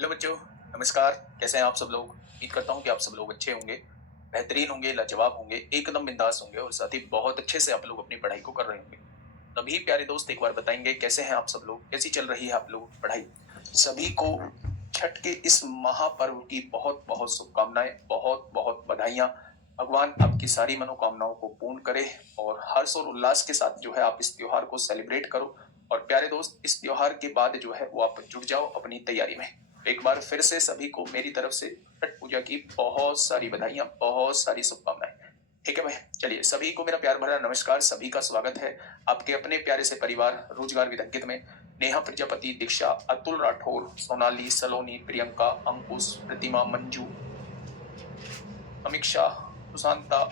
Hello बच्चों, नमस्कार। कैसे हैं आप सब लोग? उम्मीद करता हूँ कि आप सब लोग अच्छे होंगे, बेहतरीन होंगे, लाजवाब होंगे, एकदम बिंदास होंगे और साथ ही बहुत अच्छे से आप लोग अपनी पढ़ाई को कर रहे होंगे। तभी प्यारे दोस्त एक बार बताएंगे कैसे हैं आप सब लोग, कैसी चल रही है आप लोगों की पढ़ाई। सभी को छठ के इस महापर्व की बहुत बहुत शुभकामनाएं, बहुत बहुत बधाइयां। भगवान आपकी सारी मनोकामनाओं को पूर्ण करे और हर्ष और उल्लास के साथ जो है आप इस त्योहार को सेलिब्रेट करो। और प्यारे दोस्त, इस त्योहार के बाद जो है वो आप जुट जाओ अपनी तैयारी में। एक बार फिर से सभी को मेरी तरफ से छठ पूजा की बहुत सारी बधाइयां, बहुत सारी शुभकामनाएं। ठीक है भाई, चलिए सभी को मेरा प्यार भरा नमस्कार। सभी का स्वागत है आपके अपने प्यारे से परिवार रोजगार विदंकित में। नेहा प्रजापति, दीक्षा, अतुल राठौर, सोनाली, सलोनी, प्रियंका, अंकुश, प्रतिमा, मंजू, समीक्षा, सुशांता,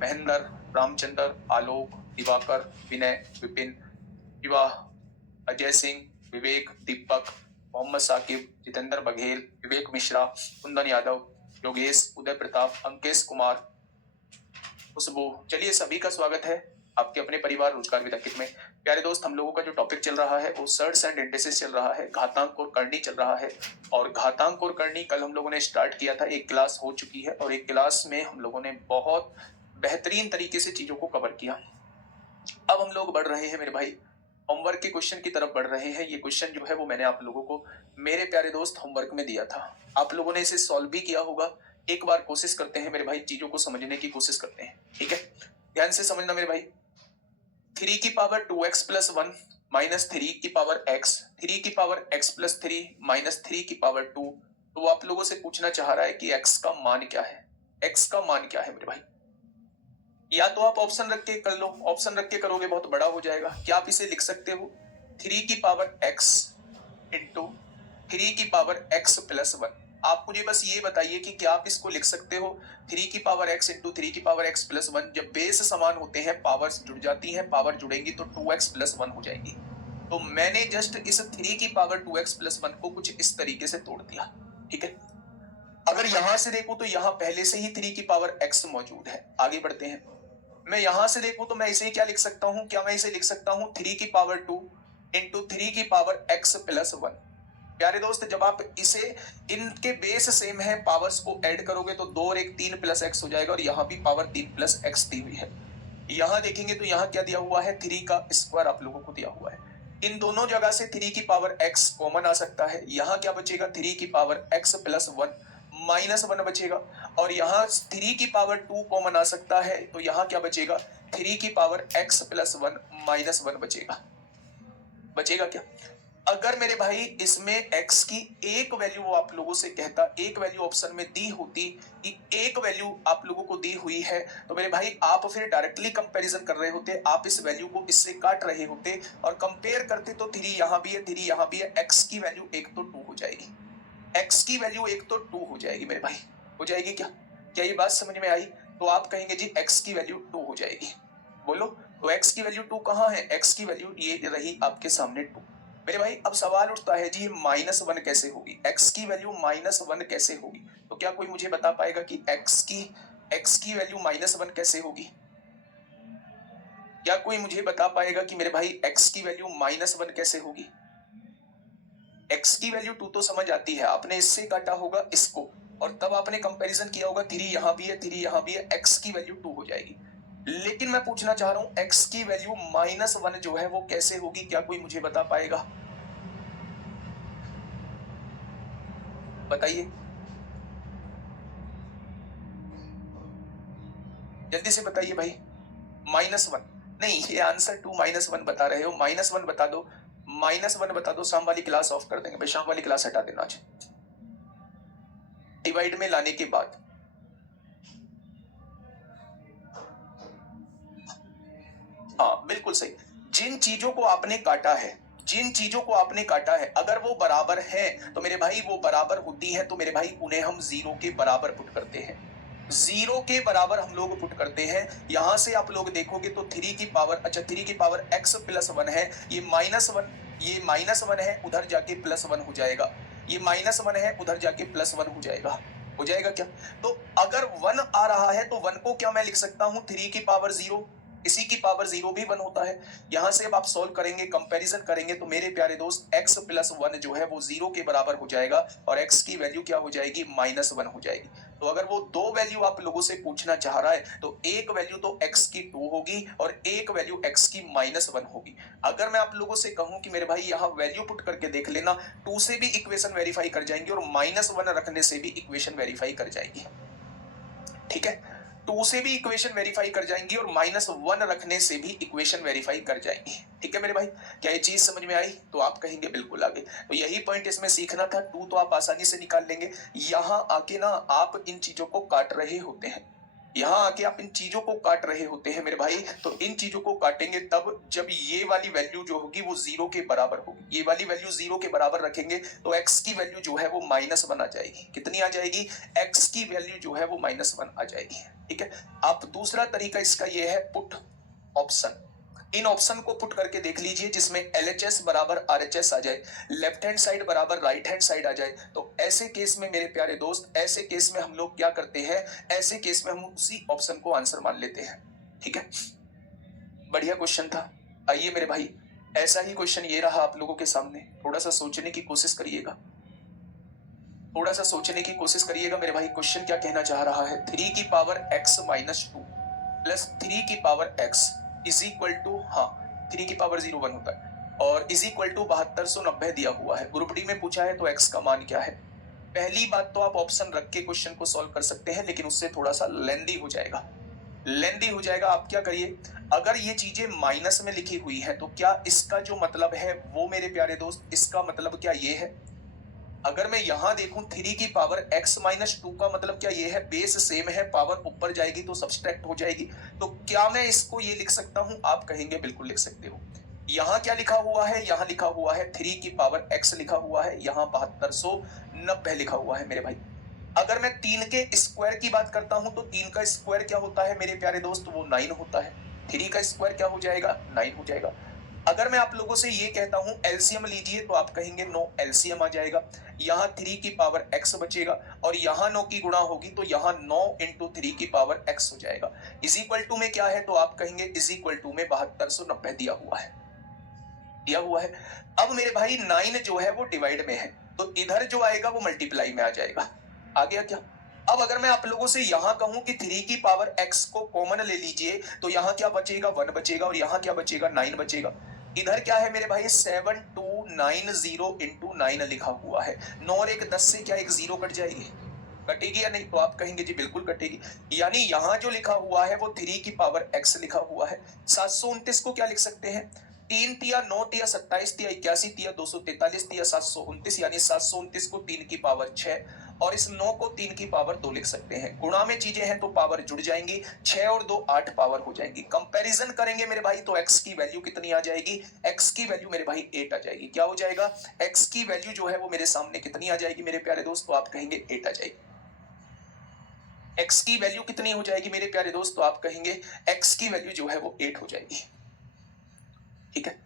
महेंद्र, रामचंद्र, आलोक, दिवाकर, विनय, विपिन, शिवा, अजय सिंह, विवेक, दीपक, मोहम्मद साकिब, जितेंद्र बघेल, विवेक मिश्रा, कुंदन यादव, योगेश, उदय प्रताप, अंकेश कुमार, खुशबू। चलिए सभी का स्वागत है आपके अपने परिवार रोजगार विदंकित में। प्यारे दोस्त, हम लोगों का जो टॉपिक चल रहा है वो सर्ट्स एंड इंडेक्सेस चल रहा है, घातांक और करनी चल रहा है। और घातांक और करनी कल हम लोगों ने स्टार्ट किया था, एक क्लास हो चुकी है और एक क्लास में हम लोगों ने बहुत बेहतरीन तरीके से चीजों को कवर किया। अब हम लोग बढ़ रहे हैं मेरे भाई होमवर्क के क्वेश्चन की तरफ बढ़ रहे हैं। ये क्वेश्चन जो है वो मैंने आप लोगों को मेरे प्यारे दोस्त होमवर्क में दिया था, आप लोगों ने इसे सॉल्व भी किया होगा। एक बार कोशिश करते हैं मेरे भाई, चीजों को समझने की कोशिश करते हैं। ठीक है, ध्यान से समझना मेरे भाई। 3 की पावर 2x प्लस 1 माइनस 3 की पावर x, 3 की पावर x प्लस 3 माइनस 3 की पावर 2। तो आप लोगों से पूछना चाह रहा है कि x का मान क्या है। x का मान क्या है मेरे भाई? या तो आप ऑप्शन रख के कर लो, ऑप्शन रख के करोगे बहुत बड़ा हो जाएगा। क्या आप इसे लिख सकते हो 3 की पावर x इंटू 3 की पावर x प्लस 1। आप मुझे बस ये बताइए कि क्या आप इसको लिख सकते हो 3 की पावर x इंटू 3 की पावर x प्लस 1। जब बेस समान होते हैं, पावर्स जुड़ जाती हैं, पावर जुड़ेंगी तो 2x प्लस 1 हो जाएगी। तो मैंने जस्ट इस 3 की पावर 2x प्लस 1 को कुछ इस तरीके से तोड़ दिया। ठीक है, अगर यहां से देखूं तो यहां पहले से ही 3 की पावर x मौजूद है। आगे बढ़ते हैं, मैं यहां से देखूं तो मैं इसे क्या लिख सकता हूं? क्या मैं इसे लिख सकता हूं 3 की पावर 2 इंटू 3 की पावर x प्लस 1। प्यारे दोस्त, जब आप इसे, इनके बेस सेम है, पावर्स को ऐड करोगे तो 2 और 1 3 प्लस x हो जाएगा और यहाँ भी पावर 3 प्लस x दी हुई है। यहाँ देखेंगे तो यहाँ क्या दिया हुआ है, 3 का स्क्वायर आप लोगों को दिया हुआ है। इन दोनों जगह से 3 की पावर x कॉमन आ सकता है। यहाँ क्या बचेगा, 3 की पावर x प्लस 1 माइनस 1 बचेगा। और यहाँ 3 की पावर 2 कॉमन आ सकता है, तो यहाँ क्या बचेगा, 3 की पावर x प्लस 1 माइनस 1 बचेगा। बचेगा क्या? अगर मेरे भाई इसमें x की एक वैल्यू आप लोगों से कहता, एक वैल्यू ऑप्शन में दी होती कि एक वैल्यू आप लोगों को दी हुई है, तो मेरे भाई आप फिर डायरेक्टली कंपैरिजन कर रहे होते, आप इस वैल्यू को इससे काट रहे होते और कंपेयर करते तो 3 यहां भी है, 3 यहां भी है, x की वैल्यू एक तो 2 हो जाएगी। x की वैल्यू एक तो 2 हो जाएगी मेरे भाई। हो जाएगी क्या? क्या ये बात समझ में आई? तो आप कहेंगे जी x की वैल्यू 2 हो जाएगी। बोलो, तो x की वैल्यू 2 कहां है? x की वैल्यू ये रही आपके सामने 2। मेरे भाई अब सवाल उठता है जी माइनस 1 कैसे होगी, x की वैल्यू माइनस 1 कैसे होगी? तो क्या कोई मुझे बता पाएगा कि x की वैल्यू माइनस 1 कैसे होगी? क्या कोई मुझे बता पाएगा कि मेरे भाई x की वैल्यू माइनस 1 कैसे होगी? x की वैल्यू 2 तो समझ आती है, आपने इससे काटा होगा इसको और तब आपने कंपैरिजन किया होगा, 3 यहां भी है, 3 यहां भी है, x की वैल्यू 2 हो जाएगी। लेकिन मैं पूछना चाह रहा हूं x की वैल्यू माइनस 1 जो है वो कैसे होगी? क्या कोई मुझे बता पाएगा? बताइए जल्दी से बताइए भाई। माइनस 1 नहीं, ये आंसर 2 माइनस 1 बता रहे हो। माइनस 1 बता दो, माइनस 1 बता दो। शाम वाली क्लास ऑफ कर देंगे भाई, शाम वाली क्लास हटा देना आज डिवाइड में लाने के बाद। हाँ बिल्कुल सही। जिन चीजों को आपने काटा है, जिन चीजों को आपने काटा है, अगर वो बराबर है तो मेरे भाई वो बराबर होती है, तो मेरे भाई उन्हें हम जीरो के बराबर पुट करते हैं। जीरो के बराबर हम लोग पुट करते हैं। यहां से आप लोग देखोगे तो 3 की पावर, अच्छा 3 की पावर x प्लस 1 है, ये माइनस 1, ये माइनस 1 है, उधर जाके प्लस 1 हो जाएगा। ये माइनस 1 है, उधर जाके प्लस 1 हो जाएगा। हो जाएगा क्या? तो अगर 1 आ रहा है तो 1 को क्या मैं लिख सकता हूं 3 की पावर 0, किसी की पावर 0 भी 1 होता है। यहां से अब आप सॉल्व करेंगे, कंपैरिजन करेंगे तो मेरे प्यारे दोस्त x प्लस 1 जो है वो 0 के बराबर हो जाएगा और x की वैल्यू क्या हो जाएगी, -1 हो जाएगी। तो अगर वो दो वैल्यू आप लोगों से पूछना चाह रहा है तो एक वैल्यू तो x की 2 होगी और एक वैल्यू x की -1 होगी। अगर मैं आप लोगों से कहूं कि मेरे भाई यहाँ वैल्यू पुट करके देख लेना, 2 से भी इक्वेशन वेरीफाई कर जाएंगे और -1 रखने से भी इक्वेशन वेरीफाई कर जाएगी। ठीक है, 2 से भी इक्वेशन वेरीफाई कर जाएंगी और -1 रखने से भी इक्वेशन वेरीफाई कर जाएंगी। ठीक है मेरे भाई, क्या ये चीज समझ में आई? तो आप कहेंगे बिल्कुल आगे। तो यही पॉइंट इसमें सीखना था। 2 तो आप आसानी से निकाल लेंगे। यहां आके ना आप इन चीजों को काट रहे होते हैं, यहां आके आप इन चीजों को काट रहे होते हैं मेरे भाई। तो इन चीजों को काटेंगे तब जब ये वाली वैल्यू जो होगी वो 0 के बराबर होगी। ये वाली वैल्यू 0 के बराबर रखेंगे तो x की वैल्यू जो है वो -1 आ जाएगी। कितनी आ जाएगी? x की वैल्यू जो है वो -1 आ जाएगी। ठीक है, आप दूसरा तरीका इसका ये है पुट ऑप्शन। इन ऑप्शन को पुट करके देख लीजिए जिसमें LHS बराबर RHS आ जाए, लेफ्ट हैंड साइड बराबर राइट हैंड साइड आ जाए। तो ऐसे केस में मेरे प्यारे दोस्त, ऐसे केस में हम लोग क्या करते हैं, ऐसे केस में हम उसी ऑप्शन को आंसर मान लेते हैं। ठीक है, बढ़िया क्वेश्चन था। आइए मेरे भाई, ऐसा ही क्वेश्चन ये रहा आप लोगों के सामने। थोड़ा सा सोचने की कोशिश करिएगा, थोड़ा सा सोचने की कोशिश करिएगा मेरे भाई। क्वेश्चन क्या कहना चाह रहा है, 3 की पावर x -2 प्लस 3 की power x is equal to, हाँ 3 की पावर 0 1 होता है और इज इक्वल टू 7290 दिया हुआ है। ग्रुप डी में पूछा है तो x का मान क्या है। पहली बात तो आप ऑप्शन रख के क्वेश्चन को सॉल्व कर सकते हैं, लेकिन उससे थोड़ा सा लेंदी हो जाएगा, लेंदी हो जाएगा। आप क्या करिए, अगर ये चीजें माइनस में लिखी हुई है तो क्या इसका जो मतलब है वो मेरे प्यारे दोस्त, इसका मतलब क्या ये है, अगर मैं यहां देखूं 3 की पावर x -2 का मतलब क्या ये है, बेस सेम है, पावर ऊपर जाएगी तो सब्सट्रैक्ट हो जाएगी। तो क्या मैं इसको ये लिख सकता हूं? आप कहेंगे बिल्कुल लिख सकते हो। यहां क्या लिखा हुआ है, यहां लिखा हुआ है 3 की पावर x लिखा हुआ है, यहां 7290 लिखा हुआ है मेरे भाई। अगर मैं 3 के स्क्वायर की बात करता हूं तो 3 का स्क्वायर क्या होता है मेरे प्यारे दोस्त, वो 9 होता है। 3 का स्क्वायर क्या हो जाएगा, 9 हो जाएगा। अगर मैं आप लोगों से ये कहता हूं एलसीएम लीजिए तो आप कहेंगे नो एलसीएम आ जाएगा। यहां 3 की पावर x बचेगा और यहां 9 की गुणा होगी तो यहां 9 इंटू 3 की पावर x हो जाएगा। इज इक्वल टू में क्या है, तो आप कहेंगे इज इक्वल टू में 7290 दिया हुआ है, दिया हुआ है। अब मेरे भाई 9 जो है वो डिवाइड में है तो इधर जो आएगा वो मल्टीप्लाई में आ जाएगा। आ गया क्या? अब अगर मैं आप लोगों से यहां कहूं कि 3 की पावर x को कॉमन ले लीजिए तो यहां क्या बचेगा, 1 बचेगा और यहां क्या बचेगा, 9 बचेगा। इधर क्या है मेरे भाई, 7290 इंटू 9 लिखा हुआ है। 9 और 1 10 से क्या एक 0 कट जाएगी, कटेगी या नहीं? तो आप कहेंगे जी बिल्कुल कटेगी। यानी यहां जो लिखा हुआ है वो 3 की पावर x लिखा हुआ है। 729 को क्या लिख सकते हैं, 3 तिया 9 तिया 27 तिया 81 तिया 243 तिया 729, यानी 729 को 3 की पावर 6 और इस 9 को 3 की पावर 2 लिख सकते हैं। गुणा में चीजें हैं तो पावर जुड़ जाएंगी, 6 और 2 8 पावर हो जाएंगी। कंपैरिजन करेंगे मेरे भाई तो x की वैल्यू कितनी आ जाएगी, x की वैल्यू मेरे भाई 8 आ जाएगी। क्या हो जाएगा, x की वैल्यू जो है वो मेरे सामने कितनी आ जाएगी मेरे प्यारे दोस्त, तो आप कहेंगे 8 आ जाएगी। x की वैल्यू कितनी हो जाएगी मेरे प्यारे दोस्त, तो आप कहेंगे x की वैल्यू जो है वो 8 हो जाएगी। ठीक है,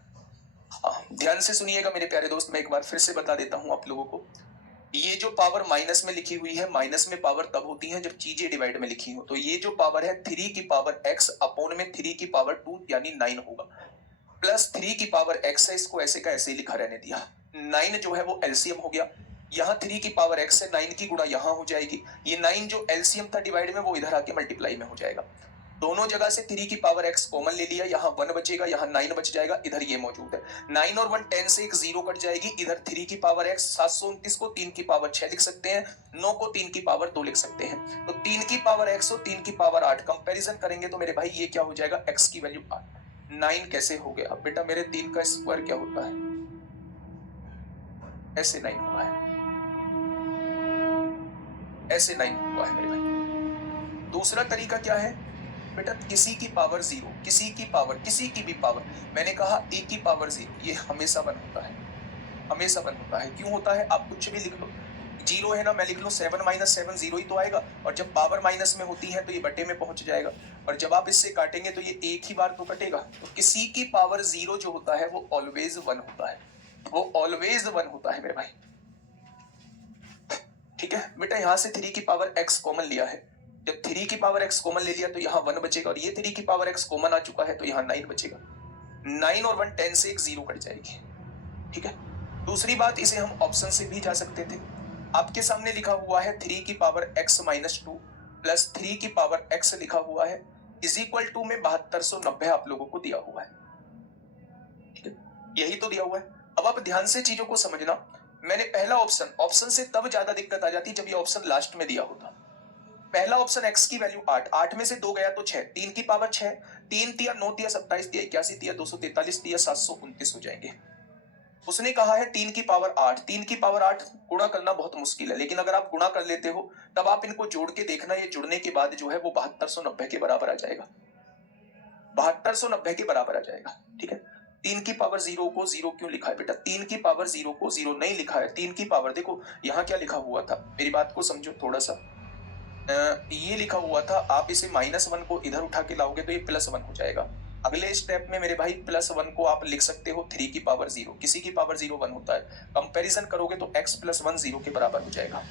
ध्यान से सुनिएगा मेरे प्यारे दोस्त, मैं एक बार फिर से बता देता हूं आप लोगों को। ये जो पावर माइनस में लिखी हुई है, माइनस में पावर तब होती है जब चीजें डिवाइड में लिखी हो। तो ये जो पावर है 3 की पावर x अपॉन में 3 की पावर 2 यानी 9 होगा, प्लस 3 की पावर x है, इसको ऐसे का ऐसे ही लिखा रहने दिया। 9 जो है वो एलसीएम हो गया, यहाँ 3 की पावर x है, 9 की गुणा यहाँ हो जाएगी। ये 9 जो एलसीएम था डिवाइड में वो इधर आके मल्टीप्लाई में हो जाएगा। दोनों जगह से 3 की पावर x कॉमन ले लिया, यहाँ 1 बचेगा, यहाँ 9 बच जाएगा, इधर ये मौजूद है। 9 और 1 10 से एक 0 कट जाएगी, इधर 3 की पावर x 729 को 3 की पावर 6 लिख सकते हैं, 9 को 3 की पावर 2 लिख सकते हैं। तो 3 की पावर x और 3 की पावर 8 कंपैरिजन करेंगे तो मेरे भाई ये क्या हो जाएगा, x की वैल्यू 8। 9 कैसे हो गया बेटा मेरे, 3 का स्क्वायर क्या होता है, ऐसे 9 हुआ है, ऐसे 9 हुआ है मेरे भाई। दूसरा तरीका क्या है बेटा, किसी की पावर 0, किसी की पावर, किसी की भी पावर, मैंने कहा a की पावर 0, ये हमेशा 1 होता है, हमेशा 1 होता है। क्यों होता है, आप कुछ भी लिख लो, 0 है ना, मैं लिख लूं 7 - 7 0 ही तो आएगा, और जब पावर माइनस में होती है तो ये बटे में पहुंच जाएगा, और जब आप इससे काटेंगे तो ये एक ही बार तो कटेगा। तो किसी की पावर 0 जो होता है वो ऑलवेज 1 होता है, वो ऑलवेज 1 होता है मेरे भाई। ठीक है बेटा, यहां से 3 की पावर x कॉमन लिया है, जब 3 की पावर x कॉमन ले लिया तो यहाँ 1 बचेगा, और ये 3 की पावर x कॉमन आ चुका है तो यहाँ 9 बचेगा। 9 और 1 10 से एक 0 कट जाएगी। ठीक है। दूसरी बात, इसे हम ऑप्शन से भी जा सकते थे। आपके सामने लिखा हुआ है 3 की पावर x माइनस 2 प्लस 3 की पावर x लिखा हुआ है, इज इक्वल टू में 7290 आप लोगों को दिया हुआ है। ठीक है, यही तो दिया हुआ है। अब आप ध्यान से चीजों को समझना। मैंने पहला ऑप्शन से तब ज्यादा दिक्कत आ जाती जब ये ऑप्शन लास्ट में दिया होता। पहला ऑप्शन x की वैल्यू 8, 8 में से 2 गया तो 6, 3 की पावर 6, 3 तिया 9 तिया 27 तिया 81 तिया 243 तिया 729 हो जाएंगे। उसने कहा है 3 की पावर 8, 3 की पावर 8 गुणा करना बहुत मुश्किल है, लेकिन अगर आप गुणा कर लेते हो तब आप इनको जोड़ के देखना, ये जुड़ने के बाद जो है वो 7290 के बराबर आ जाएगा। 7290 के बराबर आ जाएगा। ठीक है, 3 की पावर 0 को 0 क्यों लिखा है बेटा? 3 की पावर 0 को 0 नहीं लिखा है। 3 की पावर देखो यहाँ क्या लिखा हुआ था, मेरी बात को समझो थोड़ा सा। ये लिखा हुआ था, आप इसे -1 को इधर उठा के लाओगे तो ये +1 हो जाएगा। अगले स्टेप में मेरे भाई +1 को आप लिख सकते हो 3 की पावर 0, किसी की पावर 0 1 होता है, कंपैरिजन करोगे तो x + 1 0 के बराबर हो जाएगा।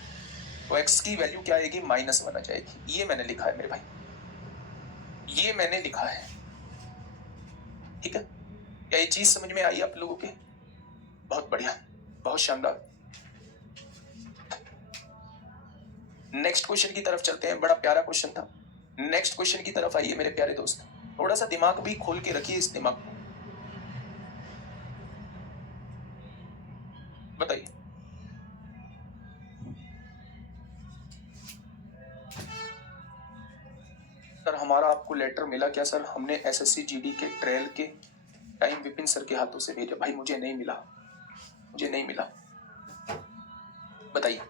तो x की वैल्यू क्या आएगी? -1 आ जाएगी। ये मैंने लिखा है मेरे भाई, ये मैंने लिखा है। ठीक है, क्या ये चीज समझ में आई आप लोगों के? बहुत बढ़िया, बहुत शानदार। नेक्स्ट क्वेश्चन की तरफ चलते हैं। बड़ा प्यारा क्वेश्चन था। नेक्स्ट क्वेश्चन की तरफ आइए मेरे प्यारे दोस्त। थोड़ा सा दिमाग भी खोल के रखिए, इस दिमाग को। बताइए सर, हमारा आपको लेटर मिला क्या? सर, हमने एसएससी जीडी के ट्रेल के टाइम विपिन सर के हाथों से भेजा। भाई मुझे नहीं मिला, मुझे नहीं मिला। बताइए।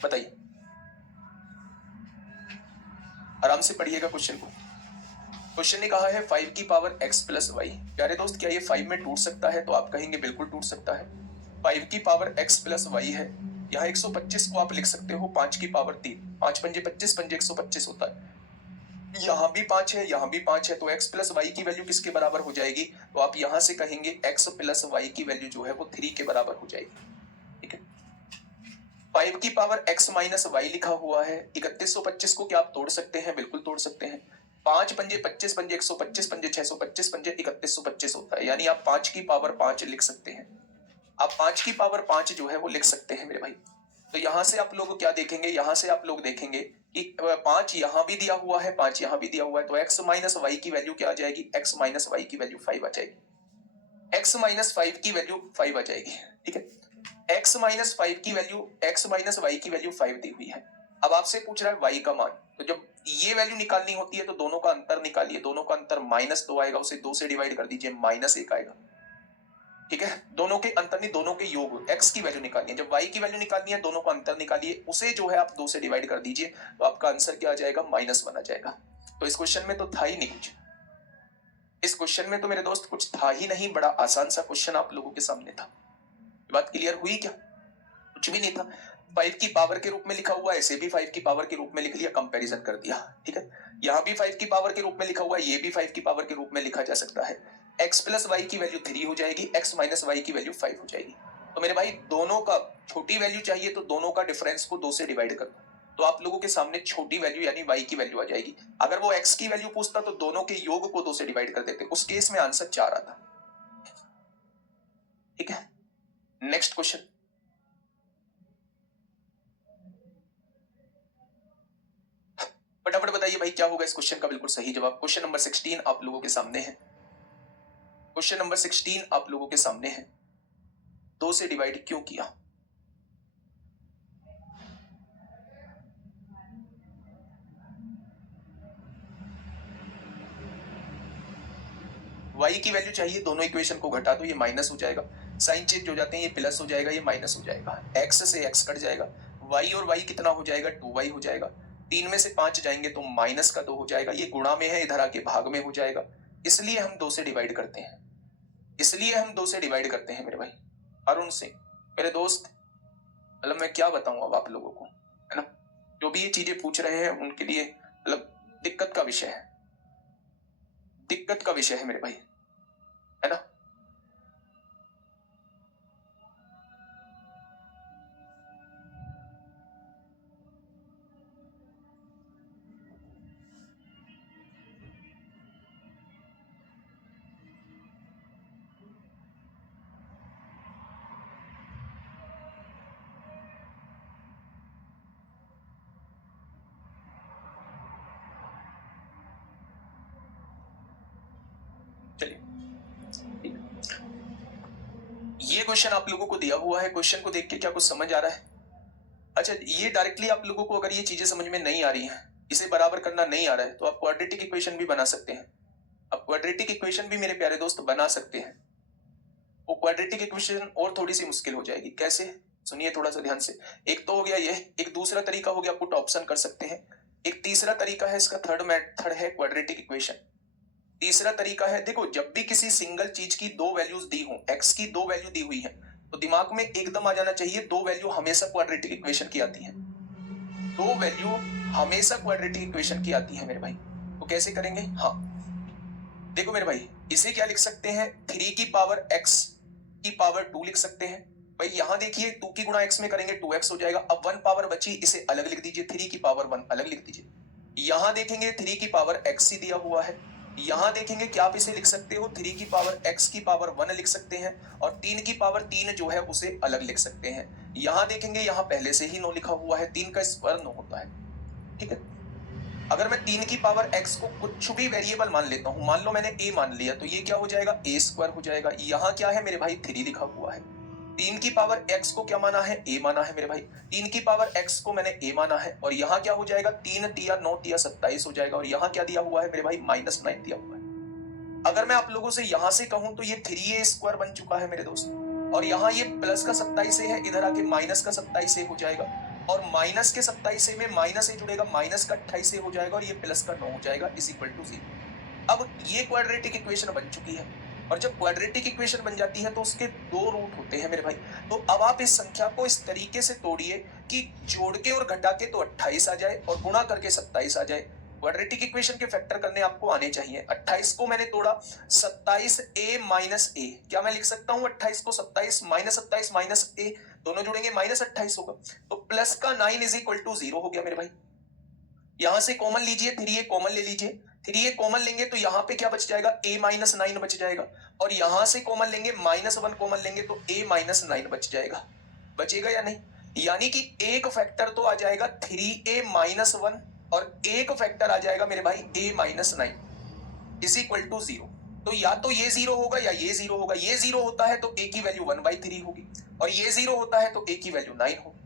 बताइए, आराम से पढ़िएगा क्वेश्चन को। क्वेश्चन ने कहा है 5 की पावर x प्लस वाई। प्यारे दोस्त, क्या ये 5 में टूट सकता है? तो आप कहेंगे बिल्कुल टूट सकता है। 5 की पावर x प्लस वाई है, यहाँ 125 को आप लिख सकते हो 5 की पावर 3, 5 पंजे 25, पंजे 125 होता है। यहाँ भी 5 है, यहाँ भी 5 है, तो x प्लस वाई की वैल्यू किसके बराबर हो जाएगी? तो आप यहाँ से कहेंगे x प्लस वाई की वैल्यू जो है वो 3 के बराबर हो जाएगी। ठीक है, 5 की पावर x माइनस वाई लिखा हुआ है। 3125 को क्या आप तोड़ सकते हैं? बिल्कुल तोड़ सकते हैं। 5 पंजे 25, पंजे 125, पंजे 625, पंजे 3125 होता है, यानी आप 5 की पावर 5 लिख सकते हैं। आप 5 की पावर 5 जो है वो लिख सकते हैं मेरे भाई। तो यहां से आप लोग क्या देखेंगे? यहां से आप लोग देखेंगे कि 5 यहां भी दिया हुआ है, 5 यहां भी दिया हुआ है, तो x माइनस वाई की वैल्यू क्या आ जाएगी? x माइनस वाई की वैल्यू 5 आ जाएगी। x माइनस 5 की वैल्यू 5 आ जाएगी। ठीक है, x माइनस 5 की वैल्यू, x माइनस वाई की वैल्यू 5 दी हुई है। अब आपसे पूछ रहा है y का मान, तो जब ये वैल्यू निकालनी होती है तो दोनों का अंतर निकालिए। दोनों का अंतर -2 आएगा, उसे 2 से डिवाइड कर दीजिए, -1 आएगा। ठीक है, दोनों के अंतर नहीं, दोनों के योग, x की वैल्यू निकालनी है। जब y की वैल्यू निकालनी है, दोनों का अंतर निकालिए, उसे जो है आप 2 से डिवाइड कर दीजिए, तो आपका आंसर क्या आ जाएगा? -1 आ जाएगा। तो इस क्वेश्चन में तो था ही नहीं कुछ। इस क्वेश्चन में तो मेरे दोस्त कुछ था ही नहीं। बड़ा आसान सा क्वेश्चन आप लोगों के सामने था। बात क्लियर हुई क्या? कुछ भी नहीं था। 5 की पावर के रूप में लिखा हुआ है, इसे भी 5 की पावर के रूप में लिख लिया, कंपैरिजन कर दिया। ठीक है, यहाँ भी 5 की पावर के रूप में लिखा हुआ है, ये भी 5 की पावर के रूप में लिखा जा सकता है। x प्लस वाई की वैल्यू 3 हो जाएगी, x माइनस वाई की वैल्यू 5 हो जाएगी। तो मेरे भाई दोनों का छोटी वैल्यू चाहिए तो दोनों का डिफरेंस को 2 से डिवाइड कर दो, तो आप लोगों के सामने छोटी वैल्यू यानी y की वैल्यू आ जाएगी। अगर वो x की वैल्यू पूछता तो दोनों के योग को 2 से डिवाइड कर देते, उस केस में आंसर 4 आता। ठीक है, नेक्स्ट क्वेश्चन। फटाफट बताइए भाई क्या होगा इस क्वेश्चन का बिल्कुल सही जवाब। क्वेश्चन नंबर 16 आप लोगों के सामने है। क्वेश्चन नंबर 16 आप लोगों के सामने है। 2 से डिवाइड क्यों किया? y की वैल्यू चाहिए, दोनों इक्वेशन को घटा दो, ये माइनस हो जाएगा, साइन चेंज हो जाते हैं, ये प्लस हो जाएगा, ये माइनस हो जाएगा, x से x कट जाएगा, y और y कितना हो जाएगा? 2y हो जाएगा। 3 में से 5 जाएंगे तो माइनस का 2 हो जाएगा, ये गुणा में है, इधर आके भाग में हो जाएगा, इसलिए हम 2 से डिवाइड करते हैं। इसलिए हम 2 से डिवाइड करते हैं मेरे भाई। अरुण सिंह मेरे दोस्त, मतलब मैं क्या बताऊं अब आप लोगों को, है ना? जो भी ये चीजें पूछ रहे हैं उनके लिए मतलब दिक्कत का विषय है, दिक्कत का विषय है मेरे भाई, है ना? चलिए, ये क्वेश्चन आप लोगों को दिया हुआ है, क्वेश्चन को देख के क्या कुछ समझ आ रहा है? अच्छा, ये डायरेक्टली आप लोगों को अगर ये चीजें समझ में नहीं आ रही हैं, इसे बराबर करना नहीं आ रहा है, तो आप क्वाड्रेटिक इक्वेशन भी बना सकते हैं। आप क्वाड्रेटिक इक्वेशन भी मेरे प्यारे दोस्त बना सकते हैं। वो क्वाड्रेटिक इक्वेशन और थोड़ी सी मुश्किल हो जाएगी। कैसे? सुनिए थोड़ा सा ध्यान से। एक तो हो गया ये, एक दूसरा तरीका हो गया, पुट ऑप्शन कर सकते हैं। एक तीसरा तरीका है, इसका थर्ड मेथड है क्वाड्रेटिक इक्वेशन। तीसरा तरीका है, देखो जब भी किसी सिंगल चीज की दो वैल्यूज दी हो, एक्स की दो वैल्यू दी हुई है, तो दिमाग में एकदम आ जाना चाहिए दो वैल्यू हमेशा क्वाड्रेटिक इक्वेशन की आती है। दो वैल्यू हमेशा क्वाड्रेटिक इक्वेशन की आती है मेरे भाई। तो कैसे करेंगे? हाँ, देखो मेरे भाई, इसे क्या लिख सकते हैं? 3 की पावर x की पावर 2 लिख सकते हैं। भाई यहां देखिए 2 की गुणा x में करेंगे 2x हो जाएगा। अब 1 पावर बची, इसे अलग लिख दीजिए, 3 की पावर 1 अलग लिख दीजिए। यहां देखेंगे 3 की पावर x ही दिया हुआ है। यहां देखेंगे कि आप इसे लिख सकते हो 3 की पावर x की पावर 1 लिख सकते हैं, और 3 की पावर 3 जो है उसे अलग लिख सकते हैं। यहां देखेंगे यहां पहले से ही 9 लिखा हुआ है, 3 का स्क्वायर 9 होता है। ठीक है, अगर मैं 3 की पावर x को कुछ भी वेरिएबल मान लेता हूं, मान लो मैंने a मान लिया, तो ये क्या हो जाएगा? a स्क्वायर हो जाएगा। यहां क्या है मेरे भाई? 3 लिखा हुआ है। 3 की पावर x को क्या माना है? a माना है मेरे भाई। 3 की पावर x को मैंने a माना है, और यहां क्या हो जाएगा? 3 तिया 9 तिया 27 हो जाएगा, और यहां क्या दिया हुआ है मेरे भाई? -9 दिया हुआ है। अगर मैं आप लोगों से यहां से कहूं तो ये 3a स्क्वायर बन चुका है मेरे दोस्त, और यहां ये प्लस का 27 है, इधर आके माइनस का 27 हो जाएगा, और माइनस के 27 में माइनस से जुड़ेगा, माइनस का 28 हो जाएगा, और ये प्लस का 9 हो जाएगा, इज इक्वल टू 0। अब ये क्वाड्रेटिक इक्वेशन बन चुकी है, और जब क्वाड्रेटिक इक्वेशन बन जाती है तो उसके दो रूट होते हैं मेरे भाई। तो अब आप इस संख्या को इस तरीके से तोड़िए कि जोड़ के और घटा के तो 28 आ जाए, और गुणा करके 27 आ जाए। क्वाड्रेटिक इक्वेशन के फैक्टर करने आपको आने चाहिए। 28 को मैंने तोड़ा, 27a माइनस ए, क्या मैं लिख सकता हूं 28 को? 27 माइनस ए, दोनों जुड़ेंगे -28 होगा, तो प्लस का 9 इज इक्वल टू 0 हो गया मेरे भाई। यहां से कॉमन लीजिए, 3a कॉमन ले लीजिए, 3a कॉमन लेंगे तो यहां पे क्या बच जाएगा? a माइनस 9 बच जाएगा, और यहां से कॉमन लेंगे, -1 कॉमन लेंगे तो a माइनस 9 बच जाएगा। बचेगा या नहीं? यानी कि एक फैक्टर तो आ जाएगा 3a माइनस 1, और एक फैक्टर आ जाएगा मेरे भाई a minus 9 is equal to 0। तो या तो ये 0 होगा या ये 0 होगा। ये 0 होता है तो a की वैल्यू 1/3 होगी, और ये 0 होता है तो a की वैल्यू 9 होगी।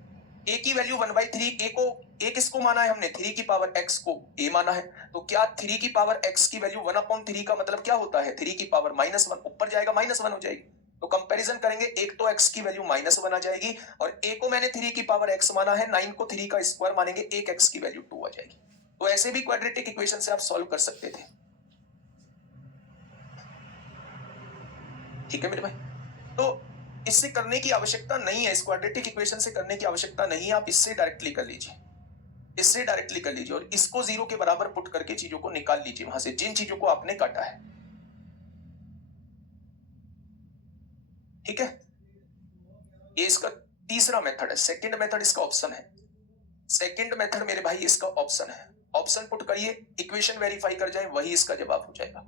a की वैल्यू 1/3, a किसको माना है हमने? 3 की पावर x को a माना है, तो क्या 3 की पावर x की वैल्यू 1/3 का मतलब क्या होता है? 3 की पावर -1, ऊपर जाएगा -1 हो जाएगी। तो कंपैरिजन करेंगे, एक तो x की वैल्यू -1 आ जाएगी, और a को मैंने 3 की पावर x माना है, 9 को 3 का स्क्वायर मानेंगे, एक x की वैल्यू 2 आ जाएगी। तो ऐसे भी क्वाड्रेटिक इक्वेशन से आप सॉल्व कर सकते थे। ठीक है मेरे भाई, तो इससे करने की आवश्यकता नहीं है, इस क्वाड्रेटिक इक्वेशन से करने की आवश्यकता नहीं है, आप इससे डायरेक्टली कर लीजिए, इससे डायरेक्टली कर लीजिए, और इसको 0 के बराबर पुट करके चीजों को निकाल लीजिए वहां से, जिन चीजों को आपने काटा है। ठीक है, ये इसका तीसरा मेथड है, सेकंड मेथड इसका ऑप्शन है। सेकंड मेथड मेरे भाई इसका ऑप्शन है। ऑप्शन पुट करिए, इक्वेशन वेरीफाई कर जाए, वही इसका जवाब हो जाएगा।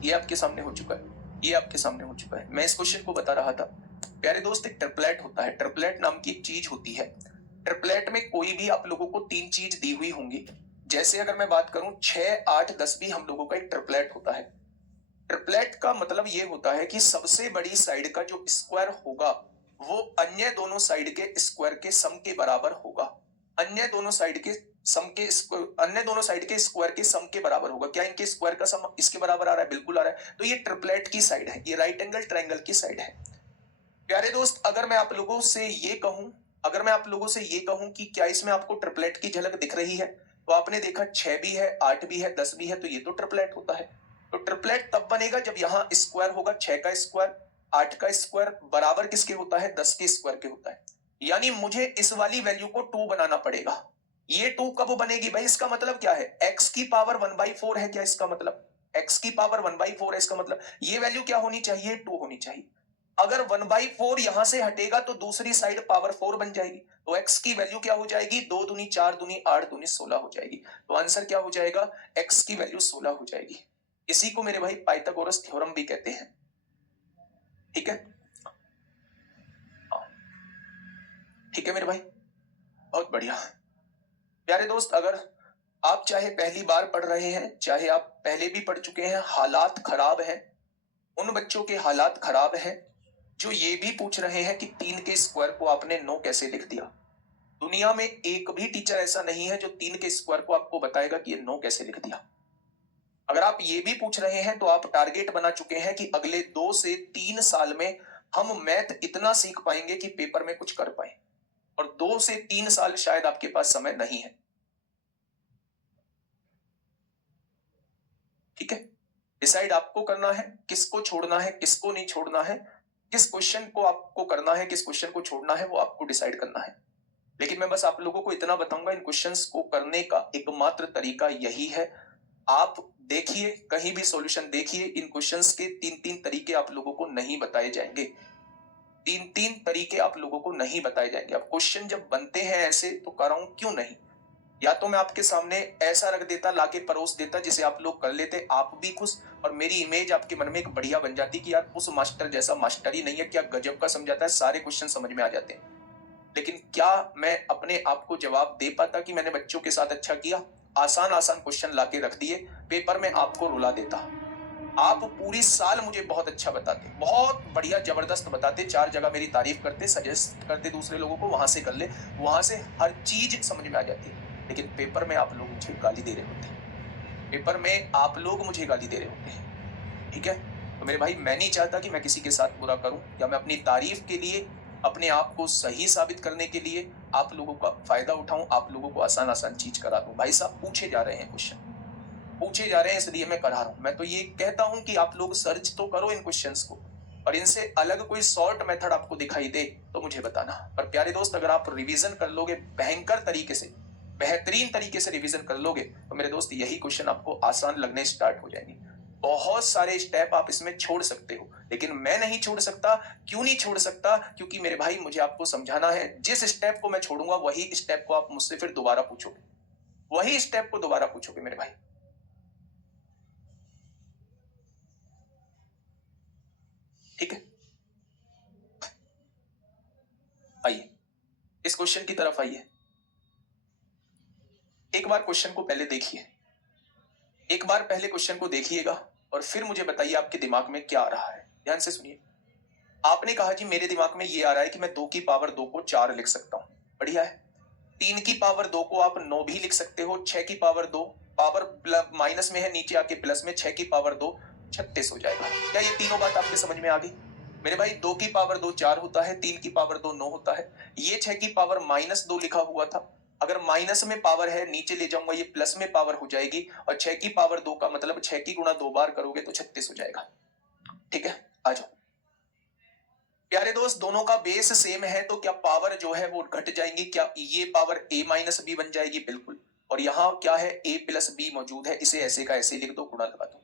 ये आपके सामने हो चुका है, ये आपके सामने हो चुका है। मैं इस क्वेश्चन को बता रहा था प्यारे दोस्त, एक ट्रिपलेट होता है, ट्रिपलेट नाम की एक चीज होती है। ट्रिपलेट में कोई भी आप लोगों को 3 चीज दी हुई होंगी। जैसे अगर मैं बात करूं 6, 8, 10 भी हम लोगों का एक ट्रिपलेट होता है। ट्रिपलेट का मतलब ये होता है कि सबसे बड़ी साइड का जो स्क्वायर होगा वो अन्य दोनों साइड के स्क्वायर के सम के बराबर होगा। अन्य दोनों साइड के सम के अन्य दोनों साइड के स्क्वायर के सम के बराबर होगा। क्या इनके स्क्वायर का सम इसके बराबर आ रहा है? बिल्कुल आ रहा है। तो ये ट्रिपलेट की साइड है, ये राइट एंगल ट्रायंगल की साइड है। प्यारे दोस्त, अगर मैं आप लोगों से ये कहूं, अगर मैं आप लोगों से ये कहूं कि क्या इसमें आपको ट्रिपलेट की झलक दिख रही है, तो आपने देखा 6 भी है, 8 भी है, 10 भी है, तो ये तो ट्रिपलेट होता है। तो ट्रिपलेट तब बनेगा जब यहां स्क्वायर होगा 6 का स्क्वायर, 8 का स्क्वायर बराबर किसके होता है? 10 के स्क्वायर के होता है। यानी मुझे इस वाली वैल्यू को 2 बनाना पड़ेगा। ये 2 कब बनेगी भाई? इसका मतलब क्या है? x की पावर 1/4 है क्या इसका मतलब? x की पावर 1/4 है, इसका मतलब ये वैल्यू क्या होनी चाहिए? 2 होनी चाहिए। अगर 1/4 यहां से हटेगा तो दूसरी साइड पावर 4 बन जाएगी, तो x की वैल्यू क्या हो जाएगी? 2 दूनी 4 दूनी 8 दूनी 16 हो जाएगी। तो आंसर क्या हो जाएगा? x की वैल्यू 16 हो जाएगी। इसी को मेरे भाई पाइथागोरस थ्योरम भी कहते हैं। ठीक है, ठीक है मेरे भाई, बहुत बढ़िया। प्यारे दोस्त, अगर आप चाहे पहली बार पढ़ रहे हैं, चाहे आप पहले भी पढ़ चुके हैं, हालात खराब हैं। उन बच्चों के हालात खराब हैं जो ये भी पूछ रहे हैं कि 3 के स्क्वायर को आपने 9 कैसे लिख दिया। दुनिया में एक भी टीचर ऐसा नहीं है जो 3 के स्क्वायर को आपको बताएगा कि ये 9 कैसे लिख दिया। अगर आप ये भी पूछ रहे हैं तो आप टारगेट बना चुके हैं कि अगले 2 से 3 साल में हम मैथ इतना सीख पाएंगे कि पेपर में कुछ कर पाए, और 2 से 3 साल शायद आपके पास समय नहीं है। ठीक है, डिसाइड आपको करना है किसको छोड़ना है, किसको नहीं छोड़ना है, किस क्वेश्चन को आपको करना है, किस क्वेश्चन को छोड़ना है, वो आपको डिसाइड करना है। लेकिन मैं बस आप लोगों को इतना बताऊंगा, इन क्वेश्चंस को करने का एकमात्र तरीका यही है। आप देखिए, कहीं भी सॉल्यूशन देखिए, इन क्वेश्चंस के 3-3 तरीके आप लोगों को नहीं बताए जाएंगे। 3-3 तरीके आप लोगों को नहीं बताए जाएंगे। अब क्वेश्चन जब बनते हैं ऐसे, तो कर रहा हूं क्यों नहीं। या तो मैं आपके सामने ऐसा रख देता, लाके परोस देता, जिसे आप लोग कर लेते, आप भी खुश, और मेरी इमेज आपके मन में एक बढ़िया बन जाती कि यार उस मास्टर जैसा मास्टर ही नहीं है, क्या गजब का समझाता है, सारे क्वेश्चन समझ में आ जाते हैं। लेकिन क्या मैं अपने आप को जवाब दे पाता कि मैंने बच्चों के साथ अच्छा किया? आसान आसान क्वेश्चन लाके रख दिए, पेपर में आपको रुला देता। आप पूरी साल मुझे बहुत अच्छा बताते, बहुत बढ़िया जबरदस्त बताते, 4 जगह मेरी तारीफ करते, सजेस्ट करते दूसरे लोगों को वहां से कर ले, वहां से हर चीज समझ में आ जाती। लेकिन पेपर में आप लोग मुझे गाली दे रहे होते हैं, पेपर में आप लोग मुझे गाली दे रहे होते हैं। ठीक है, तो मेरे भाई, मैं नहीं चाहता कि मैं किसी के साथ बुरा करूं, या मैं अपनी तारीफ के लिए, अपने आप को सही साबित करने के लिए आप लोगों का फायदा उठाऊं, आप लोगों को आसान आसान चीज करा दूं। भाई साहब, पूछे जा रहे हैं क्वेश्चन, पूछे जा रहे हैं, इसलिए मैं करा रहा हूं। मैं तो ये कहता हूं कि आप लोग सर्च तो करो इन क्वेश्चंस को, और इनसे अलग कोई शॉर्ट मेथड आपको दिखाई दे तो मुझे बताना। पर प्यारे दोस्त, अगर आप रिवीजन कर लोगे भयंकर तरीके से, बेहतरीन तरीके से रिवीजन कर लोगे, तो मेरे दोस्त यही क्वेश्चन आपको आसान लगने स्टार्ट हो जाएंगे। बहुत सारे स्टेप आप इसमें छोड़ सकते हो, लेकिन मैं नहीं छोड़ सकता। क्यों नहीं छोड़ सकता? क्योंकि मेरे भाई, मुझे आपको समझाना है। जिस स्टेप को मैं छोड़ूंगा, वही स्टेप को आप मुझसे फिर दोबारा पूछोगे, वही स्टेप को दोबारा पूछोगे मेरे भाई। ठीक है, आइए इस क्वेश्चन की तरफ आइए। एक बार क्वेश्चन को पहले देखिए, एक बार पहले क्वेश्चन को देखिएगा, और फिर मुझे बताइए आपके दिमाग में क्या आ रहा है। ध्यान से सुनिए। आपने कहा जी मेरे दिमाग में ये आ रहा है कि मैं 2 की पावर 2 को 4 लिख सकता हूं। बढ़िया है। 3 की पावर 2 को आप 9 भी लिख सकते हो। 6 की पावर 2, पावर माइनस में है, नीचे आके प्लस में, 6 की पावर 2 36 हो जाएगा। क्या ये तीनों बात आपके समझ में आ गई? मेरे भाई, 2 की पावर 2 4 होता है, 3 की पावर 2 9 होता है। ये 6 की पावर -2 लिखा हुआ था, अगर माइनस में पावर है, नीचे ले जाऊंगा, ये प्लस में पावर हो जाएगी, और 6 की पावर 2 का मतलब 6 की गुणा 2 बार करोगे तो 36 हो जाएगा। ठीक है, आ जाओ प्यारे दोस्त। दोनों का बेस सेम है, तो क्या पावर जो है वो घट जाएंगी? क्या ये पावर a माइनस बी बन जाएगी? बिल्कुल। और यहां क्या है, a प्लस बी मौजूद है, इसे ऐसे का ऐसे लिख दो, गुणा लगा दो।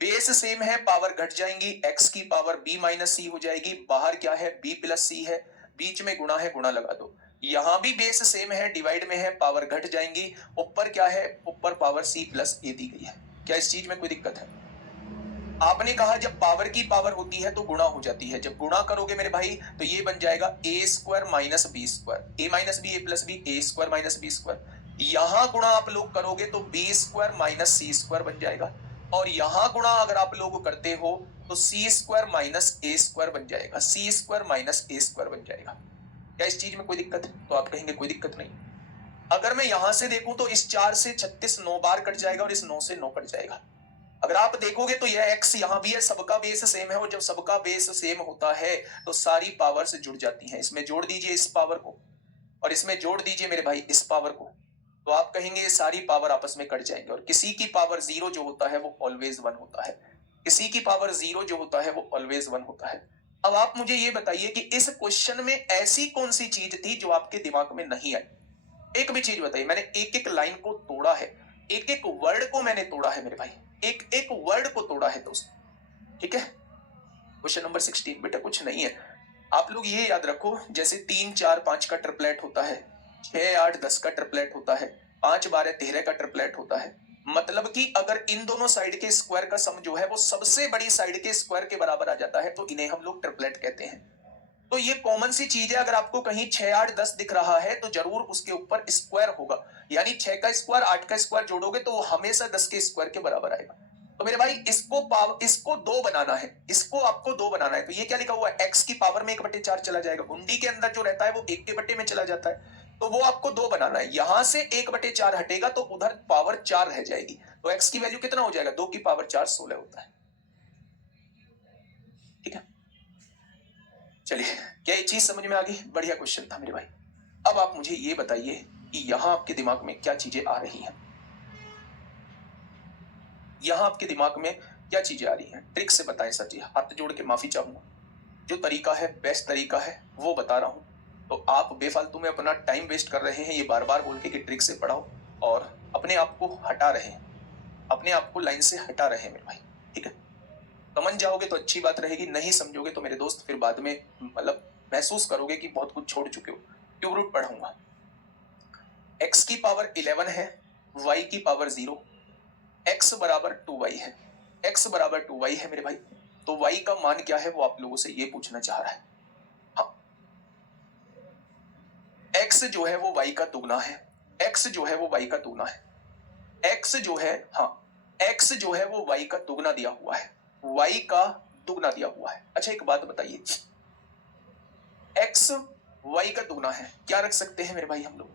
बेस सेम है, पावर घट जाएंगी, x की पावर b माइनस सी हो जाएगी, बाहर क्या है, b प्लस सी है, बीच में गुणा है, गुणा लगा दो। यहां भी बेस सेम है, डिवाइड में है, पावर घट जाएंगी, ऊपर क्या है, ऊपर पावर c प्लस a दी गई है। क्या इस चीज में कोई दिक्कत है? आपने कहा जब पावर की पावर होती है तो गुणा हो जाती है, जब गुणा करोगे मेरे भाई तो ये बन जाएगा a square minus B square, a minus B, a plus B, a square minus B square. यहां गुणा आप लोग करोगे तो b square minus C square बन जाएगा, और यहां गुणा अगर आप लोग करते हो तो c square minus a square बन जाएगा, c square minus a square बन जाएगा। क्या इस चीज में कोई दिक्कत है? तो आप कहेंगे कोई दिक्कत नहीं। अगर मैं यहां से देखूं तो इस 4 से 36 9 बार कट जाएगा, और इस 9 से 9 कट जाएगा। अगर आप देखोगे तो यह x यहां भी है, सबका बेस सेम है, और जब सबका बेस सेम होता है तो सारी पावर से जुड़ जाती हैं। इसमें जोड़ दीजिए इस पावर को, और इसमें जोड़ दीजिए मेरे भाई इस पावर को, तो आप कहेंगे ये सारी पावर आपस में कट जाएंगे, और किसी की पावर 0 जो होता है वो ऑलवेज 1 होता है, किसी की पावर 0 जो होता है वो ऑलवेज 1 होता है। अब आप मुझे ये बताइए कि इस क्वेश्चन में ऐसी कौन सी चीज थी जो आपके दिमाग में नहीं आई? एक भी चीज बताइए। मैंने एक एक लाइन को तोड़ा है, एक एक वर्ड को मैंने तोड़ा है मेरे भाई, एक एक वर्ड को तोड़ा है दोस्त। ठीक है, क्वेश्चन नंबर 16 बेटा कुछ नहीं है। आप लोग ये याद रखो, जैसे 3 4 5 का ट्रिपलेट होता है, 6 8 10 का ट्रिपलेट होता है, 5 12 13 का ट्रिपलेट होता है। मतलब कि अगर इन दोनों साइड के स्क्वायर का सम जो है वो सबसे बड़ी साइड के स्क्वायर के बराबर आ जाता है, तो इन्हें हम लोग ट्रिपलेट कहते हैं। तो ये कॉमन सी चीज है, अगर आपको कहीं 6 8 10 दिख रहा है तो जरूर उसके ऊपर स्क्वायर होगा, यानी 6 का स्क्वायर 8 का स्क्वायर जोड़ोगे तो वो हमेशा 10 के स्क्वायर के बराबर आएगा। तो मेरे भाई इसको 2 बनाना है, इसको आपको 2 बनाना है, तो ये क्या लिखा हुआ है, x की पावर में 1/4 चला जाएगा, गुंडी के अंदर जो रहता है वो 1 के बट्टे में चला जाता है, तो वो आपको 2 बनाना है। यहां से 1/4 हटेगा तो उधर पावर 4 रह जाएगी, तो x की वैल्यू कितना हो जाएगा, 2 की पावर 4 16 होता है। ठीक है, चलिए, क्या ये चीज समझ में आ गई? बढ़िया क्वेश्चन था मेरे भाई। अब आप मुझे ये बताइए कि यहां आपके दिमाग में क्या चीजें आ रही हैं, यहां आपके दिमाग में क्या चीजें आ रही हैं, ट्रिक से बताएं सर जी, हाथ जोड़ के माफी चाहूंगा, जो तरीका है बेस्ट तरीका है वो बता रहा हूं, तो आप बेफालतू में अपना टाइम वेस्ट कर रहे हैं ये बार बार बोल के कि ट्रिक से पढ़ाओ, और अपने आप को हटा रहे हैं, अपने आप को लाइन से हटा रहे हैं मेरे भाई। ठीक है, समझ जाओगे तो अच्छी बात रहेगी, नहीं समझोगे तो मेरे दोस्त फिर बाद में मतलब महसूस करोगे कि बहुत कुछ छोड़ चुके हो। क्यूब रूट पढ़ाऊंगा, x की पावर 11 है, y की पावर 0, x बराबर 2y है, x बराबर 2y है मेरे भाई, तो y का मान क्या है वो आप लोगों से ये पूछना चाह रहा है। हाँ, x जो है वो y का दुगना है, x जो है वो y का दुगना है, x जो है, हाँ, x जो है वो y का दुगना दिया हुआ है, y का दुगना दिया हुआ है। अच्छा एक बात बताइए, x y का दुगना है, क्या रख सकते हैं मेरे भाई हम लोग,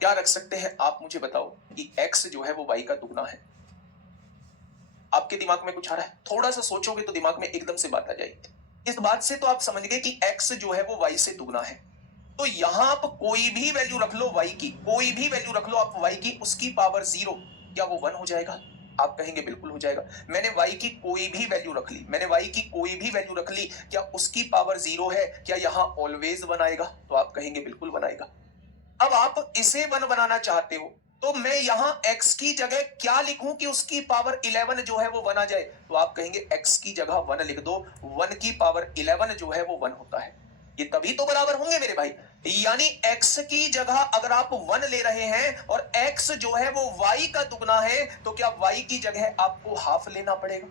क्या रख सकते हैं, आप मुझे बताओ कि x जो है वो y का दुगना है। आपके दिमाग में कुछ आ रहा है, थोड़ा सा सोचोगे तो दिमाग में एकदम से बात आ जाएगी। इस बात से तो आप समझ गए कि x जो है वो y से दुगना है, तो यहां आप कोई भी वैल्यू रख लो y की, कोई भी वैल्यू रख लो आप y की, उसकी पावर 0, क्या वो 1 हो जाएगा? आप कहेंगे बिल्कुल हो जाएगा। मैंने y की कोई भी वैल्यू रख ली, मैंने y की कोई भी वैल्यू रख ली, क्या उसकी पावर 0 है, क्या यहां ऑलवेज 1 आएगा? तो आप कहेंगे बिल्कुल 1 आएगा। अब आप इसे 1 बनाना चाहते हो, तो मैं यहां x की जगह क्या लिखूं कि उसकी पावर 11 जो है वो 1 आ जाए? तो आप कहेंगे x की जगह 1 लिख दो, 1 की पावर 11 जो है वो 1 होता है, ये तभी तो बराबर होंगे मेरे भाई। यानी x की जगह अगर आप 1 ले रहे हैं और x जो है वो y का दुगना है, तो क्या y की जगह आपको हाफ लेना पड़ेगा?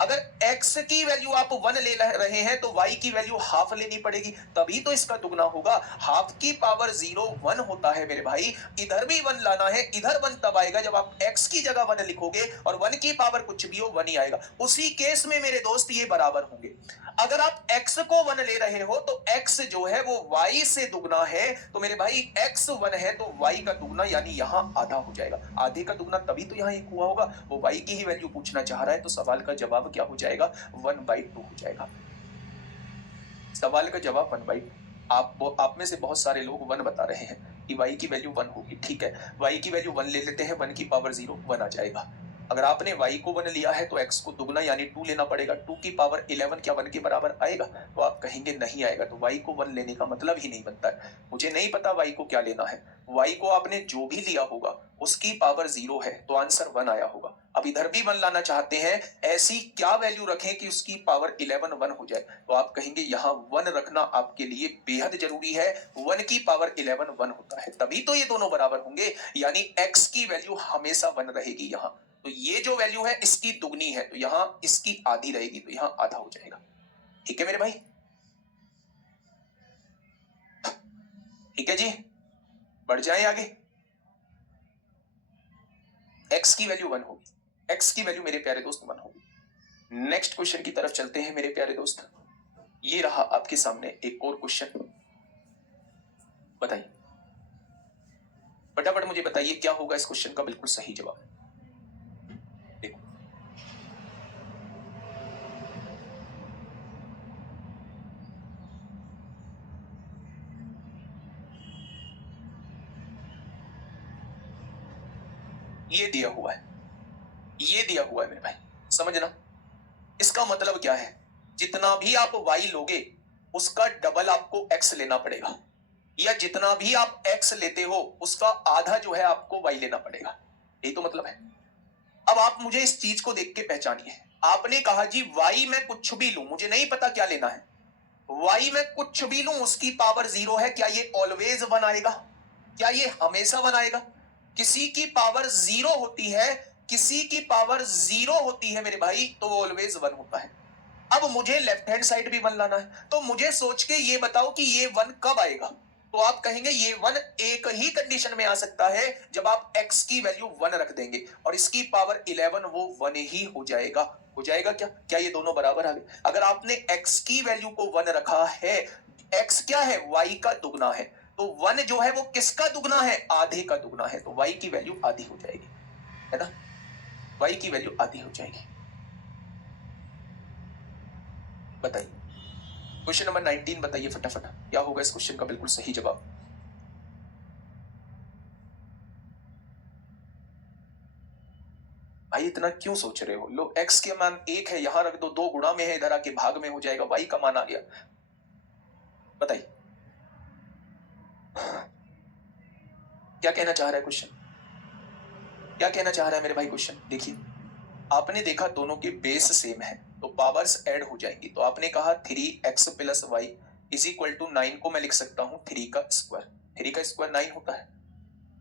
अगर x की वैल्यू आप 1 ले रहे हैं तो y की वैल्यू हाफ लेनी पड़ेगी, तभी तो इसका दुगना होगा। हाफ की पावर 0 1 होता है मेरे भाई, इधर भी 1 लाना है, इधर 1 तब आएगा जब आप x की जगह 1 लिखोगे, और 1 की पावर कुछ भी हो 1 ही आएगा, उसी केस में मेरे दोस्त ये बराबर होंगे। अगर आप x को 1 ले रहे हो तो x जो है वो y से दुगना है, तो मेरे भाई x 1 है तो y का दुगना यानी यहां आधा हो जाएगा, आधे का दुगना तभी तो यहां 1 हुआ होगा। वो y की ही वैल्यू पूछना चाह रहा है, तो सवाल का जवाब क्या हो जाएगा, 1/2 हो जाएगा। सवाल का जवाब 1/2। आप में से बहुत सारे लोग 1 बता रहे हैं कि y की वैल्यू 1 होगी, ठीक है, y की वैल्यू 1 ले लेते हैं, 1 की पावर 0 1 आ जाएगा। अगर आपने y को 1 लिया है तो x को दुगना यानी 2 लेना पड़ेगा, 2 की पावर 11 क्या 1 के बराबर आएगा? तो आप कहेंगे नहीं आएगा, तो y को 1 लेने का मतलब ही नहीं बनता है। मुझे नहीं पता y को क्या लेना है, y को आपने जो भी लिया होगा उसकी पावर 0 है तो आंसर 1 आया होगा। अब इधर भी 1 लाना चाहते हैं, ऐसी क्या वैल्यू रखें कि उसकी पावर 11 1 हो जाए? तो आप कहेंगे यहाँ 1 रखना आपके लिए बेहद जरूरी है, 1 की पावर 11 1 होता है, तभी तो ये दोनों बराबर होंगे, यानी x की वैल्यू हमेशा 1 रहेगी यहाँ। तो ये जो वैल्यू है इसकी दुगनी है, तो यहाँ इसकी आधी रहेगी, तो यहाँ आधा हो जाएगा। ठीक है मेरे भाई, ठीक है जी, बढ़ जाए आगे। x की वैल्यू 1 होगी, x की वैल्यू मेरे प्यारे दोस्त 1 होगी। नेक्स्ट क्वेश्चन की तरफ चलते हैं मेरे प्यारे दोस्त। ये रहा आपके सामने एक और क्वेश्चन, बताइए फटाफट मुझे बताइए क्या होगा इस क्वेश्चन का बिल्कुल सही जवाब। देखो ये दिया हुआ है, ये दिया हुआ है मेरे भाई, समझना इसका मतलब क्या है, जितना भी आप y लोगे उसका डबल आपको x लेना पड़ेगा, या जितना भी आप x लेते हो उसका आधा जो है आपको y लेना पड़ेगा, यही तो मतलब है। अब आप मुझे इस चीज को देख के पहचानिए, आपने कहा जी y में कुछ भी लूं, मुझे नहीं पता क्या लेना है, y में कुछ भी लूं उसकी पावर 0 है, क्या ये ऑलवेज 1 आएगा? क्या ये हमेशा 1 आएगा? किसी की पावर 0 होती है, किसी की पावर 0 होती है मेरे भाई, तो वो ऑलवेज 1 होता है। अब मुझे लेफ्ट हैंड साइड भी 1 लाना है, तो मुझे सोच के ये बताओ कि ये 1 कब आएगा। तो आप कहेंगे ये 1 एक ही कंडीशन में आ सकता है जब आप x की वैल्यू 1 रख देंगे और इसकी पावर 11 वो 1 ही हो जाएगा। हो जाएगा क्या? क्या ये दोनों बराबर आ गए? अगर आपने x की वैल्यू को 1 रखा है, x क्या है? y का दुगना है, तो 1 जो है वो किसका दुगना है? आधे का दुगना है, तो y की वैल्यू आधी हो जाएगी, है ना? y की वैल्यू आधी हो जाएगी। बताइए क्वेश्चन नंबर 19 बताइए फटाफट, क्या होगा इस क्वेश्चन का बिल्कुल सही जवाब? भाई इतना क्यों सोच रहे हो? लो x के मान 1 है, यहां रख दो, 2 गुणा में है, इधर आके भाग में हो जाएगा, y का मान आ गया। बताइए क्या कहना चाह रहा है क्वेश्चन? क्या कहना चाह रहा है मेरे भाई क्वेश्चन? देखिए आपने देखा दोनों के बेस सेम है तो पावर्स ऐड हो जाएंगी, तो आपने कहा 3x plus Y is equal to 9 को मैं लिख सकता हूं 3 का स्क्वायर। 3 का स्क्वायर 9 होता है।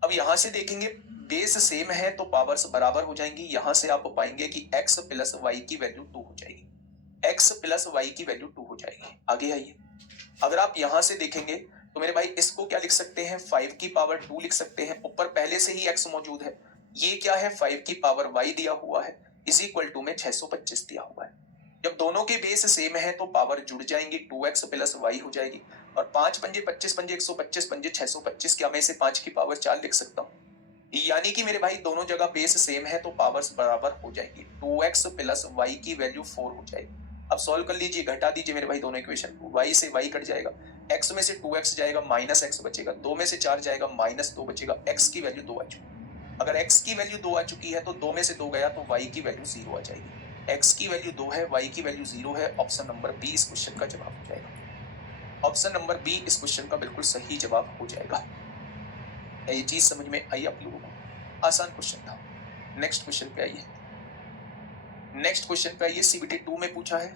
अब यहां से देखेंगे बेस सेम है तो पावर्स बराबर हो जाएंगी, यहां से आप पाएंगे कि x प्लस वाई की वैल्यू 2 हो जाएगी, x प्लस वाई की वैल्यू 2 हो जाएगी। आगे आइए, अगर आप यहां से देखेंगे तो मेरे भाई इसको क्या लिख सकते हैं? 5 की पावर 2 लिख सकते हैं, ऊपर पहले से ही x मौजूद है। ये क्या है? 5 की पावर y दिया हुआ है, इज इक्वल टू में 625 दिया हुआ है। जब दोनों के बेस सेम है तो पावर जुड़ जाएंगी, 2x प्लस वाई हो जाएगी, और 5 पंजे 25 पंजे 125 पंजे 625, क्या मैं इसे 5 की पावर 4 लिख सकता हूँ? यानी कि मेरे भाई दोनों जगह बेस सेम है तो पावर्स बराबर हो जाएगी, 2x प्लस वाई की वैल्यू 4 हो जाएगी। अब सॉल्व कर लीजिए, घटा दीजिए मेरे भाई दोनों इक्वेशन को, y से y कट जाएगा, x में से 2x जाएगा, माइनस x बचेगा, 2 में से 4 जाएगा, माइनस 2 बचेगा, x की वैल्यू 2 आ चुकी। अगर x की वैल्यू 2 आ चुकी है तो 2 में से 2 गया तो y की वैल्यू 0 आ जाएगी। x की वैल्यू 2 है, y की वैल्यू 0 है, ऑप्शन नंबर बी इस क्वेश्चन का जवाब हो जाएगा। ऑप्शन नंबर बी इस क्वेश्चन का बिल्कुल सही जवाब हो जाएगा। ये चीज समझ में आई आप लोगों को? आसान क्वेश्चन था। नेक्स्ट क्वेश्चन पे आइए, नेक्स्ट क्वेश्चन पे आइए, सीबीटी 2 में पूछा है,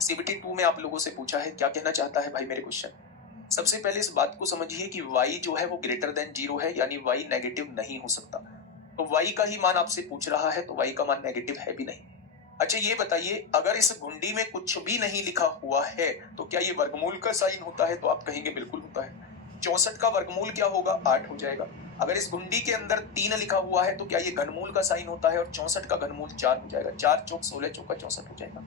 सीबीटी 2 में आप लोगों से पूछा है, क्या कहना चाहता है भाई मेरे क्वेश्चन? सबसे पहले इस बात को समझिए कि y जो है वो ग्रेटर देन 0 है, यानी y नेगेटिव नहीं हो सकता, तो y का ही मान आपसे पूछ रहा है, तो y का मान नेगेटिव है भी नहीं। अच्छा ये बताइए, अगर इस घुंडी में कुछ भी नहीं लिखा हुआ है तो क्या ये वर्गमूल का साइन होता है? तो आप कहेंगे बिल्कुल होता है। 64 का वर्गमूल क्या होगा? 8 हो जाएगा। अगर इस घुंडी के अंदर 3 लिखा हुआ है तो क्या ये घनमूल का साइन होता है? और 64 का घनमूल 4 हो जाएगा, 4 चौक 16 चौका 64 हो जाएगा।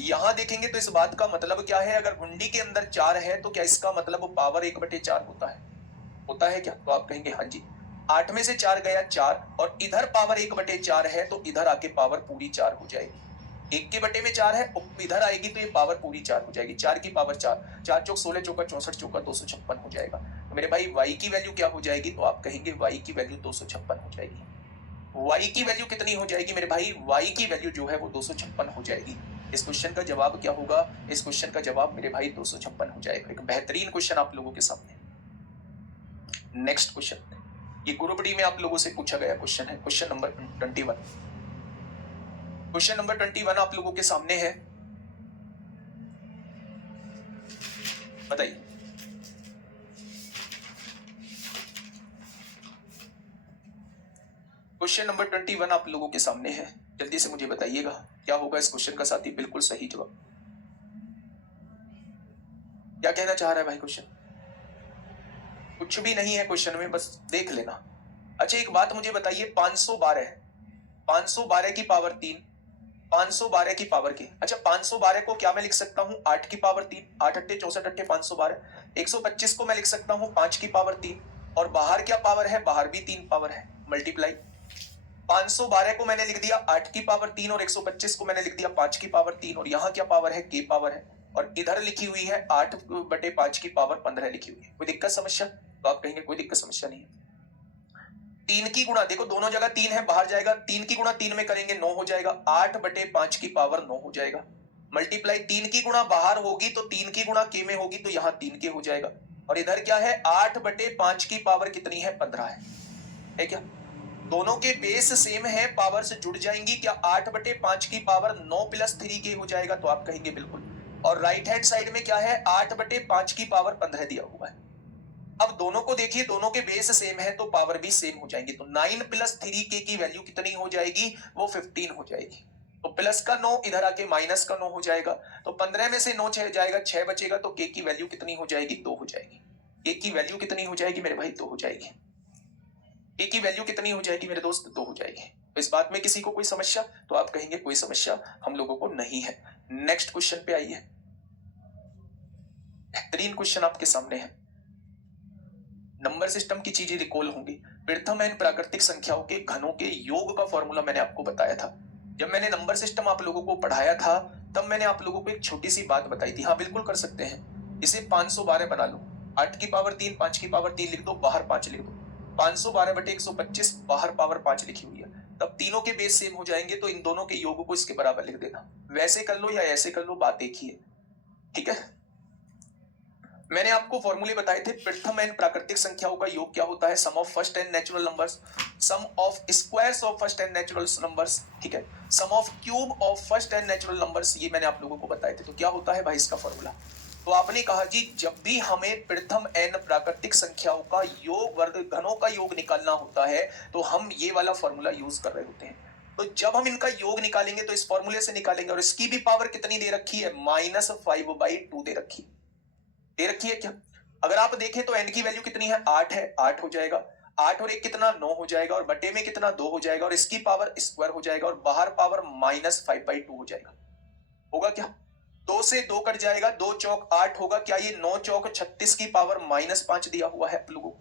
यहां देखेंगे तो इस बात का मतलब क्या है? अगर घुंडी के अंदर 4 है तो क्या इसका मतलब पावर 1/4 होता है? होता है क्या? तो आप कहेंगे हाँ जी। 8 में से 4 गया 4, और इधर पावर 1/4 है तो इधर आके पावर पूरी 4 हो जाएगी। 1 के बटे में 4 है, इधर आएगी तो ये पावर पूरी 4 हो जाएगी, 4 की पावर 4, 4 चौक 16 चौका 64 चौका 256 हो जाएगा। तो मेरे भाई y की वैल्यू क्या हो जाएगी? तो आप कहेंगे y की वैल्यू 256 हो जाएगी। y की वैल्यू कितनी हो जाएगी मेरे भाई? y की वैल्यू जो है वो 256 हो जाएगी। इस क्वेश्चन का जवाब क्या होगा? इस क्वेश्चन का जवाब मेरे भाई 256 हो जाएगा। एक बेहतरीन क्वेश्चन आप लोगों के सामने। नेक्स्ट क्वेश्चन, ये ग्रुप डी में आप लोगों से पूछा गया क्वेश्चन है, क्वेश्चन नंबर 21। क्वेश्चन नंबर 21 आप लोगों के सामने है, बताइए। क्वेश्चन नंबर 21 आप लोगों के सामने है, जल्दी से मुझे बताइएगा क्या होगा इस क्वेश्चन का साथी? बिल्कुल सही जवाब। क्या कहना चाह रहा है भाई क्वेश्चन? कुछ भी नहीं है क्वेश्चन में, बस देख लेना। अच्छा एक बात मुझे बताइए, 512 है, 512 की पावर 3, 512 की पावर की, अच्छा 512 को क्या मैं लिख सकता हूं? 8 की पावर 3, 8 अट्ठे 64 अट्ठे 512, 125 को मैं लिख सकता हूं 5 की पावर 3, और बाहर क्या पावर है? बाहर भी 3 पावर है, मल्टीप्लाई। 512 को मैंने लिख दिया 8 की पावर 3, और 125 को मैंने लिख दिया 5 की पावर 3, और यहाँ क्या पावर है? k पावर है, और इधर लिखी हुई है 8/5 की पावर 15 लिखी हुई है। कोई दिक्कत समस्या? तो आप कहेंगे कोई दिक्कत समस्या नहीं है। 3 की गुणा, देखो दोनों जगह 3 है, बाहर जाएगा, 3 की गुणा 3 में करेंगे 9 हो जाएगा, 8/5 की पावर 9 हो जाएगा, मल्टीप्लाई 3 की गुणा बाहर होगी तो 3 की गुणा k में होगी तो यहाँ 3k हो जाएगा, और इधर क्या है? 8/5 की पावर कितनी है? 15 है क्या? दोनों के बेस सेम है, पावर से जुड़ जाएंगी, क्या 8/5 की पावर 9 प्लस 3k हो जाएगा? तो आप कहेंगे बिल्कुल। और राइट हैंड साइड में क्या है? 8/5 की पावर 15 दिया हुआ है। अब दोनों को देखिए, दोनों के बेस सेम है तो पावर भी सेम हो जाएंगी, तो 9 प्लस 3k की वैल्यू कितनी हो जाएगी? वो 15 हो जाएगी। तो प्लस का 9 इधर आके माइनस का 9 हो जाएगा, तो 15 में से 9 जाएगा, 6 बचेगा, तो k की वैल्यू कितनी हो जाएगी? 2 हो जाएगी। k की वैल्यू कितनी हो जाएगी मेरे भाई? 2 हो जाएगी। k की वैल्यू कितनी हो जाएगी मेरे दोस्त? 2 हो जाएगी। तो इस बात में किसी को कोई समस्या? तो आप कहेंगे कोई समस्या हम लोगों को नहीं है। नेक्स्ट क्वेश्चन पे आइए। बेहतरीन क्वेश्चन आपके सामने है। नंबर सिस्टम की चीजें रिकॉल होंगी। प्रथम एन प्राकृतिक संख्याओं के घनों के योग का फॉर्मूला मैंने आपको बताया था। जब मैंने नंबर सिस्टम आप लोगों को पढ़ाया था, तब मैंने आप लोगों को एक छोटी सी बात बताई थी। हाँ बिल्कुल कर सकते हैं। इसे 512 बना लो। 8 की पावर 3, 5 की पावर 3 लिख दो, बाहर 5 लिख दो। 512 बटे 125, बाहर पावर 5 लिखी हुई है। तब तीनों के बेस सेम हो जाएंगे, तो इन दोनों के योग को इसके बराबर लिख देना। वैसे कर लो या ऐसे कर लो, बात एक ही है। ठीक है। मैंने आपको फॉर्मूले बताए थे। प्रथम एन प्राकृतिक संख्याओं का योग क्या होता है? Sum of first n natural numbers, sum of squares of first n natural numbers. ठीक है। Sum of cube of first n natural numbers, ये मैंने आप लोगों को बताए थे। तो क्या होता है भाई इसका फॉर्मूला? तो आपने कहा जी जब भी हमें प्रथम एन प्राकृतिक संख्याओं का योग, वर्ग घनों का योग निकालना होता है, तो हम ये वाला फॉर्मूला यूज कर रहे होते हैं। तो जब हम इनका योग निकालेंगे तो इस फॉर्मूले से निकालेंगे। और इसकी भी पावर कितनी दे रखी है? -5/2 दे रखी है क्या? अगर आप देखें तो n की वैल्यू कितनी है? 8 है, 8 हो जाएगा। 8 और 1 कितना? 9 हो जाएगा, और बटे में कितना? 2 हो जाएगा, और इसकी पावर स्क्वायर हो जाएगा, और बाहर पावर -5/2 हो जाएगा। होगा क्या? 2 से 2 कट जाएगा, 2 चौक 8 होगा। क्या ये 9 चौक 36 की पावर -5 दिया हुआ है आप लोगों को?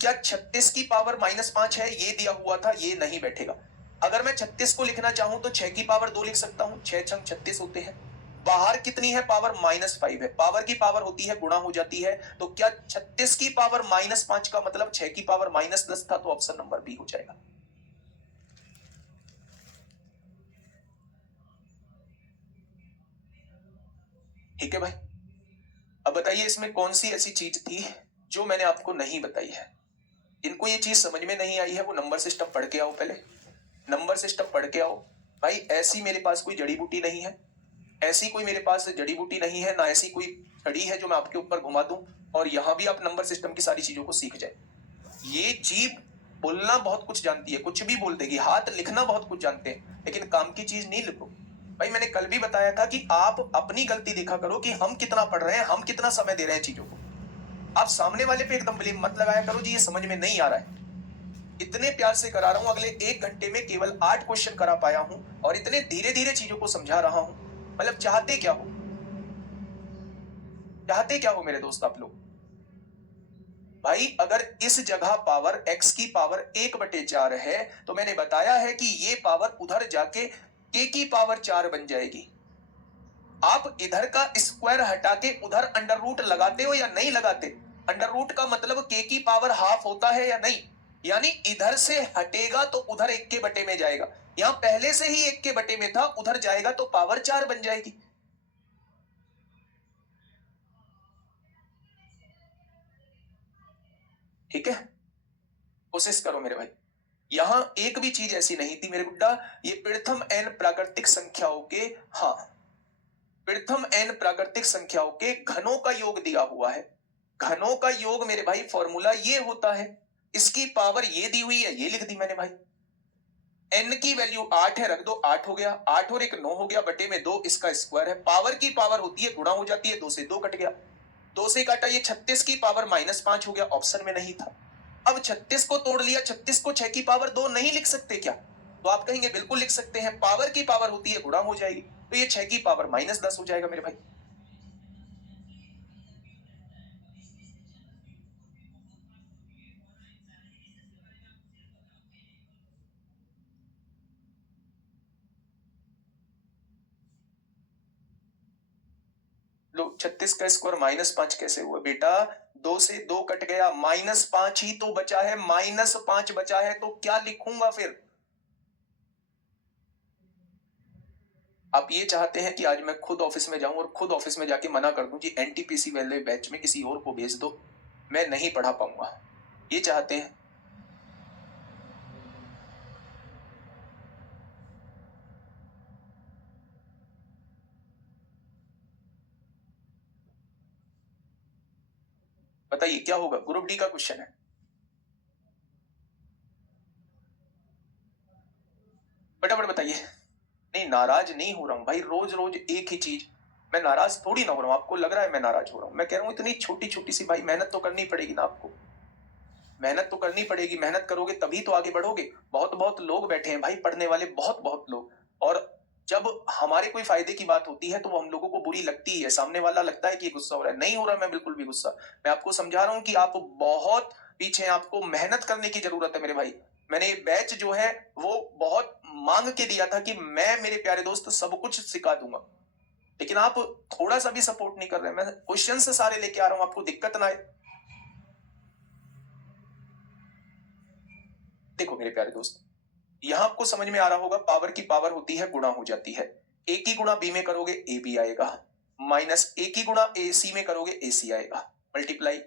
क्या 36 की पावर -5 है? ये दिया हुआ था, ये नहीं बैठेगा। अगर मैं 36 को लिखना चाहूं तो 6 की पावर 2 लिख सकता हूं। 6 छंग 36 होते हैं। बाहर कितनी है? पावर -5 है। पावर की पावर होती है गुणा हो जाती है। तो क्या 36 की पावर -5 का मतलब 6 की पावर -10 था? तो ऑप्शन नंबर बी हो जाएगा। ठीक है भाई। अब बताइए इसमें कौन सी ऐसी चीज थी जो मैंने आपको नहीं बताई है? इनको ये चीज समझ में नहीं आई है, वो नंबर सिस्टम पढ़ के आओ। पहले नंबर सिस्टम पढ़ के आओ भाई। ऐसी मेरे पास कोई जड़ी बूटी नहीं है, ऐसी कोई मेरे पास जड़ी बूटी नहीं है, ना ऐसी कोई छड़ी है जो मैं आपके ऊपर घुमा दूं और यहां भी आप नंबर सिस्टम की सारी चीजों को सीख जाए। ये जीभ बोलना बहुत कुछ जानती है, कुछ भी बोल देगी। हाथ लिखना बहुत कुछ जानते हैं, लेकिन काम की चीज नहीं लिखो। भाई मैंने कल भी बताया था कि आप अपनी गलती देखा करो कि हम कितना पढ़ रहे हैं, हम कितना समय दे रहे हैं चीजों को। आप सामने वाले पे एकदम ब्लेम मत लगाया करो जी ये समझ में नहीं आ रहा है। इतने प्यार से करा रहा हूं, अगले 1 घंटे में केवल 8 क्वेश्चन करा पाया हूं, और इतने धीरे धीरे चीजों को समझा रहा हूं। मतलब चाहते क्या हो? चाहते क्या हो मेरे दोस्त आप लोग? भाई अगर इस जगह पावर x की पावर 1/4 है, तो मैंने बताया है कि ये पावर उधर जाके k की पावर 4 बन जाएगी। आप इधर का स्क्वायर हटा के उधर अंडर रूट लगाते हो या नहीं लगाते? अंडर रूट का मतलब k की पावर हाफ होता है या नहीं? यानी इधर से हटेगा तो उधर 1 के बटे में जाएगा। यहां पहले से ही 1 के बटे में था, उधर जाएगा तो पावर 4 बन जाएगी। ठीक है, कोशिश करो मेरे भाई। यहां एक भी चीज ऐसी नहीं थी मेरे गुड्डा। ये प्रथम एन प्राकृतिक संख्याओं के, हाँ, प्रथम एन प्राकृतिक संख्याओं के घनों का योग दिया हुआ है। घनों का योग मेरे भाई फॉर्मूला ये होता है। इसकी पावर ये दी हुई है, ये लिख दी मैंने भाई। एन की वैल्यू 8 है, रख दो, 8 हो गया। 8 और 1 9 हो गया, बटे में 2 इसका स्क्वायर है। पावर की पावर होती है गुणा हो जाती है, 2 से 2 कट गया, 2 से काटा, ये 36 की पावर -5 हो गया, ऑप्शन में नहीं था। अब 36 को तोड़ लिया, 36 को 6 की पावर 2 नहीं लिख सकते क्या? तो आप कहेंगे बिल्कुल लिख सकते हैं। पावर की पावर होती है गुणा हो जाएगी, तो ये 6 की पावर -10 हो जाएगा मेरे भाई। लो 36 का स्क्वायर -5 कैसे हुआ बेटा? 2 से 2 कट गया, -5 ही तो बचा है, -5 बचा है, तो क्या लिखूंगा फिर? आप ये चाहते हैं कि आज मैं खुद ऑफिस में जाऊं और खुद ऑफिस में जाके मना कर दूं कि एनटीपीसी वाले बैच में किसी और को भेज दो, मैं नहीं पढ़ा पाऊंगा, ये चाहते हैं? बताइए क्या होगा? ग्रुप डी का क्वेश्चन है। फटाफट बताइए। नहीं, नाराज नहीं हो रहा हूं भाई, रोज रोज एक ही चीज। मैं नाराज थोड़ी ना हो रहा हूं, आपको लग रहा है मैं नाराज हो रहा हूं। मैं कह रहा हूं इतनी छोटी छोटी सी भाई मेहनत तो करनी पड़ेगी ना आपको, मेहनत तो करनी पड़ेगी। मेहनत करोगे तभी तो आगे बढ़ोगे। बहुत बहुत लोग बैठे हैं भाई, पढ़ने वाले बहुत बहुत लोग, और जब हमारे कोई फायदे की बात होती है तो वो हम लोगों को बुरी लगती है। सामने वाला लगता है कि ये गुस्सा हो रहा है, नहीं हो रहा मैं बिल्कुल भी गुस्सा। मैं आपको समझा रहा हूं कि आप बहुत पीछे हैं, आपको मेहनत करने की जरूरत है मेरे भाई। मैंने ये बैच जो है वो बहुत मांग के दिया था कि मैं, मेरे प्यारे दोस्त, सब कुछ सिखा दूंगा, लेकिन आप थोड़ा सा भी सपोर्ट नहीं कर रहे। मैं क्वेश्चन से सारे लेके आ रहा हूं, आपको दिक्कत ना आए। देखो मेरे प्यारे दोस्त, यहां आपको समझ में आ रहा होगा, पावर की पावर होती है गुणा हो जाती है। ए की गुणा बी में करोगे ए बी आएगा, माइनस ए की गुणा ए सी में करोगे ए सी आएगा, मल्टीप्लाई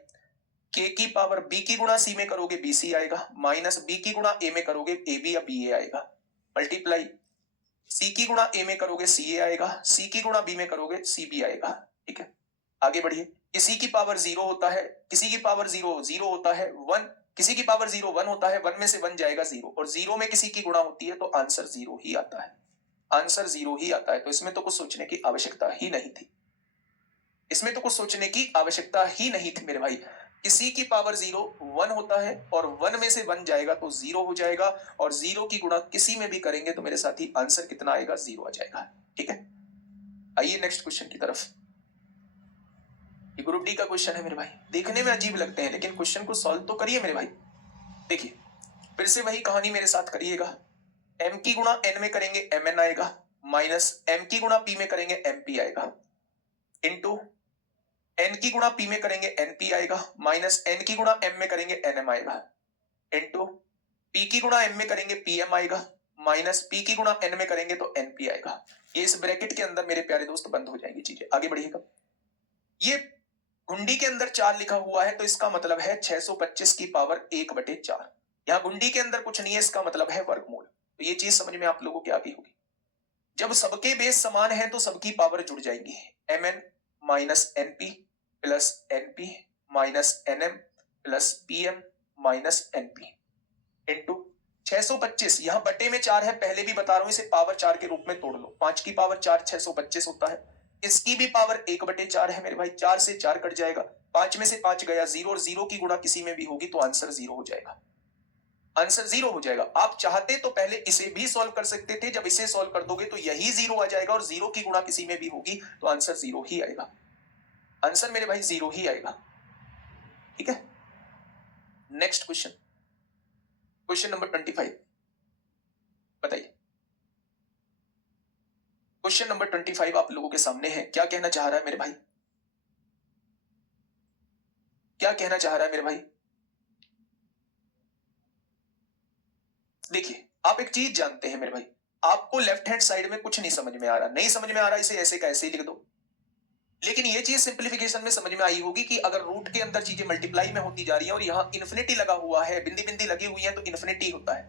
के की पावर बी की गुणा सी में करोगे बी सी आएगा, माइनस बी की गुणा ए में करोगे ए बी या बी ए आएगा, मल्टीप्लाई सी की गुणा ए में करोगे सी ए आएगा, सी की गुणा बी में करोगे सी बी आएगा। ठीक है, आगे बढ़िए। किसी की पावर जीरो होता है, किसी की पावर जीरो जीरो होता है, वन, किसी की पावर जीरो वन होता है, वन में से वन जाएगा जीरो, और जीरो में किसी की गुणा होती है तो आंसर जीरो ही आता है, आंसर जीरो ही आता है। तो इसमें तो कुछ सोचने की आवश्यकता ही नहीं थी, इसमें तो कुछ सोचने की आवश्यकता ही नहीं थी मेरे भाई। किसी की पावर जीरो वन होता है, और वन में से वन जाएगा तो जीरो हो जाएगा, और जीरो की गुणा किसी में भी करेंगे तो मेरे साथी आंसर कितना आएगा, जीरो आ जाएगा। ठीक है, आइए नेक्स्ट क्वेश्चन की तरफ। ये ग्रुप डी का क्वेश्चन है मेरे भाई, देखने में अजीब लगते हैं लेकिन क्वेश्चन को सॉल्व तो करिए मेरे भाई। देखिए, फिर से वही कहानी मेरे साथ करिएगा। एम की गुणा एन में करेंगे एम एन आएगा, माइनस एम की गुणा पी में करेंगे एम पी आएगा, इंटू एन की गुणा पी में करेंगे एन पी आएगा, माइनस एन की गुणा एम में करेंगे एन एम आएगा, इंटू पी की गुणा एम में करेंगे पी एम आएगा, माइनस पी की गुणा एन में करेंगे तो एन पी आएगा। ये इस ब्रैकेट के अंदर मेरे प्यारे दोस्त बंद हो जाएंगी चीजें। आगे बढ़िएगा। ये गुंडी के अंदर 4 लिखा हुआ है तो इसका मतलब है 625 की पावर 1/4। यहाँ गुंडी के अंदर कुछ नहीं है, इसका मतलब है वर्गमूल। तो ये चीज समझ में आप लोगों की आ गई होगी। जब सबके बेस समान है तो सबकी पावर जुड़ जाएंगी। M N minus N P plus N P minus N M plus P M minus N P into 625। यहां बटे में 4 है, पहले भी बता रहा हूं, इसे पावर 4 के रूप में तोड़ लो। 5 की पावर 4 625 होता है, इसकी भी पावर 1/4 है मेरे भाई। 4 से 4 कट जाएगा, 5 में से 5 गया जीरो, और जीरो की गुणा किसी में भी होगी तो आंसर जीरो हो जाएगा, आंसर जीरो हो जाएगा। आप चाहते तो पहले इसे भी सॉल्व कर सकते थे, जब इसे सॉल्व कर दोगे तो यही जीरो आ जाएगा, और जीरो की गुणा किसी में भी होगी तो आंसर जीरो ही आएगा, आंसर मेरे भाई जीरो ही आएगा। ठीक है, नेक्स्ट क्वेश्चन, क्वेश्चन नंबर 25 बताइए। क्वेश्चन नंबर 25 आप लोगों के सामने है। क्या कहना चाह रहा है मेरे भाई, क्या कहना चाह रहा है मेरे भाई? देखिए, आप एक चीज जानते हैं मेरे भाई, आपको लेफ्ट हैंड साइड में कुछ नहीं समझ में आ रहा, नहीं समझ में आ रहा, इसे ऐसे का ऐसे ही लिख दो। लेकिन ये चीज सिंप्लीफिकेशन में समझ में आई होगी कि अगर रूट के अंदर चीजें मल्टीप्लाई में होती जा रही है और यहाँ इन्फिनिटी लगा हुआ है, बिंदी बिंदी लगी हुई है तो इन्फिनिटी होता है।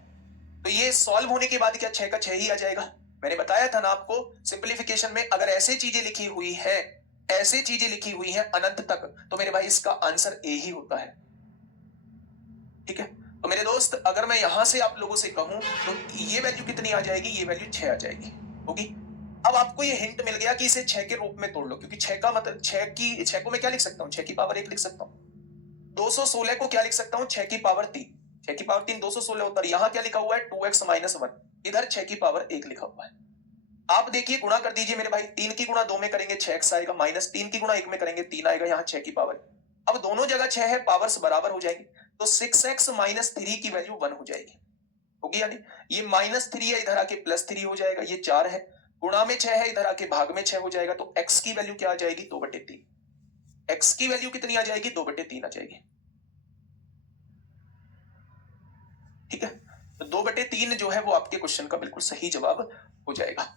तो ये सॉल्व होने के बाद क्या 6 का 6 ही आ जाएगा? मैंने बताया था ना आपको, सिंप्लीफिकेशन में अगर ऐसे चीजें लिखी हुई है, ऐसे चीजें लिखी हुई है अनंत तक, तो मेरे भाई इसका आंसर ए ही होता है। ठीक है, तो मेरे दोस्त अगर मैं यहां से आप लोगों से कहूं तो ये वैल्यू कितनी आ जाएगी, ये वैल्यू 6 आ जाएगी, होगी। अब आपको ये हिंट मिल गया कि इसे 6 के रूप में तोड़ लो, क्योंकि 6 का मतलब 6 को मैं क्या लिख सकता हूं, 6 की पावर 1 लिख सकता हूं। 216 को क्या लिख सकता हूं, 6 की पावर 3, 6 की पावर 3 216 होता है। यहां क्या लिखा हुआ है 2x माइनस 1, इधर 6 की पावर 1 लिखा हुआ है। आप देखिए गुणा कर दीजिए मेरे भाई, 3 की गुणा 2 में करेंगे 6x आएगा, माइनस 3 की गुणा 1 में करेंगे 3 आएगा, यहाँ 6 की पावर। अब दोनों जगह 6 है, पावर्स बराबर हो जाएंगी, तो 6x माइनस 3 की वैल्यू 1 हो जाएगी, होगी यानी ये माइनस 3 है, इधर आके प्लस 3 हो जाएगा, ये 4 है, गुणा में 6 है, इधर आके भाग में 6 हो जाएगा, तो x की वैल्यू क्या आ जाएगी 2/3। x की वैल्यू कितनी आ जाएगी 2/3 आ जाएगी। ठीक है, तो 2/3 जो है वो आपके क्वेश्चन का बिल्कुल सही जवाब हो जाएगा।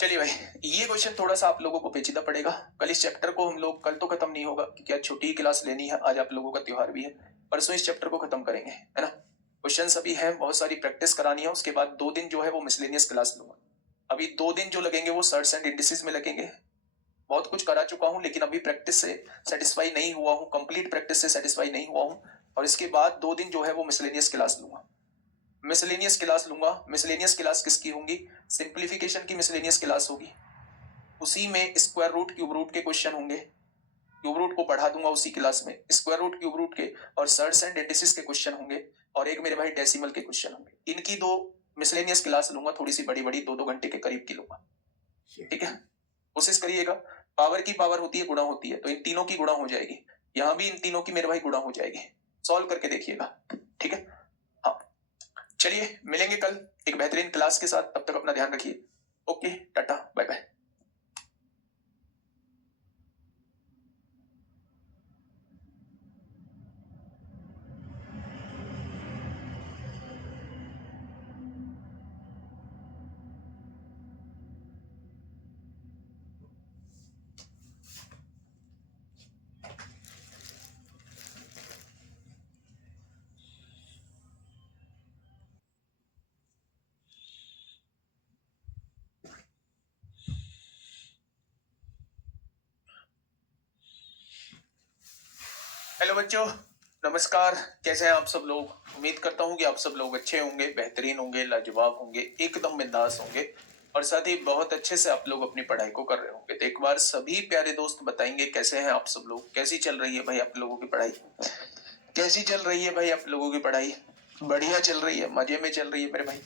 चलिए भाई, ये क्वेश्चन थोड़ा सा आप लोगों को पेचीदा पड़ेगा। कल इस चैप्टर को हम लोग, कल तो खत्म नहीं होगा क्योंकि आज छोटी ही क्लास लेनी है, आज आप लोगों का त्योहार भी है। परसों इस चैप्टर को खत्म करेंगे, है ना। क्वेश्चन अभी है, बहुत सारी प्रैक्टिस करानी है। उसके बाद 2 दिन जो है वो मिसलेनियस क्लास लूंगा। अभी 2 दिन जो लगेंगे वो सर्ट्स एंड इंडिसेस में लगेंगे। बहुत कुछ करा चुका हूं लेकिन अभी प्रैक्टिस से सेटिस्फाई नहीं हुआ हूं, कंप्लीट प्रैक्टिस से सेटिस्फाई नहीं हुआ हूं। और इसके बाद 2 दिन जो है वो मिसलेनियस क्लास लूंगा। मिसलेनियस क्लास लूंगा। मिसलेनियस क्लास किसकी होंगी? सिंप्लीफिकेशन की मिसलेनियस क्लास होगी। उसी में स्क्वायर रूट क्यूब रूट के क्वेश्चन होंगे। क्यूब रूट को पढ़ा दूंगा उसी क्लास में, स्क्वायर रूट क्यूब रूट के और सर्ट्स एंड इंडिसेस के क्वेश्चन होंगे। और एक मेरे भाई डेसिमल के क्वेश्चन होंगे। इनकी 2 मिसलेनियस क्लास लूंगा, थोड़ी सी बड़ी बड़ी, 2-2 घंटे के करीब की लूंगा। ठीक है, कोशिश करिएगा। पावर की पावर होती है, गुणा होती है, तो इन तीनों की गुणा हो जाएगी। यहां भी इन तीनों की मेरे भाई गुणा हो जाएगी। सॉल्व करके देखिएगा, ठीक है। हाँ, चलिए मिलेंगे कल एक बेहतरीन क्लास के साथ। तब तक अपना ध्यान रखिए। Okay, tata, bye bye. Hello बच्चों, नमस्कार। कैसे हैं आप सब लोग? उम्मीद करता हूं कि आप सब लोग अच्छे होंगे, बेहतरीन होंगे, लाजवाब होंगे, एकदम बिंदास होंगे और साथ ही बहुत अच्छे से आप लोग अपनी पढ़ाई को कर रहे होंगे। तो एक बार सभी प्यारे दोस्त बताएंगे कैसे हैं आप सब लोग, कैसी चल रही है भाई आप लोगों की पढ़ाई? कैसी चल रही है भाई आप लोगों की पढ़ाई? बढ़िया चल रही है, मजे में चल रही है मेरे भाई।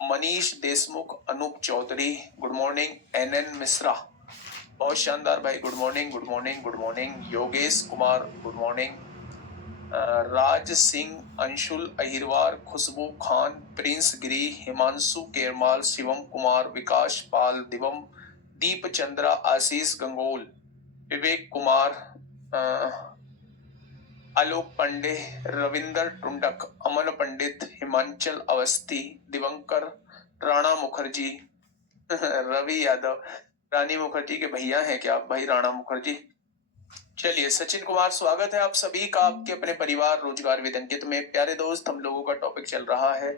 Manish Deshmukh, Anoop Chaudhary, good morning. NN Mishra, बहुत शानदार भाई, good morning, good morning, good morning. Yogesh Kumar, good morning. Raj Singh, Anshul Ahirwar, Khushboo Khan, Prince Giri, Himanshu Kermal, Shivam Kumar, Vikas Pal, Divam, Deep Chandra, Ashish Gangol, Vivek Kumar, Alok Pandey, Ravinder Tundak, Aman Pandit, Himanchal Awasthi, Divankar, Rana Mukherjee, Ravi Yadav. Rani Mukherjee के भैया हैं क्या आप भाई, राणा मुखर्जी? चलिए, सचिन कुमार, स्वागत है आप सभी का आपके अपने परिवार रोजगार विदंकित में। प्यारे दोस्त, हम लोगों का टॉपिक चल रहा है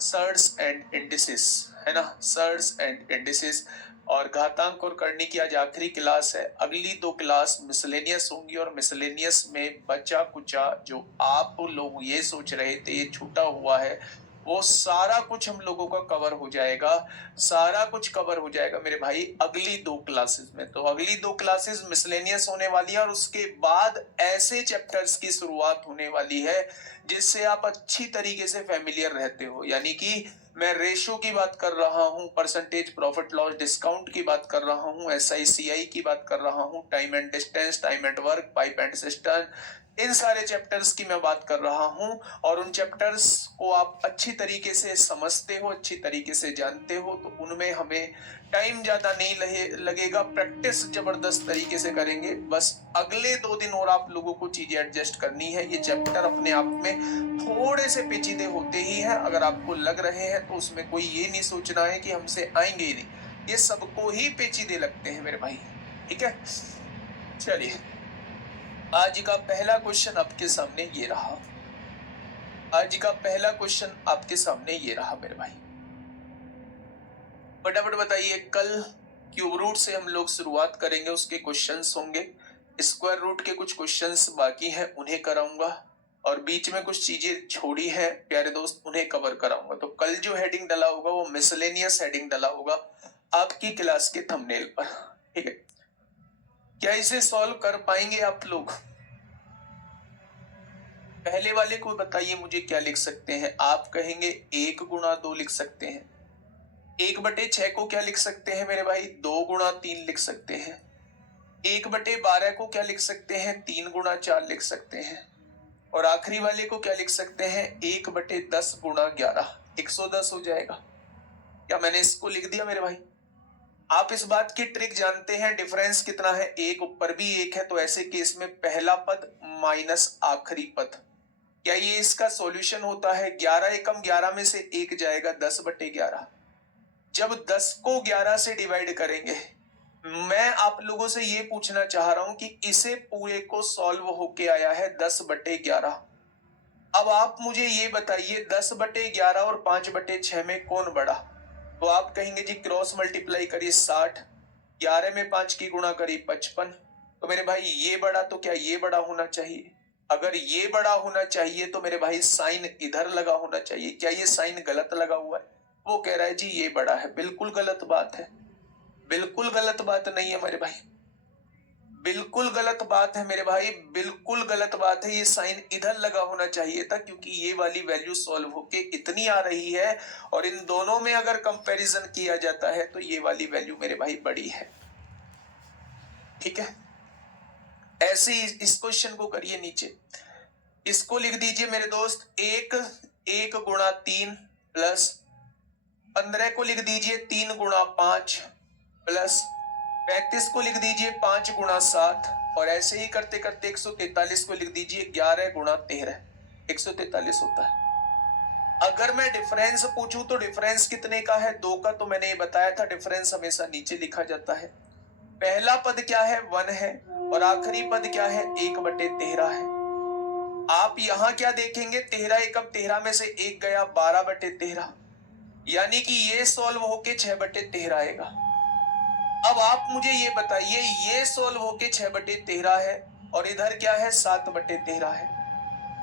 सर्ट्स एंड इंडिसेस, है ना, सर्ट्स एंड इंडिसेस। और घातांक और करनी की आज आखिरी क्लास है। अगली 2 क्लास मिसलेनियस होंगी और मिसलेनियस में बचा कुचा जो आप लोग ये सोच रहे थे ये छूटा हुआ है, वो सारा कुछ हम लोगों का कवर हो जाएगा। सारा कुछ कवर हो जाएगा मेरे भाई अगली 2 क्लासेस में। तो अगली 2 क्लासेस मिसलेनियस होने वाली है और उसके बाद ऐसे चैप्टर्स की शुरुआत होने वाली है जिससे आप अच्छी तरीके से फैमिलियर रहते हो। यानी कि मैं रेशो की बात कर रहा हूं, परसेंटेज प्रॉफिट लॉस डिस्काउंट की बात कर रहा हूं, SICI की बात कर रहा हूं, time and distance, time and work, pipe and system, इन सारे चैप्टर्स की मैं बात कर रहा हूं। और उन चैप्टर्स को आप अच्छी तरीके से समझते हो, अच्छी तरीके से जानते हो, तो उनमें हमें टाइम ज्यादा नहीं लगेगा। प्रैक्टिस जबरदस्त तरीके से करेंगे। बस अगले 2 दिन और आप लोगों को चीजें एडजस्ट करनी है। ये चैप्टर अपने आप में थोड़े से पेचीदे होते ही हैं। अगर आपको लग रहे हैं तो उसमें कोई ये नहीं सोचना है कि हमसे आएंगे ही नहीं, ये सबको ही पेचीदे लगते हैं मेरे भाई, ठीक है। चलिए, आज का पहला क्वेश्चन आपके सामने ये रहा। आज का पहला क्वेश्चन आपके सामने ये रहा मेरे भाई। फटाफट बताइए। कल क्यूब रूट से हम लोग शुरुआत करेंगे, उसके क्वेश्चंस होंगे। स्क्वायर रूट के कुछ क्वेश्चंस बाकी हैं, उन्हें कराऊंगा। और बीच में कुछ चीजें छोड़ी है प्यारे दोस्त, उन्हें कवर कराऊंगा। तो कल जो हेडिंग डला होगा वो मिसलेनियस हेडिंग डला होगा आपकी क्लास के थंबनेल पर, ठीक है। क्या इसे सॉल्व कर पाएंगे आप लोग? पहले वाले को बताइए मुझे क्या लिख सकते हैं। आप कहेंगे 1 गुणा 2 लिख सकते हैं। 1/6 को क्या लिख सकते हैं मेरे भाई? 2 गुणा 3 लिख सकते हैं। 1/12 को क्या लिख सकते हैं? 3 गुणा 4 लिख सकते हैं। और आखिरी वाले को क्या लिख सकते हैं? 1/10 गुणा 11, 110 हो जाएगा। क्या मैंने इसको लिख दिया मेरे भाई? आप इस बात की ट्रिक जानते हैं, डिफरेंस कितना है? एक ऊपर भी 1 है, तो ऐसे केस में पहला पद माइनस आखिरी पद। क्या ये इसका सॉल्यूशन होता है? 11 एकम 11 में से 1 जाएगा, 10/11। जब 10 को 11 से डिवाइड करेंगे, मैं आप लोगों से ये पूछना चाह रहा हूं कि इसे पूरे को सॉल्व होके आया है 10/11। अब आप मुझे ये बताइए 10/11 और 5/6 में कौन बड़ा? तो आप कहेंगे जी क्रॉस मल्टीप्लाई करिए 60, 11 में 5 की गुणा करिए 55। तो मेरे भाई ये बड़ा, तो क्या ये बड़ा होना चाहिए? अगर ये बड़ा होना चाहिए तो मेरे भाई साइन इधर लगा होना चाहिए। क्या ये साइन गलत लगा हुआ है? वो कह रहा है जी ये बड़ा है। बिल्कुल गलत बात है, बिल्कुल गलत बात नहीं है मेरे भाई, बिल्कुल गलत बात है मेरे भाई, बिल्कुल गलत बात है। ये साइन इधर लगा होना चाहिए था, क्योंकि ये वाली वैल्यू सॉल्व होके इतनी आ रही है और इन दोनों में अगर कंपैरिजन किया जाता है तो ये वाली वैल्यू मेरे भाई बड़ी है। ठीक है, ऐसे ही इस क्वेश्चन को करिए नीचे। इसको लिख दीजिए मेरे दोस्त, 1 गुणा 3 प्लस 15 को लिख दीजिए 3 गुणा 5 प्लस 35 को लिख दीजिए 5 गुणा 7 और ऐसे ही करते करते 143 को लिख दीजिए 11 गुणा 13। 143 होता है। अगर मैं डिफरेंस पूछूं तो डिफरेंस कितने का है? 2 का। तो मैंने ये बताया था डिफरेंस हमेशा नीचे लिखा जाता है। पहला पद क्या है? 1 है और आखिरी पद क्या है? 1/13 है। आप यहां क्या देखेंगे? 13 एकम 13 में से 1 गया, 12/13, यानी कि ये सॉल्व होके 6/13 आएगा। अब आप मुझे ये बताइए, ये सॉल्व होके 6/13 है और इधर क्या है? 7/13 है।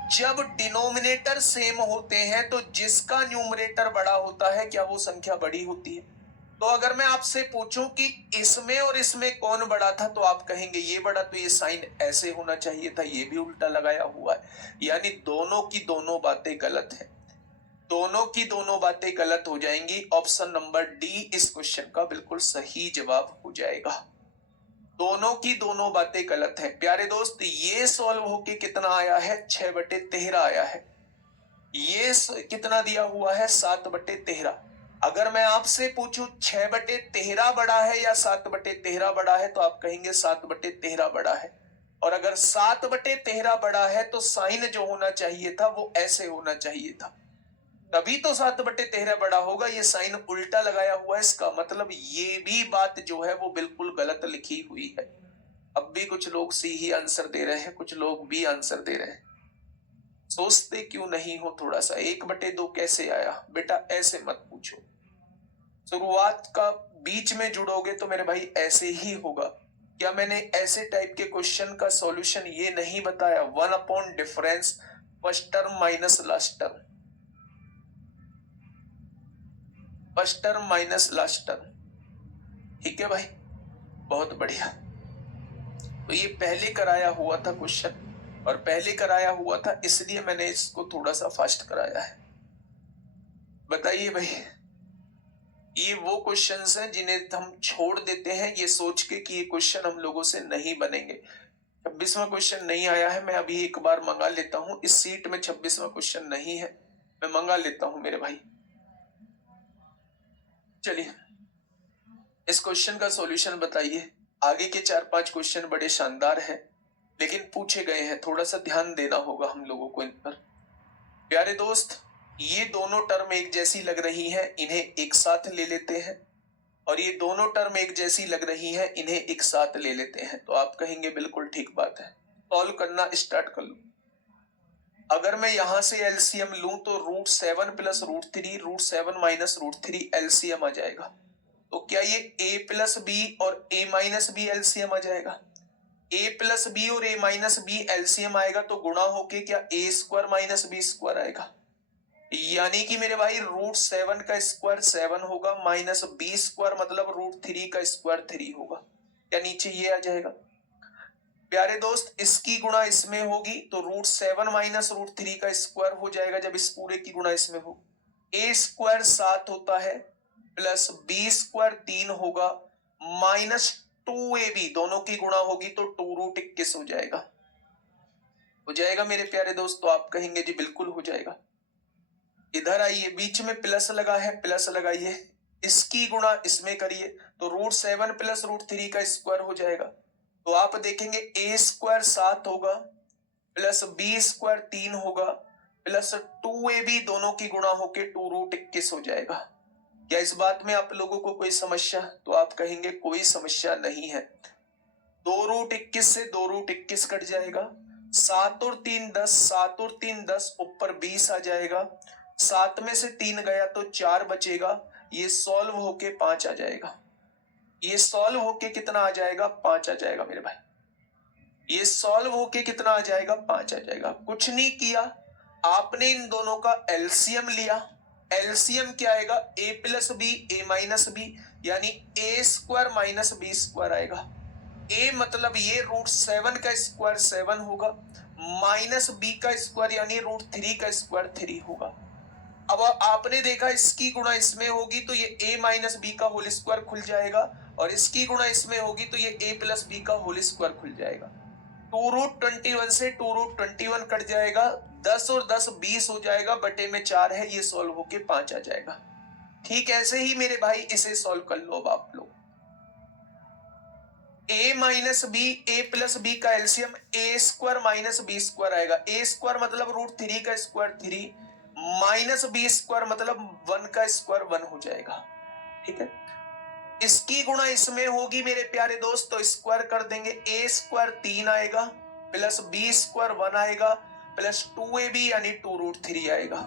जब डिनोमिनेटर सेम होते हैं तो जिसका न्यूमरेटर बड़ा होता है, क्या वो संख्या बड़ी होती है? तो अगर मैं आपसे पूछूं कि इसमें और इसमें कौन बड़ा था, तो आप कहेंगे ये बड़ा, तो ये साइन ऐसे होना चाहिए था, ये भी उल्टा लगाया हुआ है। यानी दोनों की दोनों बातें गलत है, दोनों की दोनों बातें गलत हो जाएंगी। ऑप्शन नंबर डी इस क्वेश्चन का बिल्कुल सही जवाब हो जाएगा। दोनों की दोनों बातें गलत है प्यारे दोस्त। ये सॉल्व होके कितना आया है? 6/13 आया है। ये कितना दिया हुआ है? 7/13। अगर मैं आपसे पूछूं 6/13 बड़ा है या 7/13 बड़ा है, तो आप कहेंगे 7/13 बड़ा है। और अगर 7/13 बड़ा है तो साइन जो होना चाहिए था वो ऐसे होना चाहिए था, तभी तो 7/13 बड़ा होगा। ये साइन उल्टा लगाया हुआ है, इसका मतलब ये भी बात जो है वो बिल्कुल गलत लिखी हुई है। अब भी कुछ लोग सी ही आंसर दे रहे हैं, कुछ लोग बी आंसर दे रहे हैं। सोचते क्यों नहीं हो थोड़ा सा? 1/2 कैसे आया? बेटा ऐसे मत पूछो, शुरुआत का बीच में जुड़ोगे तो मेरे भाई ऐसे ही होगा। क्या मैंने ऐसे टाइप के क्वेश्चन का सॉल्यूशन ये नहीं बताया? 1 difference first term minus last term, first term minus last term. ठीक है भाई, बहुत बढ़िया। तो ये पहले कराया हुआ था क्वेश्चन, और पहले कराया हुआ था इसलिए मैंने इसको थोड़ा सा फास्ट कराया है। बताइए भाई, ये वो क्वेश्चंस हैं जिन्हें हम छोड़ देते हैं ये सोच के कि ये क्वेश्चन हम लोगों से नहीं बनेंगे। 26वां क्वेश्चन नहीं आया है, मैं अभी एक बार मंगा लेता हूं। इस सीट में 26वां क्वेश्चन नहीं है, मैं मंगा लेता हूं मेरे भाई। चलिए इस क्वेश्चन का सॉल्यूशन बताइए। आगे के 4-5 क्वेश्चन बड़े शानदार हैं, लेकिन पूछे गए हैं, थोड़ा सा ध्यान देना होगा हम लोगों को इन पर। प्यारे दोस्त, ये दोनों टर्म एक जैसी लग रही हैं, इन्हें एक साथ ले लेते हैं, और ये दोनों टर्म एक जैसी लग रही हैं, इन्हें एक साथ ले लेते हैं। तो आप कहेंगे बिल्कुल ठीक बात है, सॉल्व करना स्टार्ट कर लो। अगर मैं यहां से एलसीएम लूं तो √7 प्लस √3, √7 माइनस √3 एलसीएम आ जाएगा। तो क्या ये a प्लस बी और a माइनस बी एलसीएम आ जाएगा? a प्लस बी और a माइनस बी एलसीएम आएगा तो गुणा होके क्या a² माइनस b² आएगा। यानी कि मेरे भाई √7 का स्क्वायर 7 होगा, माइनस b² मतलब √3 का स्क्वायर 3 होगा। क्या नीचे ये आ जाएगा? प्यारे दोस्त, इसकी गुणा इसमें होगी तो √7 माइनस √3 का स्क्वायर हो जाएगा जब इस पूरे की गुणा इसमें हो। a² 7 होता है प्लस b² 3 होगा, माइनस 2ab दोनों की गुणा होगी तो 2√21 हो जाएगा। हो जाएगा मेरे प्यारे दोस्त? तो आप कहेंगे जी बिल्कुल हो जाएगा। इधर आइए, बीच में प्लस लगा है, प्लस लगाइए, इसकी गुणा इसमें करिए तो √7 प्लस √3 का स्क्वायर हो जाएगा। तो आप देखेंगे a² 7 होगा प्लस b² 3 होगा प्लस 2ab दोनों की गुणा होके 2√21 हो जाएगा। क्या इस बात में आप लोगों को कोई समस्या? तो आप कहेंगे कोई समस्या नहीं है। 2√21 से 2√21 कट जाएगा। 7 और 3 10, 7 और 3 10, ऊपर 20 आ जाएगा। 7 में से 3 गया तो 4 बचेगा। ये सॉल्व होके 5 आ जाएगा। ये सॉल्व होके कितना आ जाएगा? 5 आ जाएगा मेरे भाई। ये सॉल्व होके कितना आ जाएगा? 5 आ जाएगा। कुछ नहीं किया, आपने इन दोनों का एलसीएम लिया। एलसीएम क्या आएगा? a plus B A minus B, यानी a square minus B square आएगा। a मतलब ये √7 का स्क्वायर 7 होगा, माइनस b का स्क्वायर यानी √3 का स्क्वायर 3 होगा। अब आपने देखा इसकी गुणा इसमें होगी तो ये a माइनस बी का होल स्क्वायर खुल जाएगा, और इसकी गुणा इसमें होगी तो ये a प्लस बी का होल स्क्वायर खुल जाएगा। 2√21 से 2√21 कट जाएगा। 10 और 10 20 हो जाएगा, बटे में 4 है, ये सॉल्व होके 5 आ जाएगा। ठीक ऐसे ही मेरे भाई इसे सॉल्व कर लो। अब आप लोग a minus B, A plus B का LCM a square minus B square आएगा। a स्क्वायर मतलब √3 का स्क्वायर 3, माइनस बी स्क्वायर मतलब 1 का स्क्वायर 1 हो जाएगा। ठीक है, इसकी गुणा इसमें होगी मेरे प्यारे दोस्त, तो स्क्वायर कर देंगे। a स्क्वायर 3 आएगा, प्लस b स्क्वायर 1 आएगा, प्लस 2ab यानी 2√3 आएगा।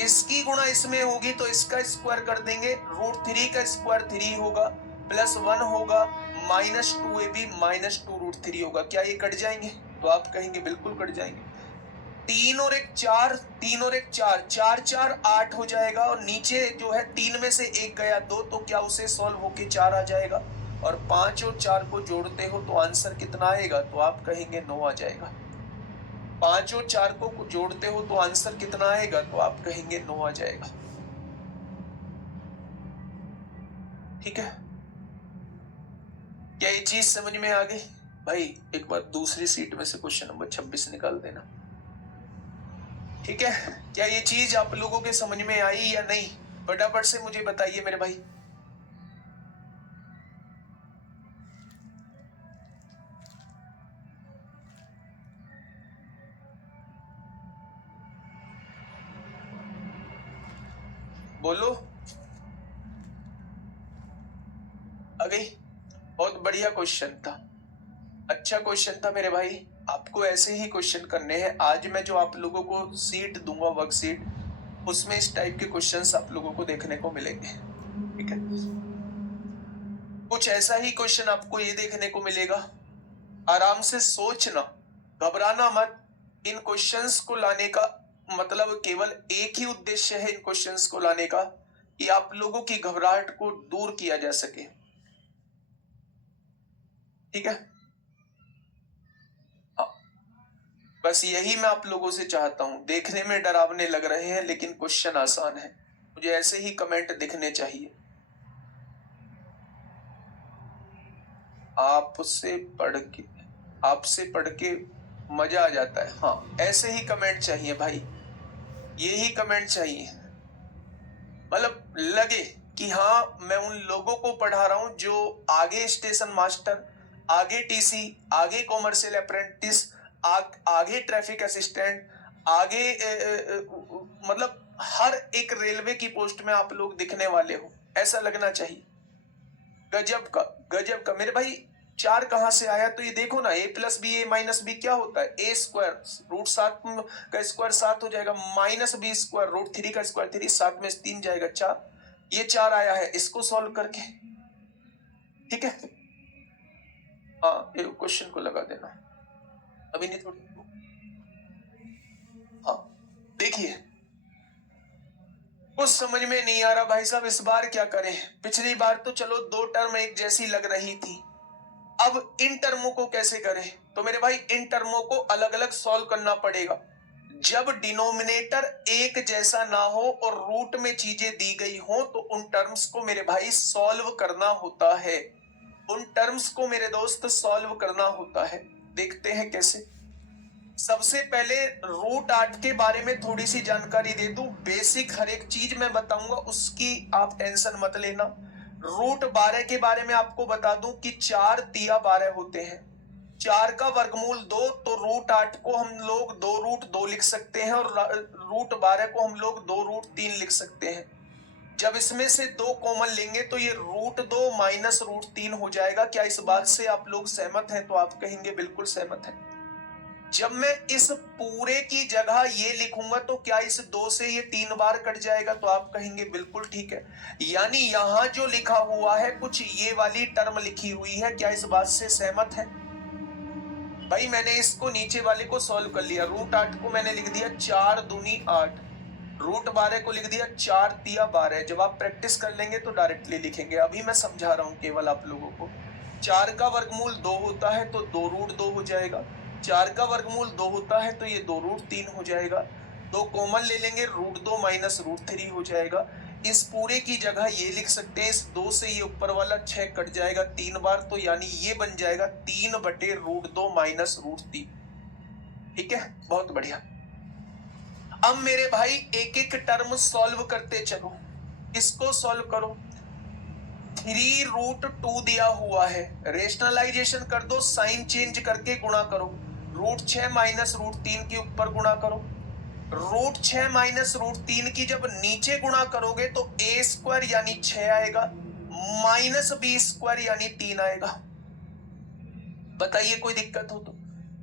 इसकी गुणा इसमें होगी तो इसका स्क्वायर कर देंगे। √3 का स्क्वायर 3 होगा, प्लस 1 होगा, माइनस 2ab माइनस 2√3 होगा। क्या ये कट जाएंगे? तो आप कहेंगे बिल्कुल कट जाएंगे। 3 और 1 4, 3 और 1 4, 4 4 8 हो जाएगा, और नीचे जो है 3 में से 1 गया 2, तो क्या उसे सॉल्व होके 4 आ जाएगा। और 5 और 4 को जोड़ते हो तो आंसर कितना आएगा? तो आप कहेंगे 9 आ जाएगा। 5 और 4 को जोड़ते हो तो आंसर कितना आएगा? तो आप कहेंगे 9 आ जाएगा। ठीक है, क्या ये चीज समझ में आ गई? भाई एक बार दूसरी सीट में से क्वेश्चन नंबर 26 निकाल देना। ठीक है, क्या ये चीज आप लोगों के समझ में आई या नहीं? फटाफट से मुझे बताइए मेरे भाई। बोलो, आ गई? बहुत बढ़िया क्वेश्चन था, अच्छा क्वेश्चन था मेरे भाई। आपको ऐसे ही क्वेश्चन करने हैं। आज मैं जो आप लोगों को सीट दूंगा, वर्कशीट, उसमें इस टाइप के क्वेश्चंस आप लोगों को देखने को मिलेंगे। ठीक है, कुछ ऐसा ही क्वेश्चन आपको ये देखने को मिलेगा। आराम से सोचना, घबराना मत। इन क्वेश्चंस को लाने का मतलब केवल एक ही उद्देश्य है, इन क्वेश्चंस को लाने का, कि आप लोगों की घबराहट को दूर किया जा सके। ठीक है, बस यही मैं आप लोगों से चाहता हूं। देखने में डरावने लग रहे हैं लेकिन क्वेश्चन आसान है। मुझे ऐसे ही कमेंट दिखने चाहिए। आपसे पढ़ के मजा आ जाता है। हाँ, ऐसे ही कमेंट चाहिए भाई, यही कमेंट चाहिए। मतलब लगे कि हाँ मैं उन लोगों को पढ़ा रहा हूं जो आगे स्टेशन मास्टर, आगे टीसी, आगे कॉमर्शियल अप्रेंटिस, आगे ट्रैफिक असिस्टेंट, आगे मतलब हर एक रेलवे की पोस्ट में आप लोग दिखने वाले हो, ऐसा लगना चाहिए। गजब का, गजब का मेरे भाई। 4 कहां से आया? तो ये देखो ना, a plus B A minus B क्या होता है? a स्क्वायर √7 का स्क्वायर 7 हो जाएगा, माइनस बी स्क्वायर √3 का स्क्वायर 3, 7 में 3 जाएगा 4। ये 4 आया है, इसको सॉल्व करके। ठीक है, हाँ ये क्वेश्चन को लगा देना अभी, नहीं थोड़ी। हाँ देखिए, कुछ समझ में नहीं आ रहा भाई साहब, इस बार क्या करें? पिछली बार तो चलो 2 टर्म एक जैसी लग रही थी, अब इन टर्मों को कैसे करें? तो मेरे भाई इन टर्मों को अलग अलग सॉल्व करना पड़ेगा। जब डिनोमिनेटर एक जैसा ना हो और रूट में चीजें दी गई हो तो उन टर्म्स को मेरे भाई सॉल्व करना होता है। उन टर्म्स को मेरे दोस्त सॉल्व करना होता है। देखते हैं कैसे। सबसे पहले √8 के बारे में थोड़ी सी जानकारी दे दूं। बेसिक हर एक चीज मैं बताऊंगा, उसकी आप टेंशन मत लेना। √12 के बारे में आपको बता दूं कि 4 तिया 12 होते हैं। 4 का वर्गमूल 2, तो √8 को हम लोग 2√2 लिख सकते हैं, और √12 को हम लोग 2√3 लिख सकते हैं। जब इसमें से 2 कॉमन लेंगे तो ये √2 माइनस √3 हो जाएगा। क्या इस बात से आप लोग सहमत हैं? तो आप कहेंगे बिल्कुल सहमत हैं। जब मैं इस पूरे की जगह ये लिखूंगा तो क्या इस 2 से ये 3 बार कट जाएगा? तो आप कहेंगे बिल्कुल ठीक है। यानी यहां जो लिखा हुआ है कुछ ये वाली टर्म लिखी हुई है। क्या इस बात से सहमत है? भाई मैंने इसको नीचे वाले को सॉल्व कर लिया। √8 को मैंने लिख दिया 4 दूनी 8, √12 को लिख दिया 4 तिया 12। जब आप प्रैक्टिस कर लेंगे तो डायरेक्टली लिखेंगे। अभी मैं समझा रहा हूं केवल आप लोगों को। 4 का वर्गमूल 2 होता है तो 2√2 हो जाएगा। 4 का वर्गमूल 2 होता है तो ये 2√3 हो जाएगा। 2 कॉमन ले लेंगे, √2 माइनस √3 हो जाएगा। इस पूरे की जगह ये लिख सकते हैं, इस 2 से ये ऊपर वाला 6 कट जाएगा 3 बार, तो यानी ये बन जाएगा 3/√2 माइनस √3। ठीक है, बहुत बढ़िया। अब मेरे भाई एक एक टर्म सॉल्व करते चलो। इसको सॉल्व करो। 3√2 दिया हुआ है, रेशनलाइजेशन कर दो, साइन चेंज करके गुणा करो। √6 माइनस √3 के ऊपर गुणा करो। √6 माइनस √3 की जब नीचे गुणा करोगे तो a² यानी 6 आएगा, माइनस b² यानी 3 आएगा। बताइए कोई दिक्कत हो तो?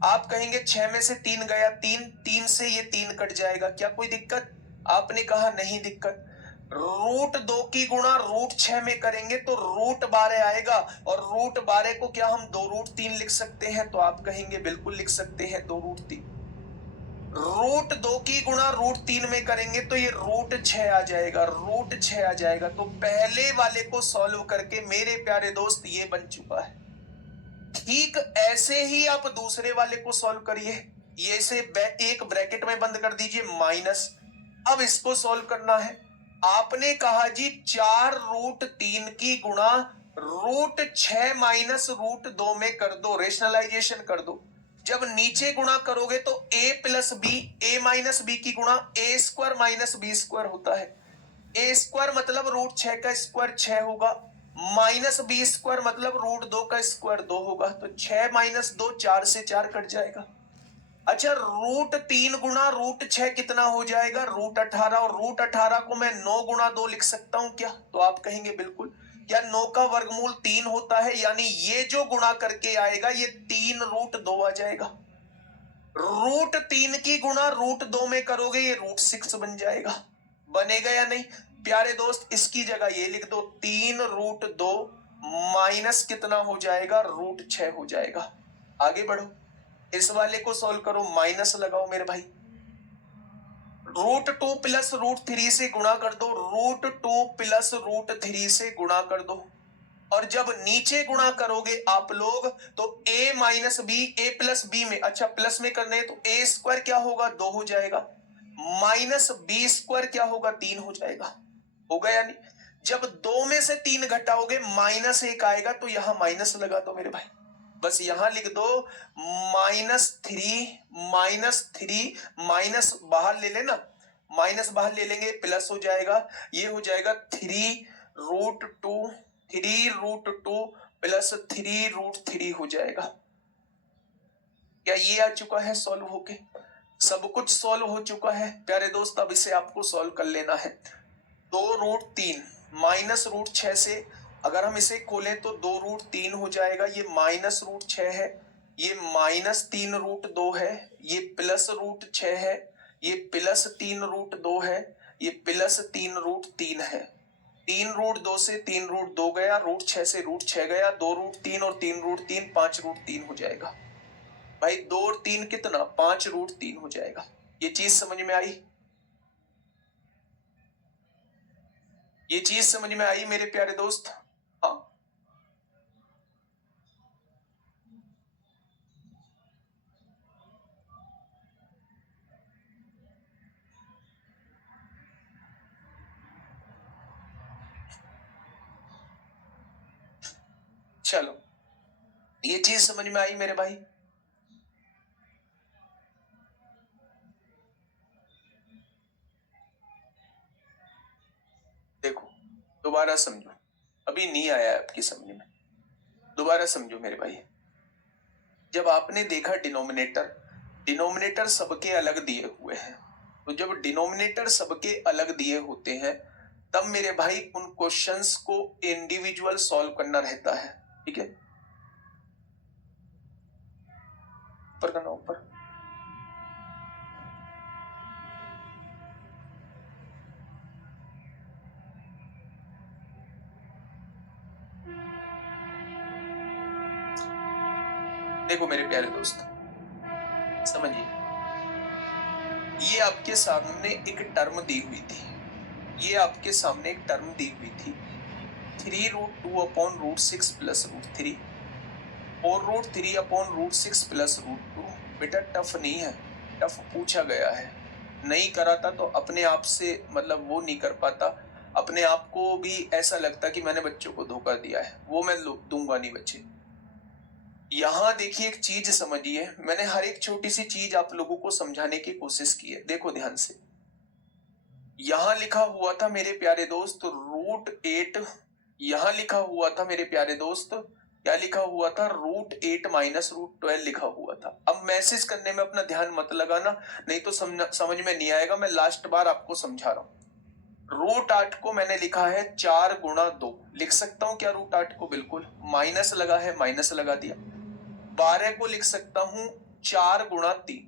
आप कहेंगे 6 में से 3 गया, 3 से ये 3 कट जाएगा, क्या कोई दिक्कत? आपने कहा नहीं दिक्कत। √2 की गुणा √6 में करेंगे तो √12 आएगा, और √12 को क्या हम 2√3 लिख सकते हैं? तो आप कहेंगे बिल्कुल लिख सकते हैं 2√3। √2 की गुणा √3 में करेंगे तो ये √6 आ जाएगा, √6 आ जाएगा। तो पहले वाले को सॉल्व करके मेरे प्यारे दोस्त ये बन चुका है। ठीक ऐसे ही आप दूसरे वाले को सॉल्व करिए। ये से एक ब्रैकेट में बंद कर दीजिए माइनस। अब इसको सॉल्व करना है। आपने कहा जी 4√3 की गुणा √6 माइनस √2 में कर दो, रेशनलाइजेशन कर दो। जब नीचे गुणा करोगे तो a plus B, a minus B की गुणा a² माइनस b² होता है। a² मतलब √6 का स्क्वायर 6 होगा, माइनस b² मतलब √2 का स्क्वायर 2 होगा। तो 6 माइनस 2, 4 से 4 कट जाएगा। अच्छा, √3 गुणा √6 कितना हो जाएगा? √18, और √18 को मैं 9 गुणा 2 लिख सकता हूं क्या? तो आप कहेंगे बिल्कुल। क्या 9 का वर्गमूल 3 होता है? यानी ये जो गुणा करके आएगा ये 3√2 आ जाएगा। √3 की गुणा √2 में करोगे ये √6 बन जाएगा। बनेगा या नहीं? प्यारे दोस्त इसकी जगह ये लिख दो, 3√2 माइनस कितना हो जाएगा? √6 हो जाएगा। आगे बढ़ो, इस वाले को सॉल्व करो, माइनस लगाओ मेरे भाई। √2 प्लस √3 से गुणा कर दो, √2 प्लस √3 से गुणा कर दो। और जब नीचे गुणा करोगे आप लोग तो a minus B, a plus B में, अच्छा प्लस में करने हैं तो a² क्या होगा? 2 हो जाएगा, माइनस b² क्या होगा? 3 हो जाएगा। हो गया यानी जब 2 में से 3 घटाओगे -1 आएगा, तो यहां माइनस लगा दो मेरे भाई। बस यहां लिख दो -3 माइनस बाहर ले लेना, माइनस बाहर ले लेंगे प्लस हो जाएगा। ये हो जाएगा 3√2 प्लस 3√3 हो जाएगा। क्या ये आ चुका है सॉल्व होके? सब कुछ सॉल्व हो चुका है प्यारे दोस्त। अब इसे आपको सॉल्व कर लेना है। 2√3 माइनस √6 से अगर हम इसे खोलें तो 2√3 हो जाएगा। ये माइनस √6 है, ये माइनस 3√2 है, ये प्लस √6 है, ये प्लस 3√2 है, ये प्लस 3√3 है। 3√2 से 3√2 गया, √6 से √6 गया, 2√3 और 3√3 5√3 हो जाएगा। भाई 2 और 3 कितना? 5√3 हो जाएगा। ये चीज समझ में आई? ये चीज समझ में आई मेरे प्यारे दोस्त? हाँ, चलो ये चीज समझ में आई मेरे भाई? देखो दोबारा समझो, अभी नहीं आया आपकी समझ में, दोबारा समझो मेरे भाई। जब आपने देखा डिनोमिनेटर सबके अलग दिए हुए हैं, तो जब डिनोमिनेटर सबके अलग दिए होते हैं तब मेरे भाई उन क्वेश्चंस को इंडिविजुअल सॉल्व करना रहता है। ठीक है, ऊपर करना, ऊपर। देखो मेरे प्यारे दोस्त, समझिए, ये आपके सामने एक टर्म दी हुई थी, ये आपके सामने एक टर्म दी हुई थी 3√2/√6 प्लस √3 और √3/√6 प्लस √2। बेटा टफ नहीं है, टफ पूछा गया है, नहीं करा था तो अपने आप से मतलब वो नहीं कर पाता, अपने आप को भी ऐसा लगता कि मैंने बच्चों को धोखा दिया है, वो मैं दूंगा नहीं बच्चे। यहां देखिए एक चीज समझिए, मैंने हर एक छोटी सी चीज आप लोगों को समझाने की कोशिश की है। देखो ध्यान से, यहां लिखा हुआ था मेरे प्यारे दोस्त √8, यहां लिखा हुआ था मेरे प्यारे दोस्त, क्या लिखा हुआ था, √8 माइनस √12 लिखा हुआ था। अब मैसेज करने में अपना ध्यान मत लगाना, नहीं तो समझ में नहीं आएगा, मैं लास्ट बार आपको समझा रहा हूं। √8 को मैंने लिखा है 4 गुणा 2, लिख सकता हूं क्या √8 को, बिल्कुल, माइनस लगा है माइनस लगा दिया। 12 को लिख सकता हूं 4 गुणा 3,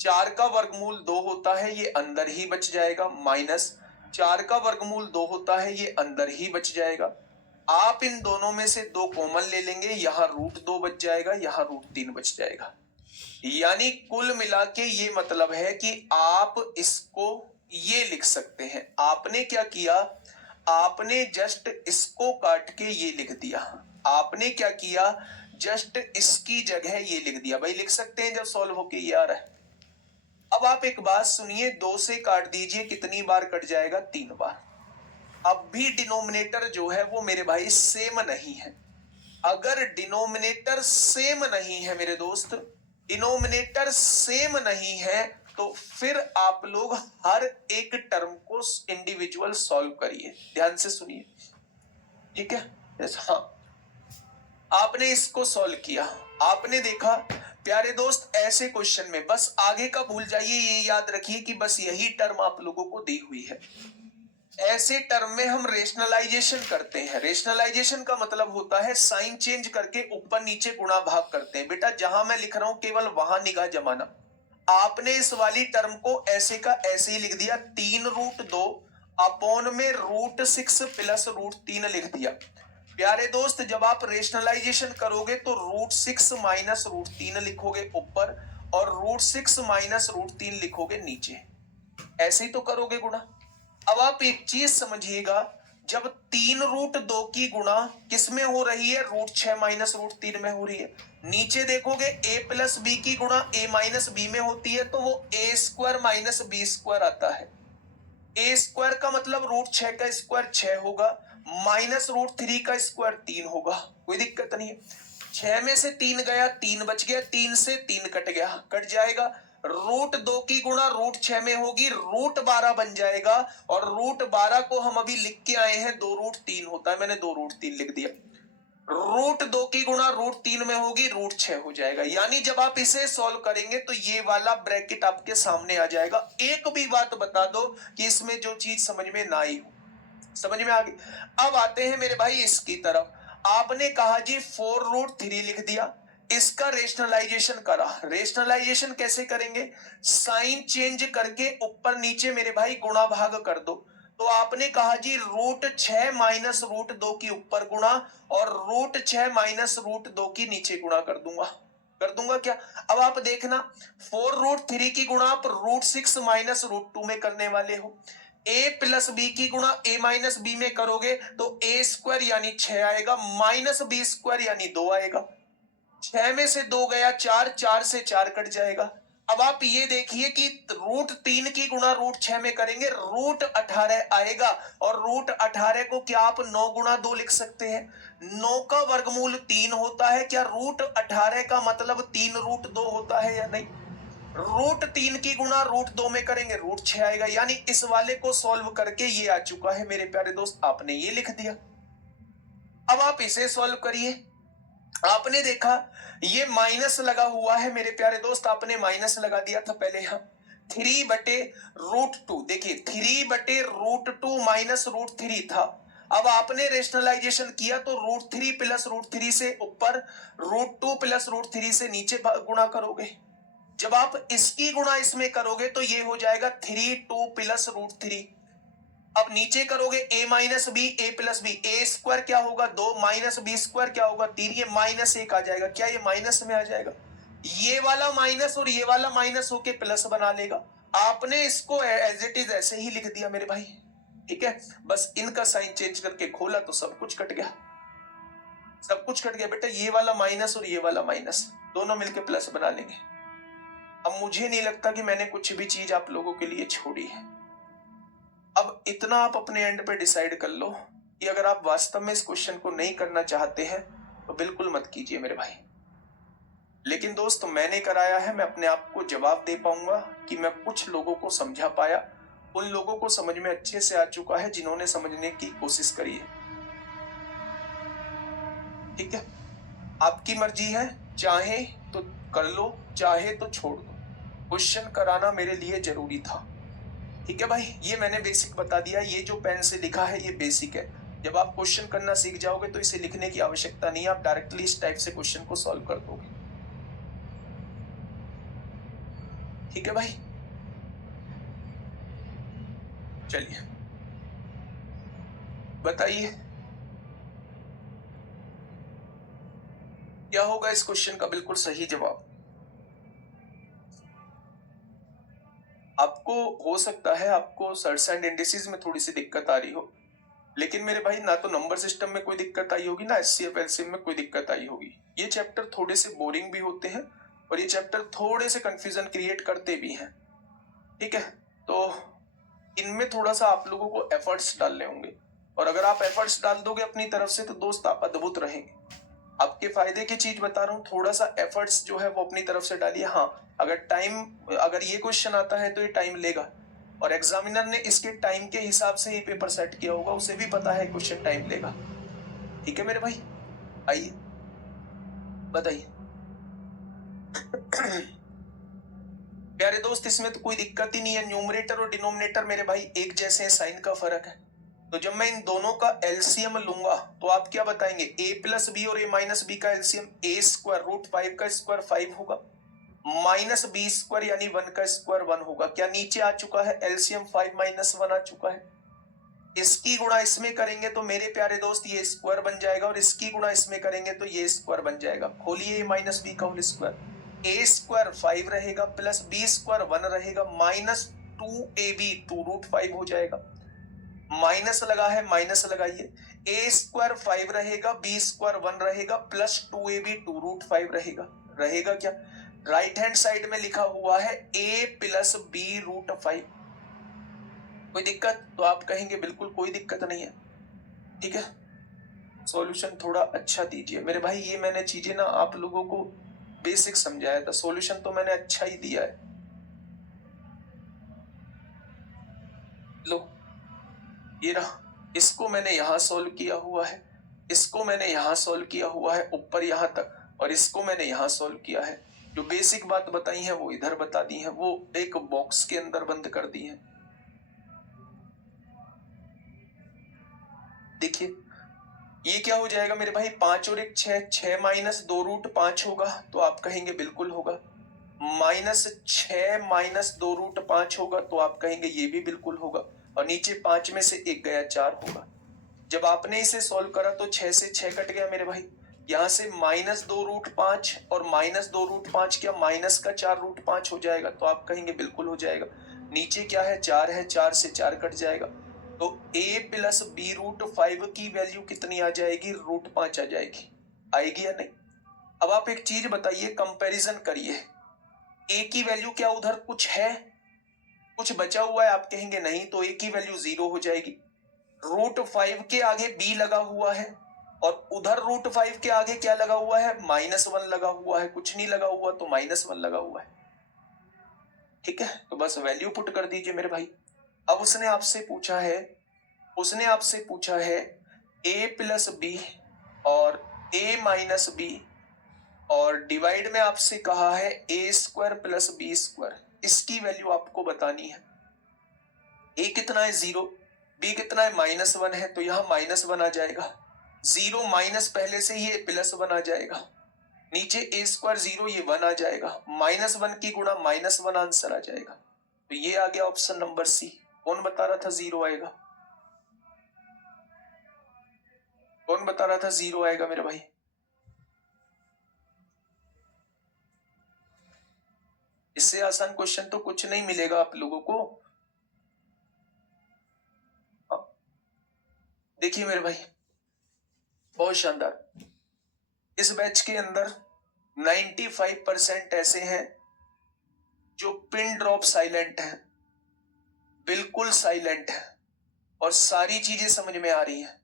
4 का वर्गमूल 2 होता है, ये अंदर ही बच जाएगा, माइनस 4 का वर्गमूल 2 होता है, ये अंदर ही बच जाएगा। आप इन दोनों में से 2 कॉमन ले लेंगे, यहां √2 बच जाएगा, यहां √3 बच जाएगा। यानी कुल मिला के ये मतलब है कि आप इसको ये लिख सकते हैं। आपने क्या किया, आपने जस्ट इसको काट के ये लिख दिया, आपने क्या किया, जस्ट इसकी जगह ये लिख दिया। भाई लिख सकते हैं जब सॉल्व होके ये आ रहा है। अब आप एक बात सुनिए, 2 से काट दीजिए, कितनी बार कट जाएगा, 3 बार। अब भी डिनोमिनेटर जो है वो मेरे भाई सेम नहीं है। अगर डिनोमिनेटर सेम नहीं है मेरे दोस्त, डिनोमिनेटर सेम नहीं है, तो फिर आप लोग हर एक टर्म को इंडिविजुअल सॉल्व करिए। ध्यान से सुनिए, ठीक है। हाँ, आपने इसको सॉल्व किया, आपने देखा प्यारे दोस्त, ऐसे क्वेश्चन में बस आगे का भूल जाइए, ये याद रखिए कि बस यही टर्म आप लोगों को दी हुई है। ऐसे टर्म में हम रेशनलाइजेशन करते हैं। रेशनलाइजेशन का मतलब होता है साइन चेंज करके ऊपर नीचे गुणा भाग करते हैं। बेटा जहां मैं लिख रहा हूं केवल वहां निगाह जमाना। आपने इस वाली टर्म को ऐसे का ऐसे ही लिख दिया, 3√2 अपॉन में √6 प्लस √3 लिख दिया। प्यारे दोस्त जब आप रेशनलाइजेशन करोगे तो √6 माइनस √3 लिखोगे ऊपर और √6 माइनस √3 लिखोगे नीचे, ऐसे ही तो करोगे गुणा। अब आप एक चीज समझिएगा, जब 3√2 की गुणा किस में हो रही है, √6 माइनस √3 में हो रही है। नीचे देखोगे a प्लस बी की गुणा a माइनस बी में होती है, तो वो a² माइनस b² आता है। a² का मतलब √6 का स्क्वायर 6 होगा, माइनस √3 का स्क्वायर 3 होगा, कोई दिक्कत नहीं है। 6 में से 3 गया, 3 बच गया, 3 से 3 कट गया, कट जाएगा। √2 की गुणा √6 में होगी, √12 बन जाएगा, और √12 को हम अभी लिख के आए हैं 2√3 होता है, मैंने 2√3 लिख दिया। √2 की गुणा √3 में होगी, √6 हो जाएगा। यानी जब आप इसे सॉल्व करेंगे तो ये वाला ब्रैकेट आपके सामने आ जाएगा। एक भी बात बता दो कि इसमें जो चीज समझ में ना आई हो, समझ में आ गई। अब आते हैं मेरे भाई इसकी तरफ। आपने कहा जी 4√3 लिख दिया, इसका रेशनलाइजेशन करा। रेशनलाइजेशन कैसे करेंगे, साइन चेंज करके ऊपर नीचे मेरे भाई गुणा भाग कर दो। तो आपने कहा जी √6 माइनस √2 की ऊपर गुणा और √6 माइनस √2 की नीचे गुणा कर दूंगा क्या। अब आप देखना 4√3 की गुणा आप √6 माइनस √2 में करने वाले हो। a प्लस बी की गुणा a माइनस बी में करोगे तो a² यानी 6 आएगा, माइनस b² यानी 2 आएगा। 6 में से 2 गया 4, 4 से 4 कट जाएगा। अब आप ये देखिए कि √3 की गुणा √6 में करेंगे, √18 आएगा, और √18 को क्या आप 9 गुणा 2 लिख सकते हैं। 9 का वर्गमूल 3 होता है, क्या √18 का मतलब 3√2 होता है या नहीं। √3 की गुणा √2 में करेंगे, √6 आएगा। यानी इस वाले को सॉल्व करके ये आ चुका है मेरे प्यारे दोस्त, आपने ये लिख दिया। अब आप इसे सॉल्व करिए। आपने देखा ये माइनस लगा हुआ है मेरे प्यारे दोस्त, आपने माइनस लगा दिया था पहले, यहां 3/√2, देखिए 3/√2 माइनस √3 था। अब आपने रेशनलाइजेशन किया तो √3 प्लस √3 से ऊपर, √2 प्लस √3 से नीचे गुणा करोगे। जब आप इसकी गुणा इसमें करोगे तो ये हो जाएगा 3 2 प्लस √3। अब नीचे करोगे a minus B, a plus B, A square क्या होगा 2 माइनस बी स्क्वायर क्या होगा 3, ये -1 आ जाएगा। क्या ये माइनस में आ जाएगा? ये वाला माइनस और ये वाला माइनस होके प्लस बना लेगा। आपने इसको एज इट इज ऐसे ही लिख दिया मेरे भाई, ठीक है। बस इनका साइन चेंज करके खोला तो सब कुछ कट गया, सब कुछ कट गया बेटा। ये वाला माइनस और ये वाला माइनस दोनों मिलके प्लस बना लेंगे। अब मुझे नहीं लगता कि मैंने कुछ भी चीज आप लोगों के लिए छोड़ी है। अब इतना आप अपने एंड पे डिसाइड कर लो कि अगर आप वास्तव में इस क्वेश्चन को नहीं करना चाहते हैं तो बिल्कुल मत कीजिए मेरे भाई। लेकिन दोस्त मैंने कराया है, मैं अपने आप को जवाब दे पाऊंगा कि मैं कुछ लोगों को समझा पाया। उन लोगों को समझ में अच्छे से आ चुका है जिन्होंने समझने की कोशिश करी है, ठीक है। आपकी मर्जी है, चाहे तो कर लो, चाहे तो छोड़ दो। क्वेश्चन कराना मेरे लिए जरूरी था, ठीक है भाई। ये मैंने बेसिक बता दिया। ये जो पेन से लिखा है ये बेसिक है। जब आप क्वेश्चन करना सीख जाओगे तो इसे लिखने की आवश्यकता नहीं है, आप डायरेक्टली इस टाइप से क्वेश्चन को सॉल्व कर दोगे, ठीक है भाई। चलिए बताइए क्या होगा इस क्वेश्चन का बिल्कुल सही जवाब। आपको हो सकता है आपको सर्ट्स एंड इंडिसेस में थोड़ी सी दिक्कत आ रही हो, लेकिन मेरे भाई ना तो नंबर सिस्टम में कोई दिक्कत आई होगी, ना एचसीएफ एलसीएम में कोई दिक्कत आई होगी। ये चैप्टर थोड़े से बोरिंग भी होते हैं और ये चैप्टर थोड़े से कंफ्यूजन क्रिएट करते भी हैं, ठीक है। तो इनमें थोड़ा सा आप लोगों को एफर्ट्स डालने होंगे, और अगर आप एफर्ट्स डाल दोगे अपनी तरफ से तो दोस्त आप अद्भुत रहेंगे। आपके फायदे की चीज बता रहा हूँ, थोड़ा सा एफर्ट्स जो है वो अपनी तरफ से डालिए। हाँ, अगर ये क्वेश्चन आता है तो ये टाइम लेगा, और एग्जामिनर ने इसके टाइम के हिसाब से ही पेपर सेट किया होगा, उसे भी पता है क्वेश्चन टाइम लेगा, ठीक है मेरे भाई। आइए बताइए। प्यारे दोस्त इसमें तो कोई दिक्कत ही नहीं है, न्यूमरेटर और डिनोमिनेटर मेरे भाई एक जैसे हैं, साइन का फर्क है। तो जब मैं इन दोनों का एलसीएम लूंगा तो आप क्या बताएंगे, a प्लस बी और a माइनस बी का एलसीएम a स्क्वायर √5 का स्क्वायर 5 होगा, माइनस बी स्क्वायर यानी 1 का स्क्वायर 1 होगा। क्या नीचे आ चुका है एलसीएम 5 माइनस 1 आ चुका है। इसकी गुणा इसमें करेंगे तो मेरे प्यारे दोस्त ये स्क्वायर बन जाएगा, और इसकी गुणा इसमें करेंगे तो ये स्क्वायर बन जाएगा। खोलिए a माइनस बी का होल स्क्वायर, a स्क्वायर 5 रहेगा प्लस b स्क्वायर 1 रहेगा, माइनस 2ab 2√5 हो जाएगा। माइनस लगा है, माइनस लगाइए, a स्क्वायर 5 रहेगा, b स्क्वायर 1 रहेगा, प्लस 2ab 2√5 रहेगा। रहेगा क्या, राइट हैंड साइड में लिखा हुआ है a प्लस b √5। कोई दिक्कत? तो आप कहेंगे बिल्कुल कोई दिक्कत नहीं है, ठीक है। सॉल्यूशन थोड़ा अच्छा दीजिए मेरे भाई। ये मैंने चीजें ना आप लोगों को बेसिक समझाया था, सॉल्यूशन तो मैंने अच्छा ही दिया है। लो ये रहा, इसको मैंने यहां सोल्व किया हुआ है, इसको मैंने यहां सोल्व किया हुआ है ऊपर यहां तक, और इसको मैंने यहां सोल्व किया है। जो बेसिक बात बताई है वो इधर बता दी है, वो एक बॉक्स के अंदर बंद कर दी है। देखिए ये क्या हो जाएगा मेरे भाई, 5 और 1 6, 6 माइनस 2√5 होगा, तो आप कहेंगे बिल्कुल होगा। माइनस 6 माइनस 2√5 होगा, तो आप कहेंगे ये भी बिल्कुल होगा। और नीचे 5 में से 1 गया 4 होगा। जब आपने इसे सॉल्व करा तो 6 से 6 कट गया मेरे भाई, यहां से -2√5 और -2√5 क्या माइनस का 4√5 हो जाएगा, तो आप कहेंगे बिल्कुल हो जाएगा। नीचे क्या है 4 है, 4 से 4 कट जाएगा, तो a प्लस बी √5 की वैल्यू कितनी आ जाएगी, √5 आ जाएगी। आएगी या नहीं? अब आप एक चीज बताइए, कंपैरिजन करिए, a की वैल्यू क्या उधर कुछ है, कुछ बचा हुआ है? आप कहेंगे नहीं, तो a की वैल्यू 0 हो जाएगी। √5 के आगे b लगा हुआ है, और उधर √5 के आगे क्या लगा हुआ है, -1 लगा हुआ है। कुछ नहीं लगा हुआ तो -1 लगा हुआ है, ठीक है। तो बस वैल्यू पुट कर दीजिए मेरे भाई। अब उसने आपसे पूछा है a प्लस बी और a माइनस बी, और डिवाइड में आपसे कहा है a square plus B square. इसकी वैल्यू आपको बतानी है। ए कितना है 0, बी कितना है -1 है, तो यहाँ -1 आ जाएगा। 0 माइनस पहले से ही +1 आ जाएगा। नीचे a² 0, ये 1 आ जाएगा। -1 की गुणा -1 आंसर आ जाएगा। तो ये आ गया ऑप्शन नंबर सी। कौन बता रहा था 0 आएगा? कौन बता रहा था 0 आएगा मेरे भाई? इससे आसान क्वेश्चन तो कुछ नहीं मिलेगा आप लोगों को। देखिए मेरे भाई, बहुत शानदार। इस बैच के अंदर 95% ऐसे हैं जो पिन ड्रॉप साइलेंट है, बिल्कुल साइलेंट है और सारी चीजें समझ में आ रही हैं।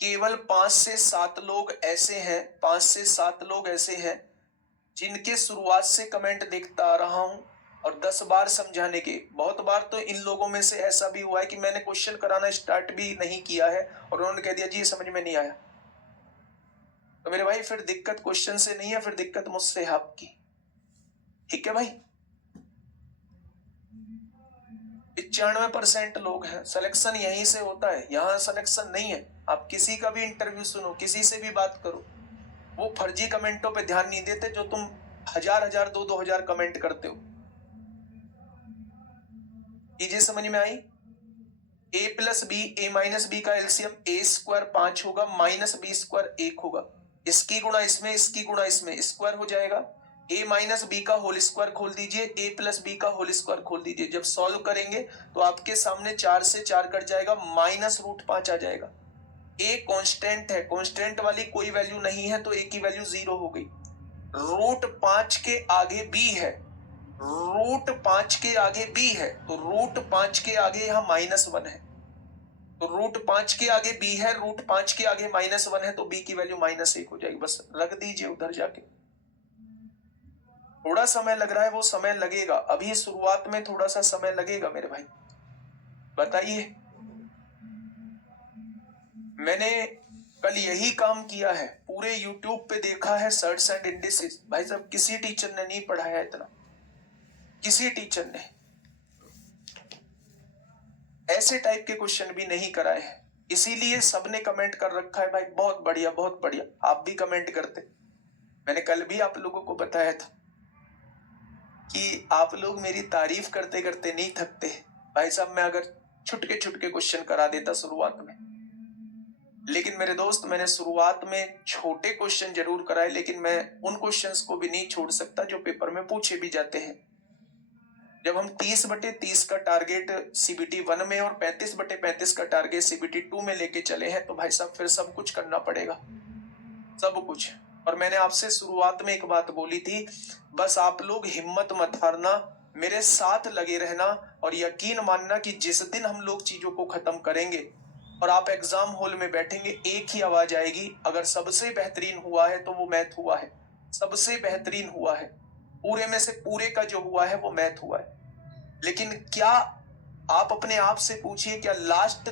केवल 5 से 7 लोग ऐसे हैं, 5 से 7 लोग ऐसे हैं जिनके शुरुआत से कमेंट देखता आ रहा हूं और 10 बार समझाने के। बहुत बार तो इन लोगों में से ऐसा भी हुआ है कि मैंने क्वेश्चन कराना स्टार्ट भी नहीं किया है और उन्होंने कह दिया जी ये समझ में नहीं आया। तो मेरे भाई फिर दिक्कत क्वेश्चन से नहीं है, फिर दिक्कत मुझसे है आपकी। ठीक है भाई, 95% लोग हैं। सिलेक्शन यहीं से होता है, यहां सिलेक्शन नहीं है। आप किसी का भी इंटरव्यू सुनो, किसी से भी बात करो, वो फर्जी कमेंटों पे ध्यान नहीं देते जो तुम हजार 2,000 कमेंट करते हो। चीजें समझ में आई? a प्लस बी, a-b का एलसीएम a² 5 होगा, -b² 1 होगा। इसकी गुणा इसमें, इसकी गुणा इसमें, स्क्वायर हो जाएगा। a-b का होल स्क्वायर खोल दीजिए, a प्लस बी का होल स्क्वायर खोल दीजिए। जब सॉल्व करेंगे तो आपके सामने 4 से 4 कट जाएगा, -√5 आ जाएगा। a कांस्टेंट है, कांस्टेंट वाली कोई वैल्यू नहीं है तो a की वैल्यू 0 हो गई। √5 के आगे b है, √5 के आगे b है, तो √5 के आगे यहाँ -1 है। तो √5 के आगे b है, √5 के आगे -1 है, तो b की वैल्यू -1 हो जाएगी। बस रख दीजिए उधर जाके। थोड़ा समय लग रहा है, वो समय लगेगा, अभी शुरुआत में थोड़ा सा समय लगेगा मेरे भाई। बताइए, मैंने कल यही काम किया है, पूरे YouTube पे देखा है सर्ट्स एंड इंडिसेस। भाई साहब किसी टीचर ने नहीं पढ़ाया इतना, किसी टीचर ने ऐसे टाइप के क्वेश्चन भी नहीं कराए हैं। इसीलिए सबने कमेंट कर रखा है भाई बहुत बढ़िया, बहुत बढ़िया। आप भी कमेंट करते। मैंने कल भी आप लोगों को बताया था कि आप लोग मेरी तारीफ करते करते नहीं थकते। भाई साहब मैं अगर छुटके छुटके क्वेश्चन करा देता शुरुआत में, लेकिन मेरे दोस्त मैंने शुरुआत में छोटे क्वेश्चन जरूर कराए, लेकिन मैं उन क्वेश्चंस को भी नहीं छोड़ सकता जो पेपर में पूछे भी जाते हैं। जब हम 30/30 का टारगेट CBT 1 में और 35/35 का टारगेट CBT 2 में लेके चले हैं, तो भाई साहब फिर सब कुछ करना पड़ेगा, सब कुछ। और मैंने आपसे शुरुआत में एक बात बोली थी, बस आप लोग हिम्मत मत हारना, मेरे साथ लगे रहना और यकीन मानना कि जिस दिन हम लोग चीजों को खत्म करेंगे और आप एग्जाम हॉल में बैठेंगे, एक ही आवाज आएगी, अगर सबसे बेहतरीन हुआ है तो वो मैथ हुआ है, सबसे बेहतरीन हुआ है, पूरे में से पूरे का जो हुआ है वो मैथ हुआ है। लेकिन क्या आप अपने आप से पूछिए, क्या लास्ट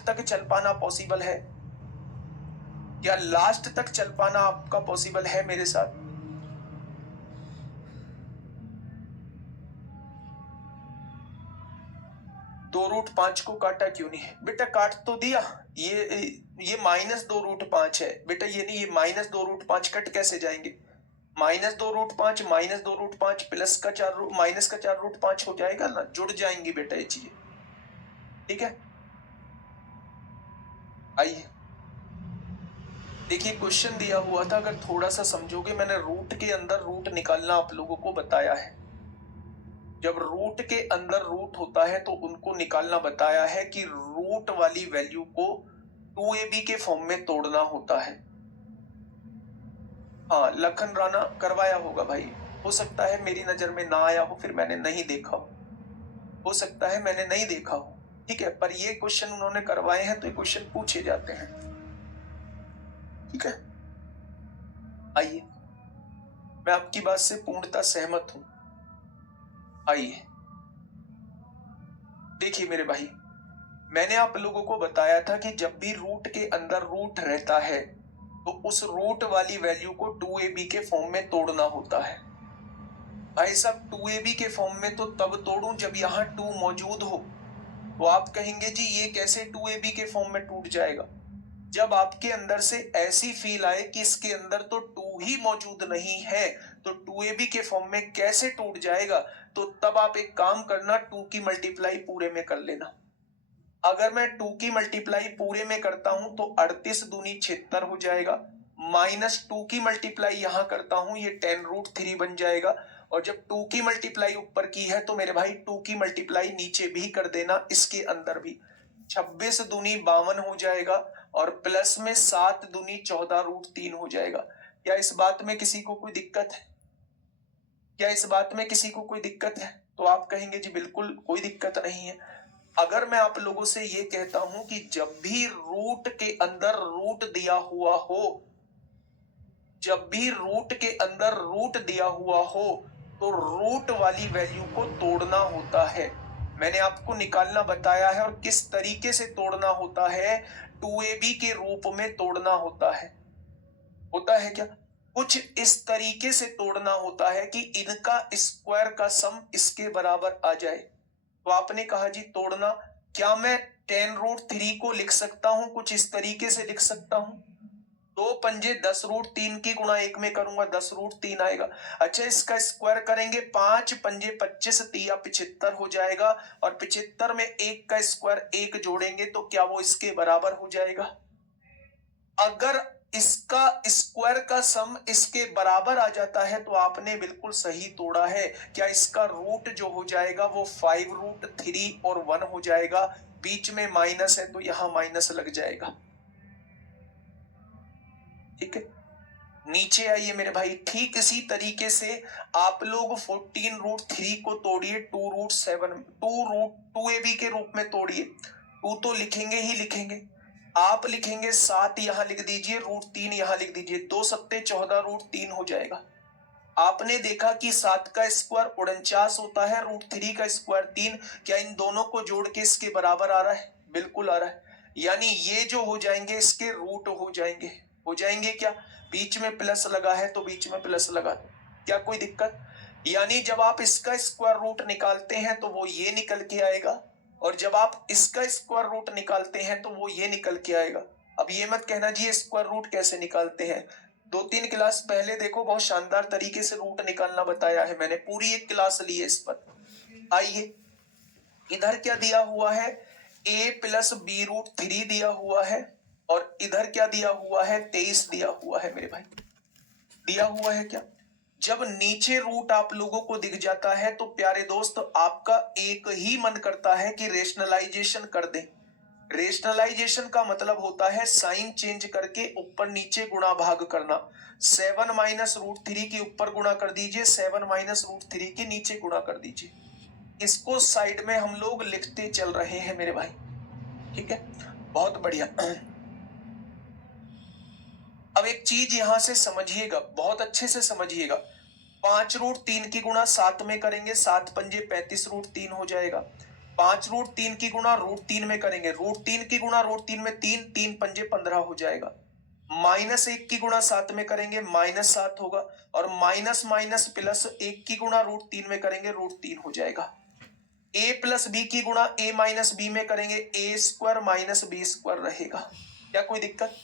तक चल पाना पॉसिबल है? क्या लास्ट तक चल पाना आपका पॉसिबल है मेरे साथ? दो रूट 5 को काटा क्यों नहीं है बेटा? काट तो दिया, ये -2√5 है बेटा, ये नहीं, ये -2√5 कट कैसे जाएंगे? -2√5 -2√5 प्लस का 4 माइनस का 4√5 हो जाएगा ना, जुड़ जाएंगी बेटा ये चीजें। ठीक है, आइए देखिए, क्वेश्चन दिया हुआ था, अगर थोड़ा सा समझोगे, मैंने रूट के अंदर रूट निकालना आप लोगों को बताया है। जब रूट के अंदर रूट होता है तो उनको निकालना बताया है कि रूट वाली वैल्यू को 2ab के फॉर्म में तोड़ना होता है। हाँ, लखन राणा करवाया होगा भाई, हो सकता है मेरी नजर में ना आया हो, फिर मैंने नहीं देखा हो सकता है मैंने नहीं देखा हो। ठीक है, पर ये क्वेश्चन उन्होंने करवाए हैं तो ये क्वेश्चन पूछे जाते हैं। ठीक है, आइए, मैं आपकी बात से पूर्णतः सहमत हूं। आइए देखिए मेरे भाई, मैंने आप लोगों को बताया था कि जब भी रूट के अंदर रूट रहता है तो उस रूट वाली वैल्यू को 2ab के फॉर्म में तोड़ना होता है। भाई साहब 2ab के फॉर्म में तो तब तोड़ूं जब यहाँ 2 मौजूद हो। तो आप कहेंगे जी ये कैसे 2ab के फॉर्म में टूट जाएगा? जब आपके अंदर से ऐसी फील आए कि इसके अंदर तो 2 ही मौजूद नहीं है, तो 2ab के फॉर्म में कैसे टूट जाएगा? तो तब आप एक काम करना, 2 की मल्टीप्लाई पूरे में कर लेना। अगर मैं 2 की मल्टीप्लाई पूरे में करता हूं तो 38 दूनी 76 हो जाएगा, माइनस 2 की मल्टीप्लाई यहां करता हूं, ये 10√3 बन जाएगा। और जब 2 की मल्टीप्लाई ऊपर की है तो मेरे भाई 2 की मल्टीप्लाई नीचे भी कर देना, इसके अंदर भी 26 दूनी 52 हो जाएगा और प्लस में 7 दूनी 14√3 हो जाएगा। क्या इस बात में किसी को कोई दिक्कत है? क्या इस बात में किसी को कोई दिक्कत है? तो आप कहेंगे जी बिल्कुल कोई दिक्कत नहीं है। अगर मैं आप लोगों से ये कहता हूं कि जब भी रूट के अंदर रूट दिया हुआ हो, जब भी रूट के अंदर रूट दिया हुआ हो तो रूट वाली वैल्यू को तोड़ना होता है। मैंने आपको निकालना बताया है और किस तरीके से तोड़ना होता है, 2ab के रूप में तोड़ना होता है। होता है क्या? कुछ इस तरीके से तोड़ना होता है कि इनका स्क्वायर का सम इसके बराबर आ जाए। तो आपने कहा जी तोड़ना, क्या मैं 10√3 को लिख सकता हूं? कुछ इस तरीके से लिख सकता हूं, 2 पंजे 10√3 की गुणा 1 में करूंगा 10√3 आएगा। अच्छा इसका स्क्वायर करेंगे, 5 पंजे 25 तिया 75 हो जाएगा और 75 में 1 का स्क्वायर 1 जोड़ेंगे तो क्या वो इसके बराबर हो जाएगा? अगर इसका स्क्वायर का सम इसके बराबर आ जाता है तो आपने बिल्कुल सही तोड़ा है। क्या इसका रूट जो हो जाएगा वो 5√3 और 1 हो जाएगा, बीच में माइनस है तो यहां माइनस लग जाएगा। ठीक है, नीचे आइए मेरे भाई। ठीक इसी तरीके से आप लोग 14√3 को तोड़िए 2ab के रूप में तोड़िए। 2 तो लिखेंगे ही लिखेंगे, आप लिखेंगे 7 यहां लिख दीजिए, √3 यहां लिख दीजिए, 2 सत्ते 14√3 हो जाएगा। आपने देखा कि 7 का स्क्वायर 49 होता है, √3 का स्क्वायर 3। क्या इन दोनों को जोड़ के इसके बराबर आ रहा है? बिल्कुल आ रहा है। यानी ये जो हो जाएंगे इसके रूट हो जाएंगे। हो जाएंगे क्या? बीच में प्लस लगा है तो बीच में प्लस लगा, क्या कोई दिक्कत? यानी जब आप इसका स्क्वायर रूट निकालते हैं तो वो ये निकल के आएगा और जब आप इसका स्क्वायर रूट निकालते हैं तो वो ये निकल के आएगा। अब ये मत कहना जी स्क्वायर रूट कैसे निकालते हैं, 2-3 क्लास पहले देखो बहुत शानदार तरीके से रूट निकालना बताया है मैंने, पूरी एक क्लास ली है इस पर। आइए इधर क्या दिया हुआ है, a प्लस b√3 दिया हुआ है और इधर क्या दिया हुआ है, 23 दिया हुआ है मेरे भाई। दिया हुआ है क्या? जब नीचे रूट आप लोगों को दिख जाता है तो प्यारे दोस्त आपका एक ही मन करता है कि रेशनलाइजेशन कर दें। रेशनलाइजेशन का मतलब होता है साइन चेंज करके ऊपर नीचे गुणा भाग करना। 7 माइनस √3 के ऊपर गुणा कर दीजिए, 7 माइनस √3 के नीचे गुणा कर दीजिए। इसको साइड में हम लोग लिखते चल रहे हैं मेरे भाई। ठीक है, बहुत बढ़िया। अब एक चीज यहां से समझिएगा, बहुत अच्छे से समझिएगा। 5√3 की गुणा 7 में करेंगे, 7 पंजे 35√3 हो जाएगा। 5√3 की गुणा √3 में करेंगे, √3 की गुणा √3 में 3, 3 पंजे 15 हो जाएगा। -1 की गुणा 7 में करेंगे -7 होगा और माइनस माइनस प्लस 1 की गुणा √3 में करेंगे √3 हो जाएगा। a प्लस बी की गुणा a माइनस बी में करेंगे a² माइनस b² रहेगा। क्या कोई दिक्कत?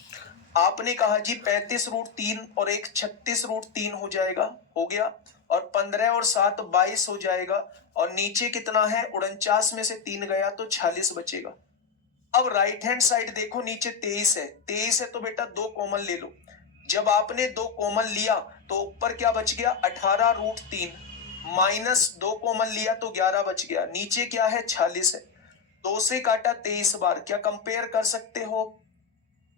आपने कहा जी 35√3 और एक 36√3 हो जाएगा, हो गया। और 15 और 7 22 हो जाएगा और नीचे कितना है, 49 में से 3 गया तो 46 बचेगा। अब राइट हैंड साइड देखो, नीचे 23 है, 23 है तो बेटा 2 कॉमन ले लो। जब आपने 2 कॉमन लिया तो ऊपर क्या बच गया, 18√3 माइनस 2 कॉमन लिया तो 11 बच गया, नीचे क्या है 46 है। 2 से काटा 23 बार, क्या कंपेयर कर सकते हो?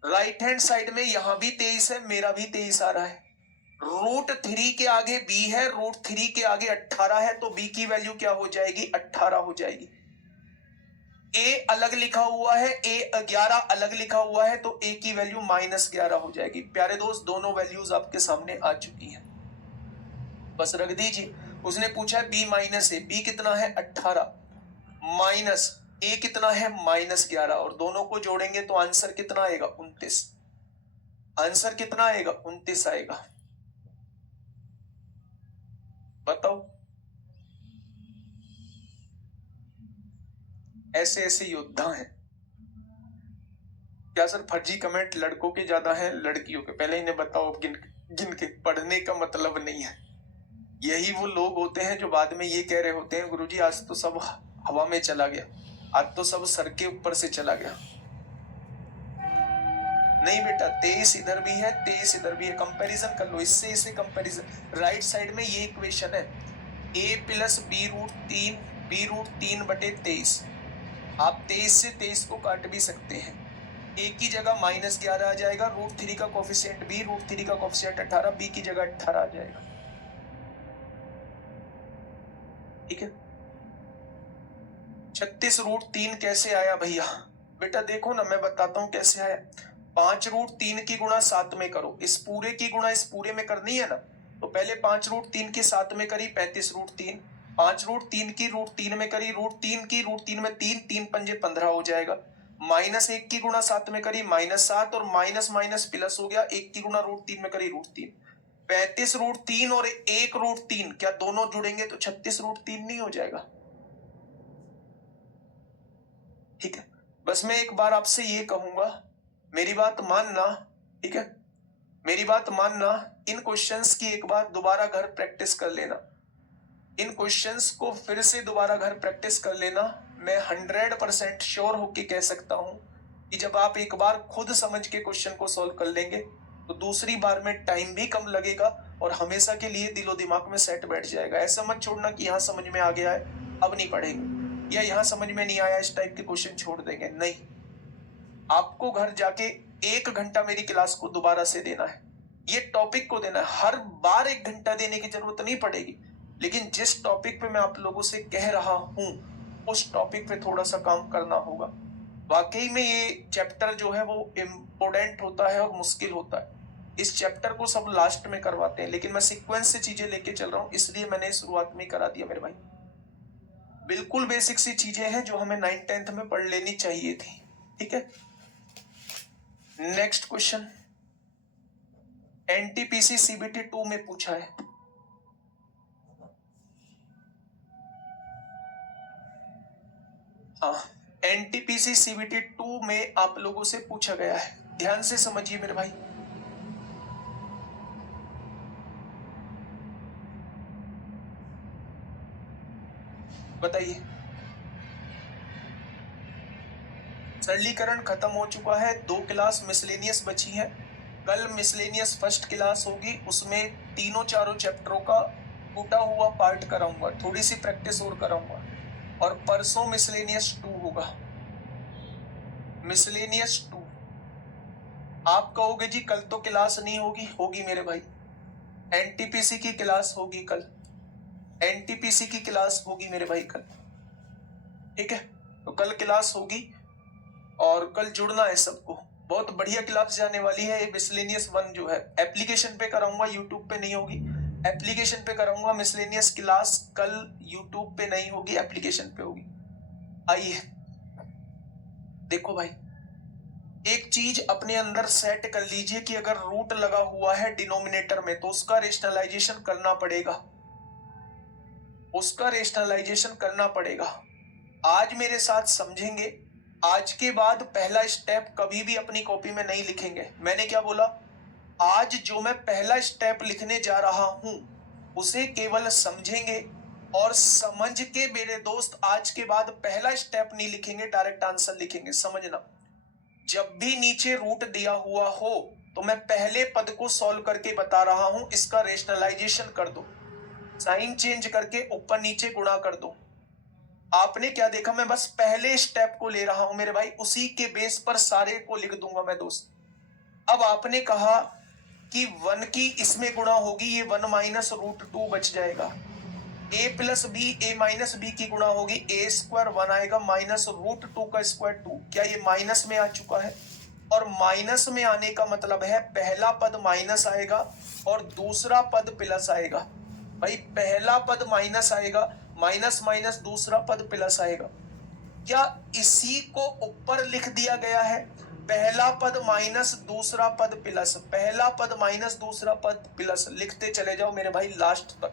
राइट हैंड साइड में यहां भी 23 है, मेरा भी 23 आ रहा है। √3 के आगे b है, √3 के आगे 18 है तो b की वैल्यू क्या हो जाएगी, 18 हो जाएगी। a अलग लिखा हुआ है, a 11 अलग लिखा हुआ है तो a की वैल्यू -11 हो जाएगी। प्यारे दोस्त दोनों वैल्यूज आपके सामने आ चुकी हैं, बस रख दीजिए। उसने पूछा है b माइनस a, b कितना है 18 माइनस a कितना है -11 और दोनों को जोड़ेंगे तो आंसर कितना आएगा, 29। आंसर कितना आएगा, 29 आएगा। बताओ ऐसे ऐसे योद्धा हैं। क्या सर फर्जी कमेंट लड़कों के ज्यादा हैं लड़कियों के? पहले इन्हें बताओ जिनके पढ़ने का मतलब नहीं है। यही वो लोग होते हैं जो बाद में ये कह रहे होते हैं गुरुजी आज तो सब हवा में चला गया, आज तो सब सर के ऊपर से चला गया। नहीं बेटा, 23 इधर भी है 23 इधर भी है, कंपैरिजन कर लो इससे इसे कंपैरिजन। राइट साइड में ये इक्वेशन है a प्लस b√3 आप 23 से 23 को काट भी सकते हैं। a की जगह -11 आ जाएगा, √3 का कोफिशिएंट b, √3 का कोफिशिएंट 18, b की जगह 18 आ जाएगा। ठीक है, 36√3 कैसे आया भैया? बेटा देखो ना, मैं बताता हूं कैसे आया। 5√3 की गुणा 7 में करो, इस पूरे की गुणा इस पूरे में करनी है ना, तो पहले 5√3 की 7 में करी 35√3, 5√3 की √3 में करी, √3 की √3 में 3 पंजे 15 हो जाएगा। -1 की गुणा 7 में करी -7 और माइनस माइनस प्लस हो गया, 1 की गुणा √3 में करी √3। 35√3 और 1√3 क्या दोनों जुड़ेंगे तो 36√3 नहीं हो जाएगा? ठीक है, बस मैं एक बार आपसे ये कहूंगा, मेरी बात मानना, ठीक है, मेरी बात मानना। इन क्वेश्चंस की एक बार दोबारा घर प्रैक्टिस कर लेना, इन क्वेश्चंस को फिर से दोबारा घर प्रैक्टिस कर लेना। मैं 100% श्योर होके कह सकता हूं कि जब आप एक बार खुद समझ के क्वेश्चन को सॉल्व कर लेंगे तो दूसरी बार में टाइम भी कम लगेगा और हमेशा के लिए दिलो दिमाग में सेट बैठ जाएगा। ऐसा मत छोड़ना कि यहाँ समझ में आ गया है अब नहीं पढ़ेंगे, या यहाँ समझ में नहीं आया इस टाइप के क्वेश्चन छोड़ देंगे। नहीं, आपको घर जाके 1 घंटा मेरी क्लास को दोबारा से देना है, ये टॉपिक को देना है। हर बार 1 घंटा देने की जरूरत नहीं पड़ेगी, लेकिन जिस टॉपिक पे मैं आप लोगों से कह रहा हूं उस टॉपिक पे थोड़ा सा काम करना होगा। वाकई में ये चैप्टर जो है वो इम्पोर्टेंट होता है और मुश्किल होता है। इस चैप्टर को सब लास्ट में करवाते हैं, लेकिन मैं सीक्वेंस से चीजें लेके चल रहा हूं, इसलिए मैंने शुरुआत में करा दिया मेरे भाई। बिल्कुल बेसिक सी चीजें हैं जो हमें 9th-10th में पढ़ लेनी चाहिए थी। ठीक है, नेक्स्ट क्वेश्चन एनटीपीसी सीबीटी 2 में पूछा है। हाँ, एनटीपीसी सीबीटी 2 में आप लोगों से पूछा गया है, ध्यान से समझिए मेरे भाई। बताइए, सरलीकरण खत्म हो चुका है, 2 क्लास मिसलेनियस बची है। कल मिसलेनियस फर्स्ट क्लास होगी, उसमें तीनों चारों चैप्टरों का टूटा हुआ पार्ट कराऊंगा, थोड़ी सी प्रैक्टिस और कराऊंगा, और परसों मिसलेनियस 2 होगा। मिसलेनियस 2 आप कहोगे जी कल तो क्लास नहीं होगी, होगी मेरे भाई। एनटीपीसी की क्लास होगी कल, एनटीपीसी की क्लास होगी मेरे भाई कल। ठीक है, तो कल क्लास होगी और कल जुड़ना है सबको। बहुत बढ़िया क्लास जाने वाली है। ये मिसलेनियस 1 जो है एप्लीकेशन पे कराऊंगा, यूट्यूब पे नहीं होगी। एप्लीकेशन पे कराऊंगा मिसलेनियस क्लास, कल यूट्यूब पे नहीं होगी, एप्लीकेशन पे होगी। आइए देखो भाई, एक चीज अपने अंदर सेट कर लीजिए कि अगर रूट लगा हुआ है डिनोमिनेटर में तो उसका रेशनलाइजेशन करना पड़ेगा, उसका रेशनलाइजेशन करना पड़ेगा। आज मेरे साथ समझेंगे, आज के बाद पहला स्टेप कभी भी अपनी कॉपी में नहीं लिखेंगे। मैंने क्या बोला? आज जो मैं पहला स्टेप लिखने जा रहा हूं उसे केवल समझेंगे, और समझ के मेरे दोस्त आज के बाद पहला स्टेप नहीं लिखेंगे, डायरेक्ट आंसर लिखेंगे। समझना, जब भी नीचे रूट दिया हुआ हो तो मैं पहले पद को सॉल्व करके बता रहा हूं, इसका रेशनलाइजेशन कर दो, साइन चेंज करके ऊपर नीचे गुणा कर दो। आपने क्या देखा? मैं बस पहले स्टेप को ले रहा हूं मेरे भाई, उसी के बेस पर सारे को लिख दूंगा मैं दोस्त। अब आपने कहा कि 1 की इसमें गुणा होगी, ये 1 माइनस √2 बच जाएगा। a plus B, a minus B की गुणा होगी, a स्क्वायर 1 आएगा, माइनस √2 का स्क्वायर 2। क्या ये माइनस में आ चुका है? और माइनस में आने का मतलब है पहला पद माइनस आएगा और दूसरा पद प्लस आएगा। भाई पहला पद माइनस आएगा, माइनस माइनस दूसरा पद प्लस आएगा। क्या इसी को ऊपर लिख दिया गया है? पहला पद माइनस दूसरा पद प्लस, पहला पद माइनस दूसरा पद प्लस। लिखते चले जाओ मेरे भाई लास्ट तक,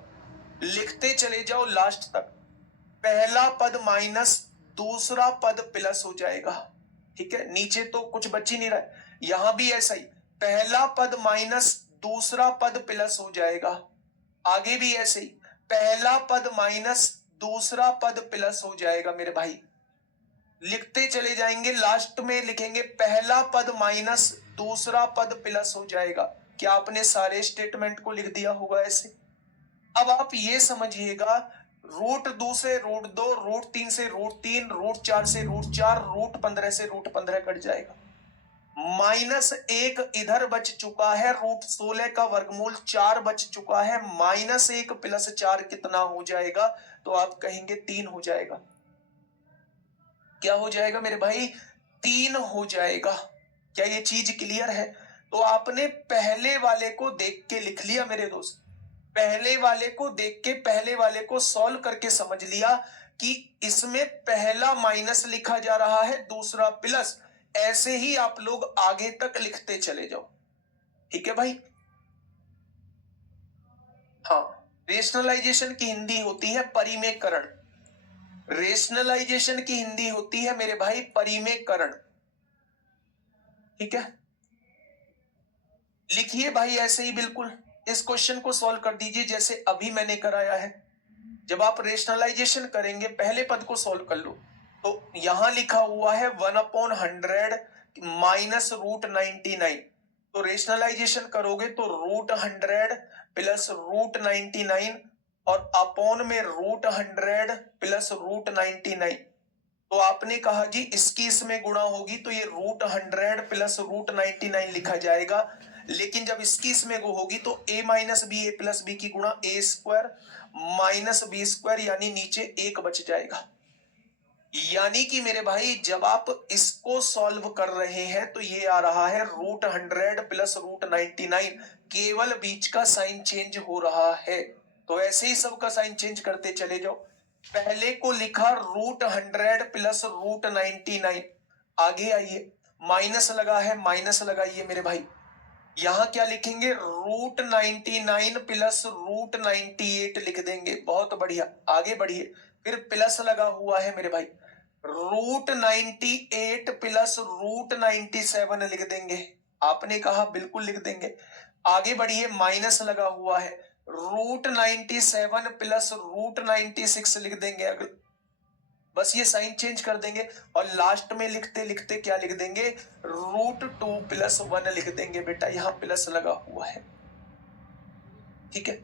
लिखते चले जाओ लास्ट तक। पहला पद माइनस दूसरा पद प्लस हो जाएगा। ठीक है, नीचे तो कुछ बच ही नहीं रहा है, यहां भी ऐसा ही, पहला पद माइनस दूसरा पद प्लस हो जाएगा। आगे भी ऐसे ही, पहला पद माइनस दूसरा पद प्लस हो जाएगा मेरे भाई। लिखते चले जाएंगे, लास्ट में लिखेंगे पहला पद माइनस दूसरा पद प्लस हो जाएगा। क्या आपने सारे स्टेटमेंट को लिख दिया होगा ऐसे? अब आप ये समझिएगा, √2 से √2, √3 से √3, √4 से √4, √15 से √15 कट जाएगा। -1 इधर बच चुका है, √16 का वर्गमूल 4 बच चुका है, -1 + 4 कितना हो जाएगा? तो आप कहेंगे 3 हो जाएगा। क्या हो जाएगा मेरे भाई? 3 हो जाएगा। क्या ये चीज क्लियर है? तो आपने पहले वाले को देख के लिख लिया मेरे दोस्त, पहले वाले को देख के पहले वाले को सॉल्व करके समझ लिया कि इसमें पहला माइनस लिखा जा रहा है, दूसरा प्लस। ऐसे ही आप लोग आगे तक लिखते चले जाओ। ठीक है भाई? हाँ, रेशनलाइजेशन की हिंदी होती है परिमेयकरण। रेशनलाइजेशन की हिंदी होती है मेरे भाई परिमेयकरण। ठीक है, लिखिए भाई ऐसे ही बिल्कुल, इस क्वेश्चन को सॉल्व कर दीजिए जैसे अभी मैंने कराया है। जब आप रेशनलाइजेशन करेंगे, पहले पद को सॉल्व कर लो। तो यहां लिखा हुआ है 1/100 माइनस √99। तो रेशनलाइजेशन करोगे तो √100 प्लस √99 और अपॉन में √100 प्लस √99। तो आपने कहा जी इसकी इसमें गुणा होगी तो ये √100 प्लस √99 लिखा जाएगा। लेकिन जब इसकी इसमें गो होगी तो a minus B, a plus B की गुणा a² माइनस b² यानी नीचे 1 बच जाएगा। यानी कि मेरे भाई जब आप इसको सॉल्व कर रहे हैं तो ये आ रहा है √100 प्लस √99, केवल बीच का साइन चेंज हो रहा है। तो ऐसे ही सबका साइन चेंज करते चले जाओ। पहले को लिखा √100 प्लस √99, आगे आइए, माइनस लगा है, माइनस लगाइए मेरे भाई। यहां क्या लिखेंगे? √99 प्लस √98 लिख देंगे। बहुत बढ़िया, आगे बढ़िए। फिर प्लस लगा हुआ है मेरे भाई, √98 प्लस √97 लिख देंगे। आपने कहा बिल्कुल लिख देंगे। आगे बढ़िए, माइनस लगा हुआ है, √97 प्लस √96 लिख देंगे। अगर बस ये साइन चेंज कर देंगे और लास्ट में लिखते लिखते क्या लिख देंगे? √2 प्लस 1 लिख देंगे। बेटा यहां प्लस लगा हुआ है। ठीक है,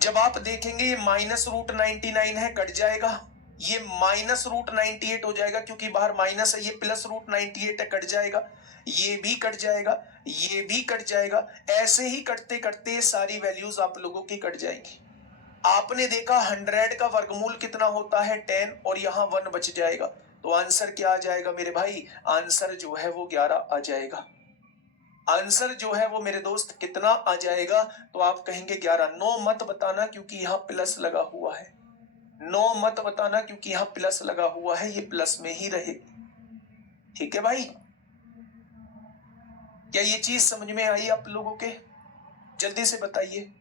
जब आप देखेंगे ये माइनस √99 है, कट जाएगा। ये माइनस √98 हो जाएगा क्योंकि बाहर माइनस है, ये प्लस √98 है, कट जाएगा। ये भी कट जाएगा, ये भी कट जाएगा। ऐसे ही कटते कटते सारी वैल्यूज आप लोगों की कट जाएंगी। आपने देखा 100 का वर्गमूल कितना होता है? 10, और यहां 1 बच जाएगा। तो आंसर क्या आ जाएगा मेरे भाई? आंसर जो है वो 11 आ जाएगा। आंसर जो है वो मेरे दोस्त कितना आ जाएगा? तो आप कहेंगे 11। नो मत बताना क्योंकि यहां प्लस लगा हुआ है। नो मत बताना क्योंकि यहां प्लस लगा हुआ है, ये प्लस में ही रहेगी। ठीक है भाई? क्या ये चीज समझ में आई आप लोगों के? जल्दी से बताइए।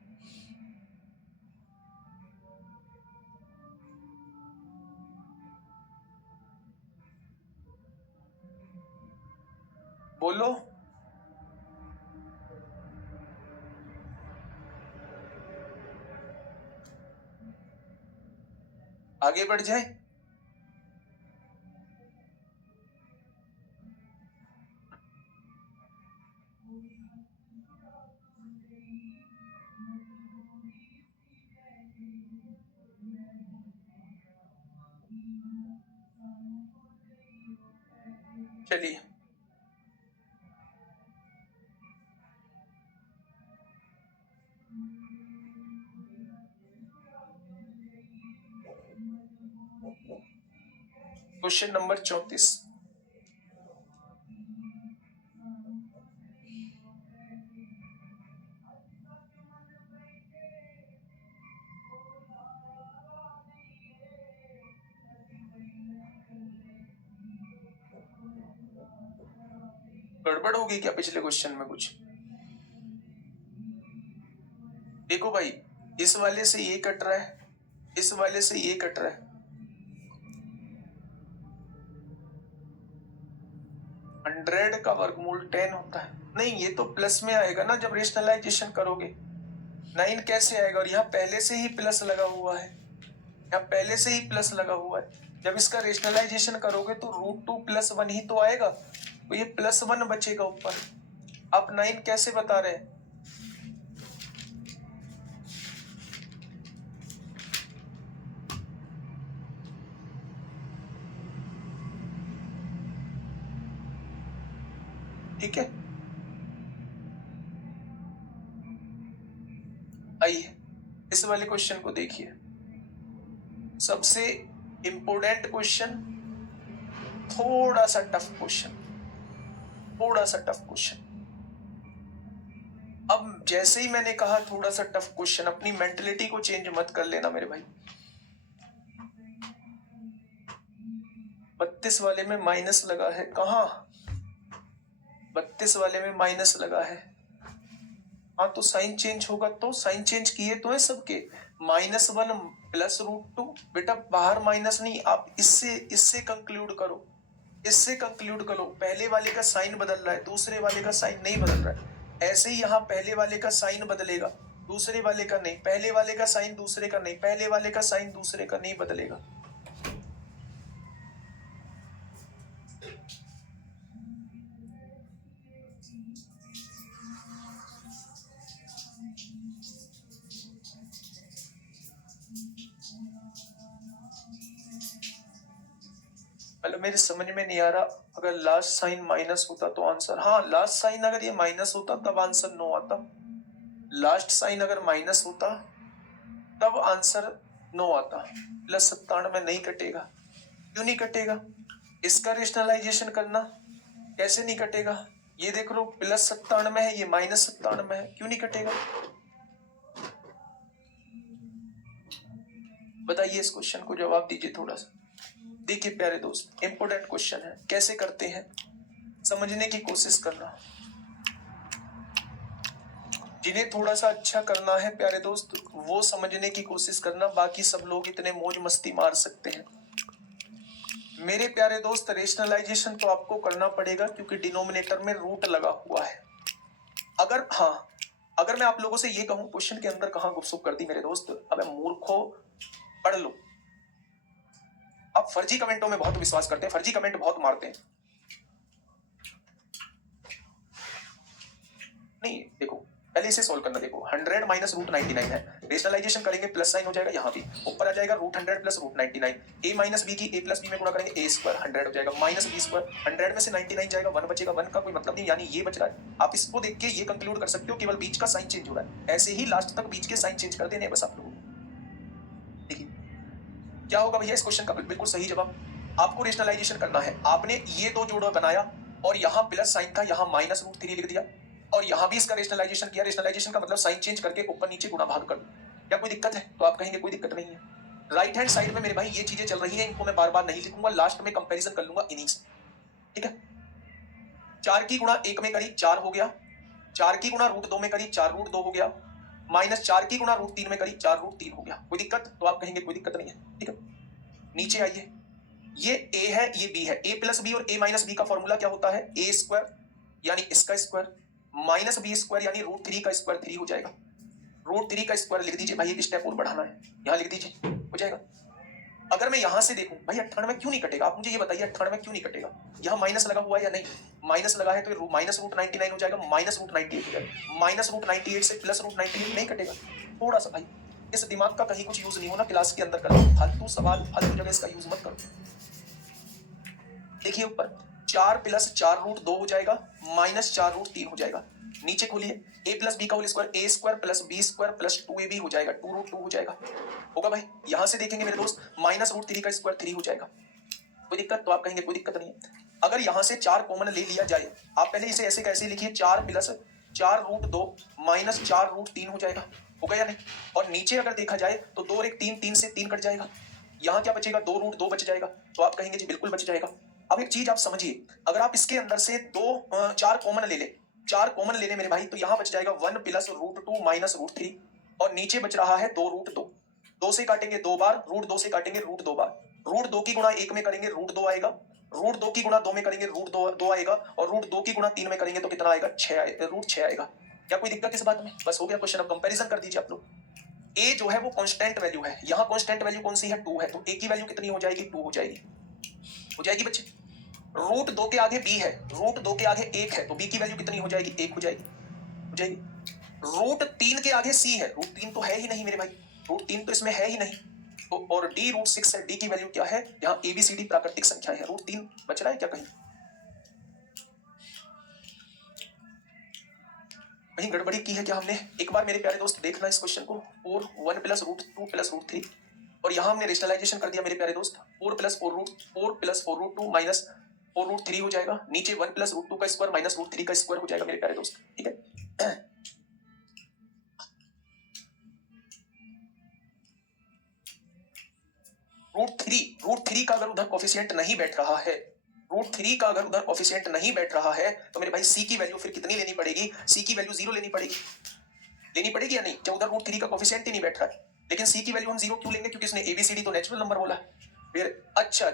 बोलो। आगे बढ़ जाए। चलिए, क्वेश्चन नंबर 34। गड़बड़ होगी क्या पिछले क्वेश्चन में कुछ? देखो भाई, इस वाले से ये कट रहा है, इस वाले से ये कट रहा है। 100 का वर्गमूल 10 होता है। नहीं, ये तो प्लस में आएगा ना जब रेशनलाइजेशन करोगे। 9 कैसे आएगा? और यहाँ पहले से ही प्लस लगा हुआ है, यहाँ पहले से ही प्लस लगा हुआ है। जब इसका रेशनलाइजेशन करोगे तो √2 + 1 ही तो आएगा, तो ये +1 बचेगा ऊपर। आप 9 कैसे बता रहे हैं? ठीक है, आइए इस वाले क्वेश्चन को देखिए। सबसे इंपोर्टेंट क्वेश्चन, थोड़ा सा टफ क्वेश्चन, थोड़ा सा टफ क्वेश्चन। अब जैसे ही मैंने कहा थोड़ा सा टफ क्वेश्चन, अपनी मेंटलिटी को चेंज मत कर लेना मेरे भाई। 32 वाले में माइनस लगा है, कहा 32 वाले में माइनस लगा है। हाँ तो साइन चेंज होगा, तो साइन चेंज किए तो है सबके। -1 + √2, बेटा बाहर माइनस नहीं, आप इससे कंक्लूड करो, इससे कंक्लूड करो। पहले वाले का साइन बदल रहा है, दूसरे वाले का साइन नहीं बदल रहा है। ऐसे ही यहाँ पहले वाले का साइन बदलेगा, दूसरे वाले का नहीं। पहले वाले का साइन दूसरे का नहीं, पहले वाले का साइन दूसरे का नहीं बदलेगा। मतलब मेरे समझ में नहीं आ रहा, अगर लास्ट साइन माइनस होता तो आंसर, हाँ लास्ट साइन अगर ये माइनस होता तब आंसर नो आता। लास्ट साइन अगर माइनस होता तब आंसर नो आता। +97 नहीं कटेगा। क्यों नहीं कटेगा? इसका रेशनलाइजेशन करना, कैसे नहीं कटेगा? ये देख लो, +97 है, ये -97 है, क्यों नहीं कटेगा? बताइए, इस क्वेश्चन को जवाब दीजिए थोड़ा सा। देखिए प्यारे दोस्त, इंपोर्टेंट क्वेश्चन है, कैसे करते हैं समझने की कोशिश करना। जिन्हें थोड़ा सा अच्छा करना है प्यारे दोस्त, वो समझने की कोशिश करना। बाकी सब लोग इतने मौज मस्ती मार सकते हैं। मेरे प्यारे दोस्त, रेशनलाइजेशन तो आपको करना पड़ेगा क्योंकि डिनोमिनेटर में रूट लगा हुआ है। अगर मैं आप लोगों से ये कहूं, क्वेश्चन के अंदर कहां गुपसुप कर दी मेरे दोस्त, अबे मूर्खो पढ़ लो। आप फर्जी कमेंटों में बहुत विश्वास करते हैं, फर्जी कमेंट बहुत मारते हैं। नहीं देखो, पहले इसे सोल्व करना। देखो 100 - √99 है, रेशनलाइजेशन करेंगे प्लस साइन हो जाएगा, यहाँ भी ऊपर आ जाएगा √100 + √99। a - b की a + b में गुणा करेंगे, a² 100 हो जाएगा, -b²। 100 में से 99 जाएगा, 1 बचेगा। 1 का कोई मतलब नहीं, यानी ये बच रहा है। आप इसको देख के ये कंक्लूड कर सकते हो केवल बीच का साइन चेंज हो रहा है। ऐसे ही लास्ट तक बीच के साइन चेंज कर देने बस आप लोगों को। देखिए क्या होगा भैया इस क्वेश्चन का बिल्कुल सही जवाब। आपको रेशनलाइजेशन करना है। आपने ये दो जोड़ा बनाया और यहाँ प्लस साइन था, यहाँ -√3 लिख दिया, और यहाँ भी इसका रेशनलाइजेशन किया। रेशनलाइजेशन का मतलब साइन चेंज करके ऊपर नीचे गुणा भाग कर दो। क्या कोई दिक्कत है? तो आप कहेंगे कोई दिक्कत नहीं है। राइट हैंड साइड में मेरे भाई ये चीजें चल रही हैं, इनको मैं बार बार नहीं लिखूंगा, लास्ट में कंपैरिजन कर लूंगा इन्हीं से। ठीक है, 4 की गुणा 1 में करी 4 हो गया, 4 की गुणा √2 में करी 4 √2 हो गया, -4 की गुणा √3 में करी 4 √3 हो गया। कोई दिक्कत? तो आप कहेंगे कोई दिक्कत नहीं है। ठीक है, नीचे आइए, ये a है, ये b है। a + b और a - b का फॉर्मूला क्या होता है? a² यानी इसका स्क्वायर -b² यानी √3 का स्क्वायर 3 हो जाएगा। √3 का स्क्वायर लिख दीजिए भाई, एक स्टेप और बढ़ाना है, यहाँ लिख दीजिए, हो जाएगा। अगर मैं यहाँ से देखूं भाई 98 क्यों नहीं कटेगा? आप मुझे ये बताइए 98 क्यों नहीं कटेगा? यहाँ माइनस लगा हुआ है या नहीं? माइनस लगा है तो -√99 हो जाएगा, -√98 हो जाएगा। -√98 से +√98 नहीं कटेगा। थोड़ा सा भाई इस दिमाग का कहीं कुछ यूज नहीं होना, क्लास के अंदर करो। फालतू सवाल फालतू जगह इसका यूज मत करो। देखिए ऊपर 4 + 4 √2 हो जाएगा, -4 √3 हो जाएगा। नीचे खोलिए, a + b का whole square a² + b² + 2ab हो जाएगा, 2 √2 हो जाएगा। होगा भाई? यहां से देखेंगे मेरे दोस्त, -√3 का स्क्वायर 3 हो जाएगा। कोई दिक्कत? तो आप कहेंगे कोई दिक्कत नहीं है। अगर यहां से 4 कॉमन ले लिया जाए, आप पहले इसे ऐसे कैसे लिखिए, 4 + 4 √2 -4 √3 हो जाएगा। होगा या नहीं? और नीचे अगर देखा जाए तो 2 और 1 3, 3 से 3 कट जाएगा। यहाँ क्या बचेगा? 2 √2 बच जाएगा। तो आप कहेंगे जी बिल्कुल बच जाएगा। अब एक चीज आप समझिए, अगर आप इसके अंदर से 4 कॉमन ले ले, 4 कॉमन ले ले मेरे भाई, तो यहाँ बच जाएगा 1 + √2 - √3, और नीचे बच रहा है 2 √2। 2 से काटेंगे 2 बार, √2 से काटेंगे √2 बार, √2 की गुणा 1 में करेंगे √2 आएगा, रूट 2 की गुणा 2 में करेंगे रूट 2 आएगा, और रूट 2 की गुणा 3 में करेंगे तो कितना आएगा, 6 आएगा, रूट 6 आएगा। क्या कोई दिक्कत इस बात में? बस हो गया क्वेश्चन। अब कंपैरिजन कर दीजिए आप लोग। ए जो है वो कांस्टेंट वैल्यू है, यहाँ कांस्टेंट वैल्यू कौन सी है, 2 है, तो ए की वैल्यू कितनी हो जाएगी, 2 हो जाएगी, हो जाएगी बच्चे। रूट 2 के आगे बी है, रूट 2 के आगे 1 है, तो बी की वैल्यू कितनी हो जाएगी, 1 हो जाएगी, हो जाएगी। रूट 3 के आगे सी है, रूट 3 तो है ही नहीं मेरे भाई, रूट 3 तो इसमें है ही नहीं, तो और डी रूट 6 है, डी की वैल्यू क्या है, यहाँ ए बी सी डी प्राकृतिक संख्या है, रूट 3 बच रहा है क्या कहीं, कहीं गड़बड़ी की है क्या हमने? एक बार मेरे प्यारे दोस्त देखना इस क्वेश्चन को, 4 1 प्लस रूट 2 प्लस रूट 3, और यहां हमने रेशनलाइजेशन कर दिया मेरे प्यारे दोस्त, 4 प्लस 4 रूट 2 माइनस 4 रूट 3 हो जाएगा, नीचे 1 प्लस रूट 2 का स्क्वायर माइनस रूट 3 का स्क्वायर हो जाएगा मेरे प्यारे दोस्त, ठीक है। रूट थ्री का अगर उधर कोफिशिएंट नहीं बैठ रहा है, रूट 3 का अगर उधर कोफिशिएंट नहीं बैठ रहा है, तो मेरे भाई सी की वैल्यू फिर कितनी लेनी पड़ेगी, सी की वैल्यू 0 लेनी पड़ेगी, लेनी पड़ेगी या नहीं, जब उधर रूट 3 का कोफिशिएंट ही नहीं बैठ रहा है। लेकिन सी की वैल्यू हम 0 क्यों लेंगे, क्योंकि इसने एबीसीडी तो नेचुरल नंबर बोला है। फिर अच्छा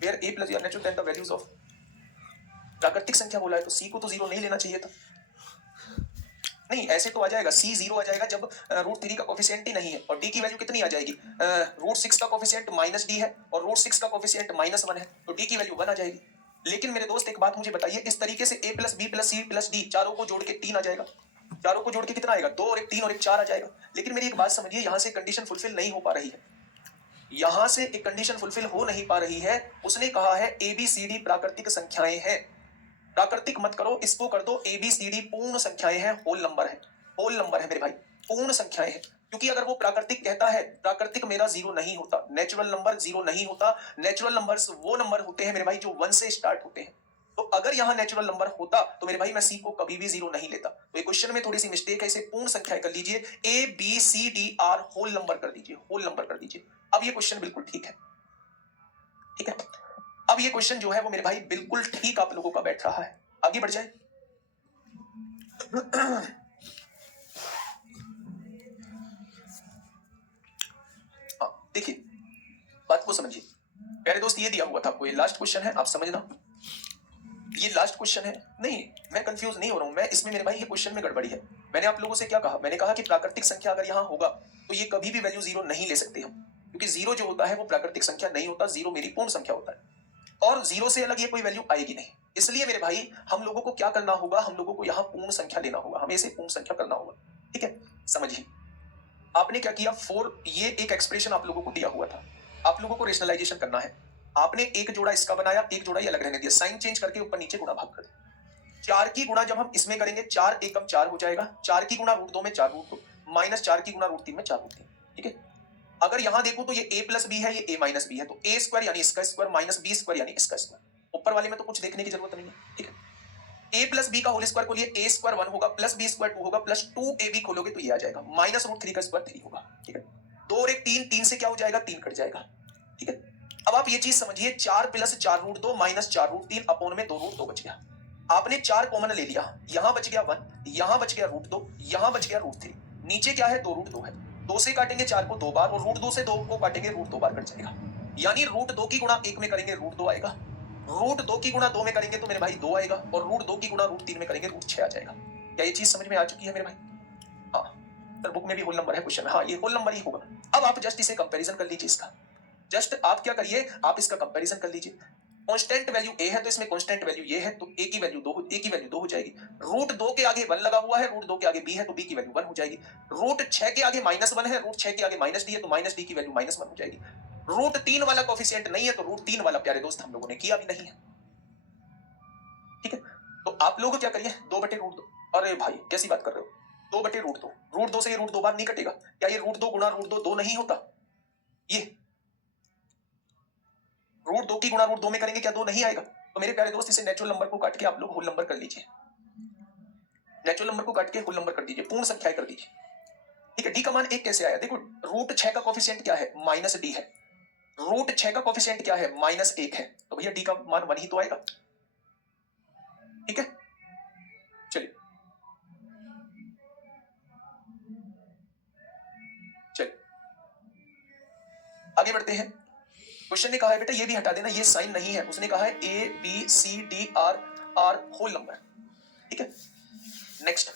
फिर ए प्लस या natural then the values of प्राकृतिक संख्या बोला है, तो सी को तो 0 नहीं लेना चाहिए था। नहीं, ऐसे तो आ जाएगा, सी 0 आ जाएगा जब रूट 3 का कोफिशिएंट ही नहीं है, और डी की वैल्यू कितनी आ जाएगी, रूट 6 का कोफिशिएंट माइनस डी है, और रूट 6 का कोफिशिएंट माइनस 1 है, तो डी की वैल्यू 1 आ जाएगी। लेकिन मेरे दोस्त एक बात मुझे बताइए, इस तरीके से A plus B plus C plus D चारों को जोड़ के 3 आ जाएगा, चारों को जोड़ के कितना आएगा, 2 और 1 3 और 1 4 आ जाएगा। लेकिन मेरी एक बात समझिए, यहां से कंडीशन फुलफिल नहीं हो पा रही है, यहां से एक कंडीशन फुलफिल हो नहीं पा रही है। उसने कहा है ए बी सी डी प्राकृतिक संख्याएं हैं, प्राकृतिक मत करो, इसको कर दो ए बी सी डी पूर्ण संख्याएं हैं, होल नंबर है, होल नंबर है मेरे भाई, पूर्ण संख्याएं हैं। क्योंकि अगर वो प्राकृतिक कहता है, प्राकृतिक मेरा 0 नहीं होता, नेचुरल नंबर 0 नहीं होता, नेचुरल नंबर्स वो नंबर होते हैं मेरे भाई जो 1 से स्टार्ट होते हैं। तो अगर यहाँ नेचुरल नंबर होता तो मेरे भाई मैं सी को कभी भी 0 नहीं लेता। तो ये क्वेश्चन में थोड़ी सी मिस्टेक है, इसे पूर्ण संख्या कर लीजिए, A B C D are whole number कर दीजिए, होल नंबर कर दीजिए। अब ये क्वेश्चन बिल्कुल ठीक है, ठीक है। अब ये क्वेश्चन जो है वो मेरे भाई बिल्कुल ठीक आप लोगों का बैठ रहा है। आगे बढ़ जाए। हाँ देखिए, बात को समझिए प्यारे दोस्त, ये दिया हुआ था आपको, ये लास्ट क्वेश्चन है, आप समझना, ये लास्ट क्वेश्चन है। नहीं, मैं कंफ्यूज नहीं हो रहा हूं, मैं इसमें मेरे भाई ये क्वेश्चन में गड़बड़ी है। मैंने आप लोगों से क्या कहा, मैंने कहा कि प्राकृतिक संख्या अगर यहां होगा तो ये कभी भी वैल्यू 0 नहीं ले सकते हम, क्योंकि 0 जो होता है वो प्राकृतिक संख्या नहीं होता, 0 मेरी पूर्ण संख्या होता है, और 0 से अलग ये कोई वैल्यू आएगी नहीं। इसलिए मेरे भाई हम लोगों को क्या करना होगा, हम लोगों को यहाँ पूर्ण संख्या लेना होगा, हमें इसे पूर्ण संख्या करना होगा, ठीक है। समझिए, आपने क्या किया, 4, ये एक एक्सप्रेशन आप लोगों को दिया हुआ था, आप लोगों को रेशनलाइजेशन करना है। आपने एक जोड़ा इसका बनाया, एक जोड़ा ये अलग रहने दिया, साइन चेंज करके ऊपर नीचे गुणा भाग कर दिया। 4 की गुणा जब हम इसमें करेंगे, 4 एकम 4 हो जाएगा, 4 की गुणा रूट 2 में 4 रूट 2, माइनस 4 की गुणा रूट 3 में 4 रूट 3, ठीक है। अगर यहां देखो तो ये a प्लस बी है, ये a माइनस बी है, तो a स्क्वायर यानी इसका स्क्वायर माइनस बी स्क्वायर यानी इसका स्क्वायर। ऊपर वाले में तो कुछ देखने की जरूरत नहीं है, ठीक है। a प्लस बी का होल स्क्वायर खोलिए, a स्क्वायर 1 होगा, प्लस बी स्क्वायर 2 होगा, प्लस 2ab खोलोगे तो ये आ जाएगा, माइनस रूट 3 का स्क्वायर 3 होगा, ठीक है। 2 और 1 3, 3 से क्या हो जाएगा, 3 कट जाएगा, ठीक है। अब आप ये चीज समझिए, 4 plus 4 root 2 minus 4 root 3 upon में 2 रूट 2 बच गया। आपने 4 कॉमन ले लिया, यहां बच गया 1, यहां बच गया रूट 2, यहां बच गया रूट 3, नीचे क्या है, 2 रूट 2 है, 2 से काटेंगे 4 को 2 बार, और रूट 2 से 2 को काटेंगे रूट 2 बार कट जाएगा, यानी रूट 2 की गुणा 1 में करेंगे रूट 2 आएगा, रूट 2 की गुणा 2 में करेंगे तो मेरे भाई 2 आएगा, और रूट 2 की गुणा रूट 3 में करेंगे रूट 6 आ जाएगा। क्या ये चीज समझ में आ चुकी है मेरे भाई? हाँ, सर बुक में भी होल नंबर है क्वेश्चन में, हाँ ये होल नंबर ही होगा। अब आप जस्ट इसे कंपैरिजन कर लीजिए, इसका जस्ट आप क्या करिए, आप इसका कंपैरिजन कर लीजिए। कांस्टेंट वैल्यू a है तो इसमें कांस्टेंट वैल्यू ये है, तो a की वैल्यू 2, a की वैल्यू 2 हो जाएगी। रूट 2 के आगे 1 लगा हुआ है, रूट 2 के आगे b है, तो b की वैल्यू 1 हो जाएगी। रूट 6 के आगे -1 है, रूट 6 के आगे -d है, तो -d की वैल्यू -1 हो जाएगी। रूट 3 वाला कोफिशिएंट नहीं है, तो रूट 3 वाला प्यारे दोस्त हम लोगों ने किया भी नहीं है, ठीक है। तो आप लोग क्या करिए, 2/√2, अरे भाई कैसी बात कर रहे हो, 2/√2, रूट 2 से ये रूट 2 बार नहीं कटेगा, क्या ये रूट 2 गुणा रूट 2 2 नहीं होता, ये रूट 2 की गुणा रूट 2 में करेंगे क्या 2 नहीं आएगा? तो मेरे प्यारे दोस्त इसे नेचुरल नंबर को काट के आप लोग होल नंबर कर लीजिए, नेचुरल नंबर को काट के होल नंबर कर दीजिए, पूर्ण संख्याएं कर दीजिए, ठीक है। डी का मान 1 कैसे आया, देखो रूट 6 का कोफिशिएंट क्या है, -d है, रूट 6 का कोफिशिएंट क्या है, -1 है, तो भैया डी का मान 1 ही तो आएगा, ठीक है। चलिए चलिए आगे बढ़ते हैं। क्वेश्चन ने कहा है बेटा ये भी हटा देना, ये साइन नहीं है, उसने कहा है A B C D are are whole number. ठीक है, नेक्स्ट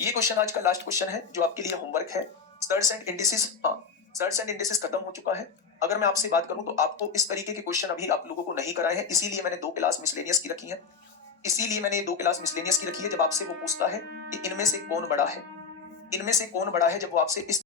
ये क्वेश्चन आज का लास्ट क्वेश्चन है जो आपके लिए होमवर्क है। सर्ट्स एंड इंडिसेस, हाँ सर्ट्स एंड इंडिसेस खत्म हो चुका है। अगर मैं आपसे बात करूं तो आपको इस तरीके के क्वेश्चन अभी आप लोगों को नहीं कराए हैं, इसीलिए मैंने 2 क्लास मिसलेनियस की रखी है। इसीलिए मैंने ये 2 क्लास मिसलेनियस की रखी है। जब आपसे वो पूछता है कि इनमें से कौन बड़ा है, इनमें से कौन बड़ा है, जब वो आपसे इस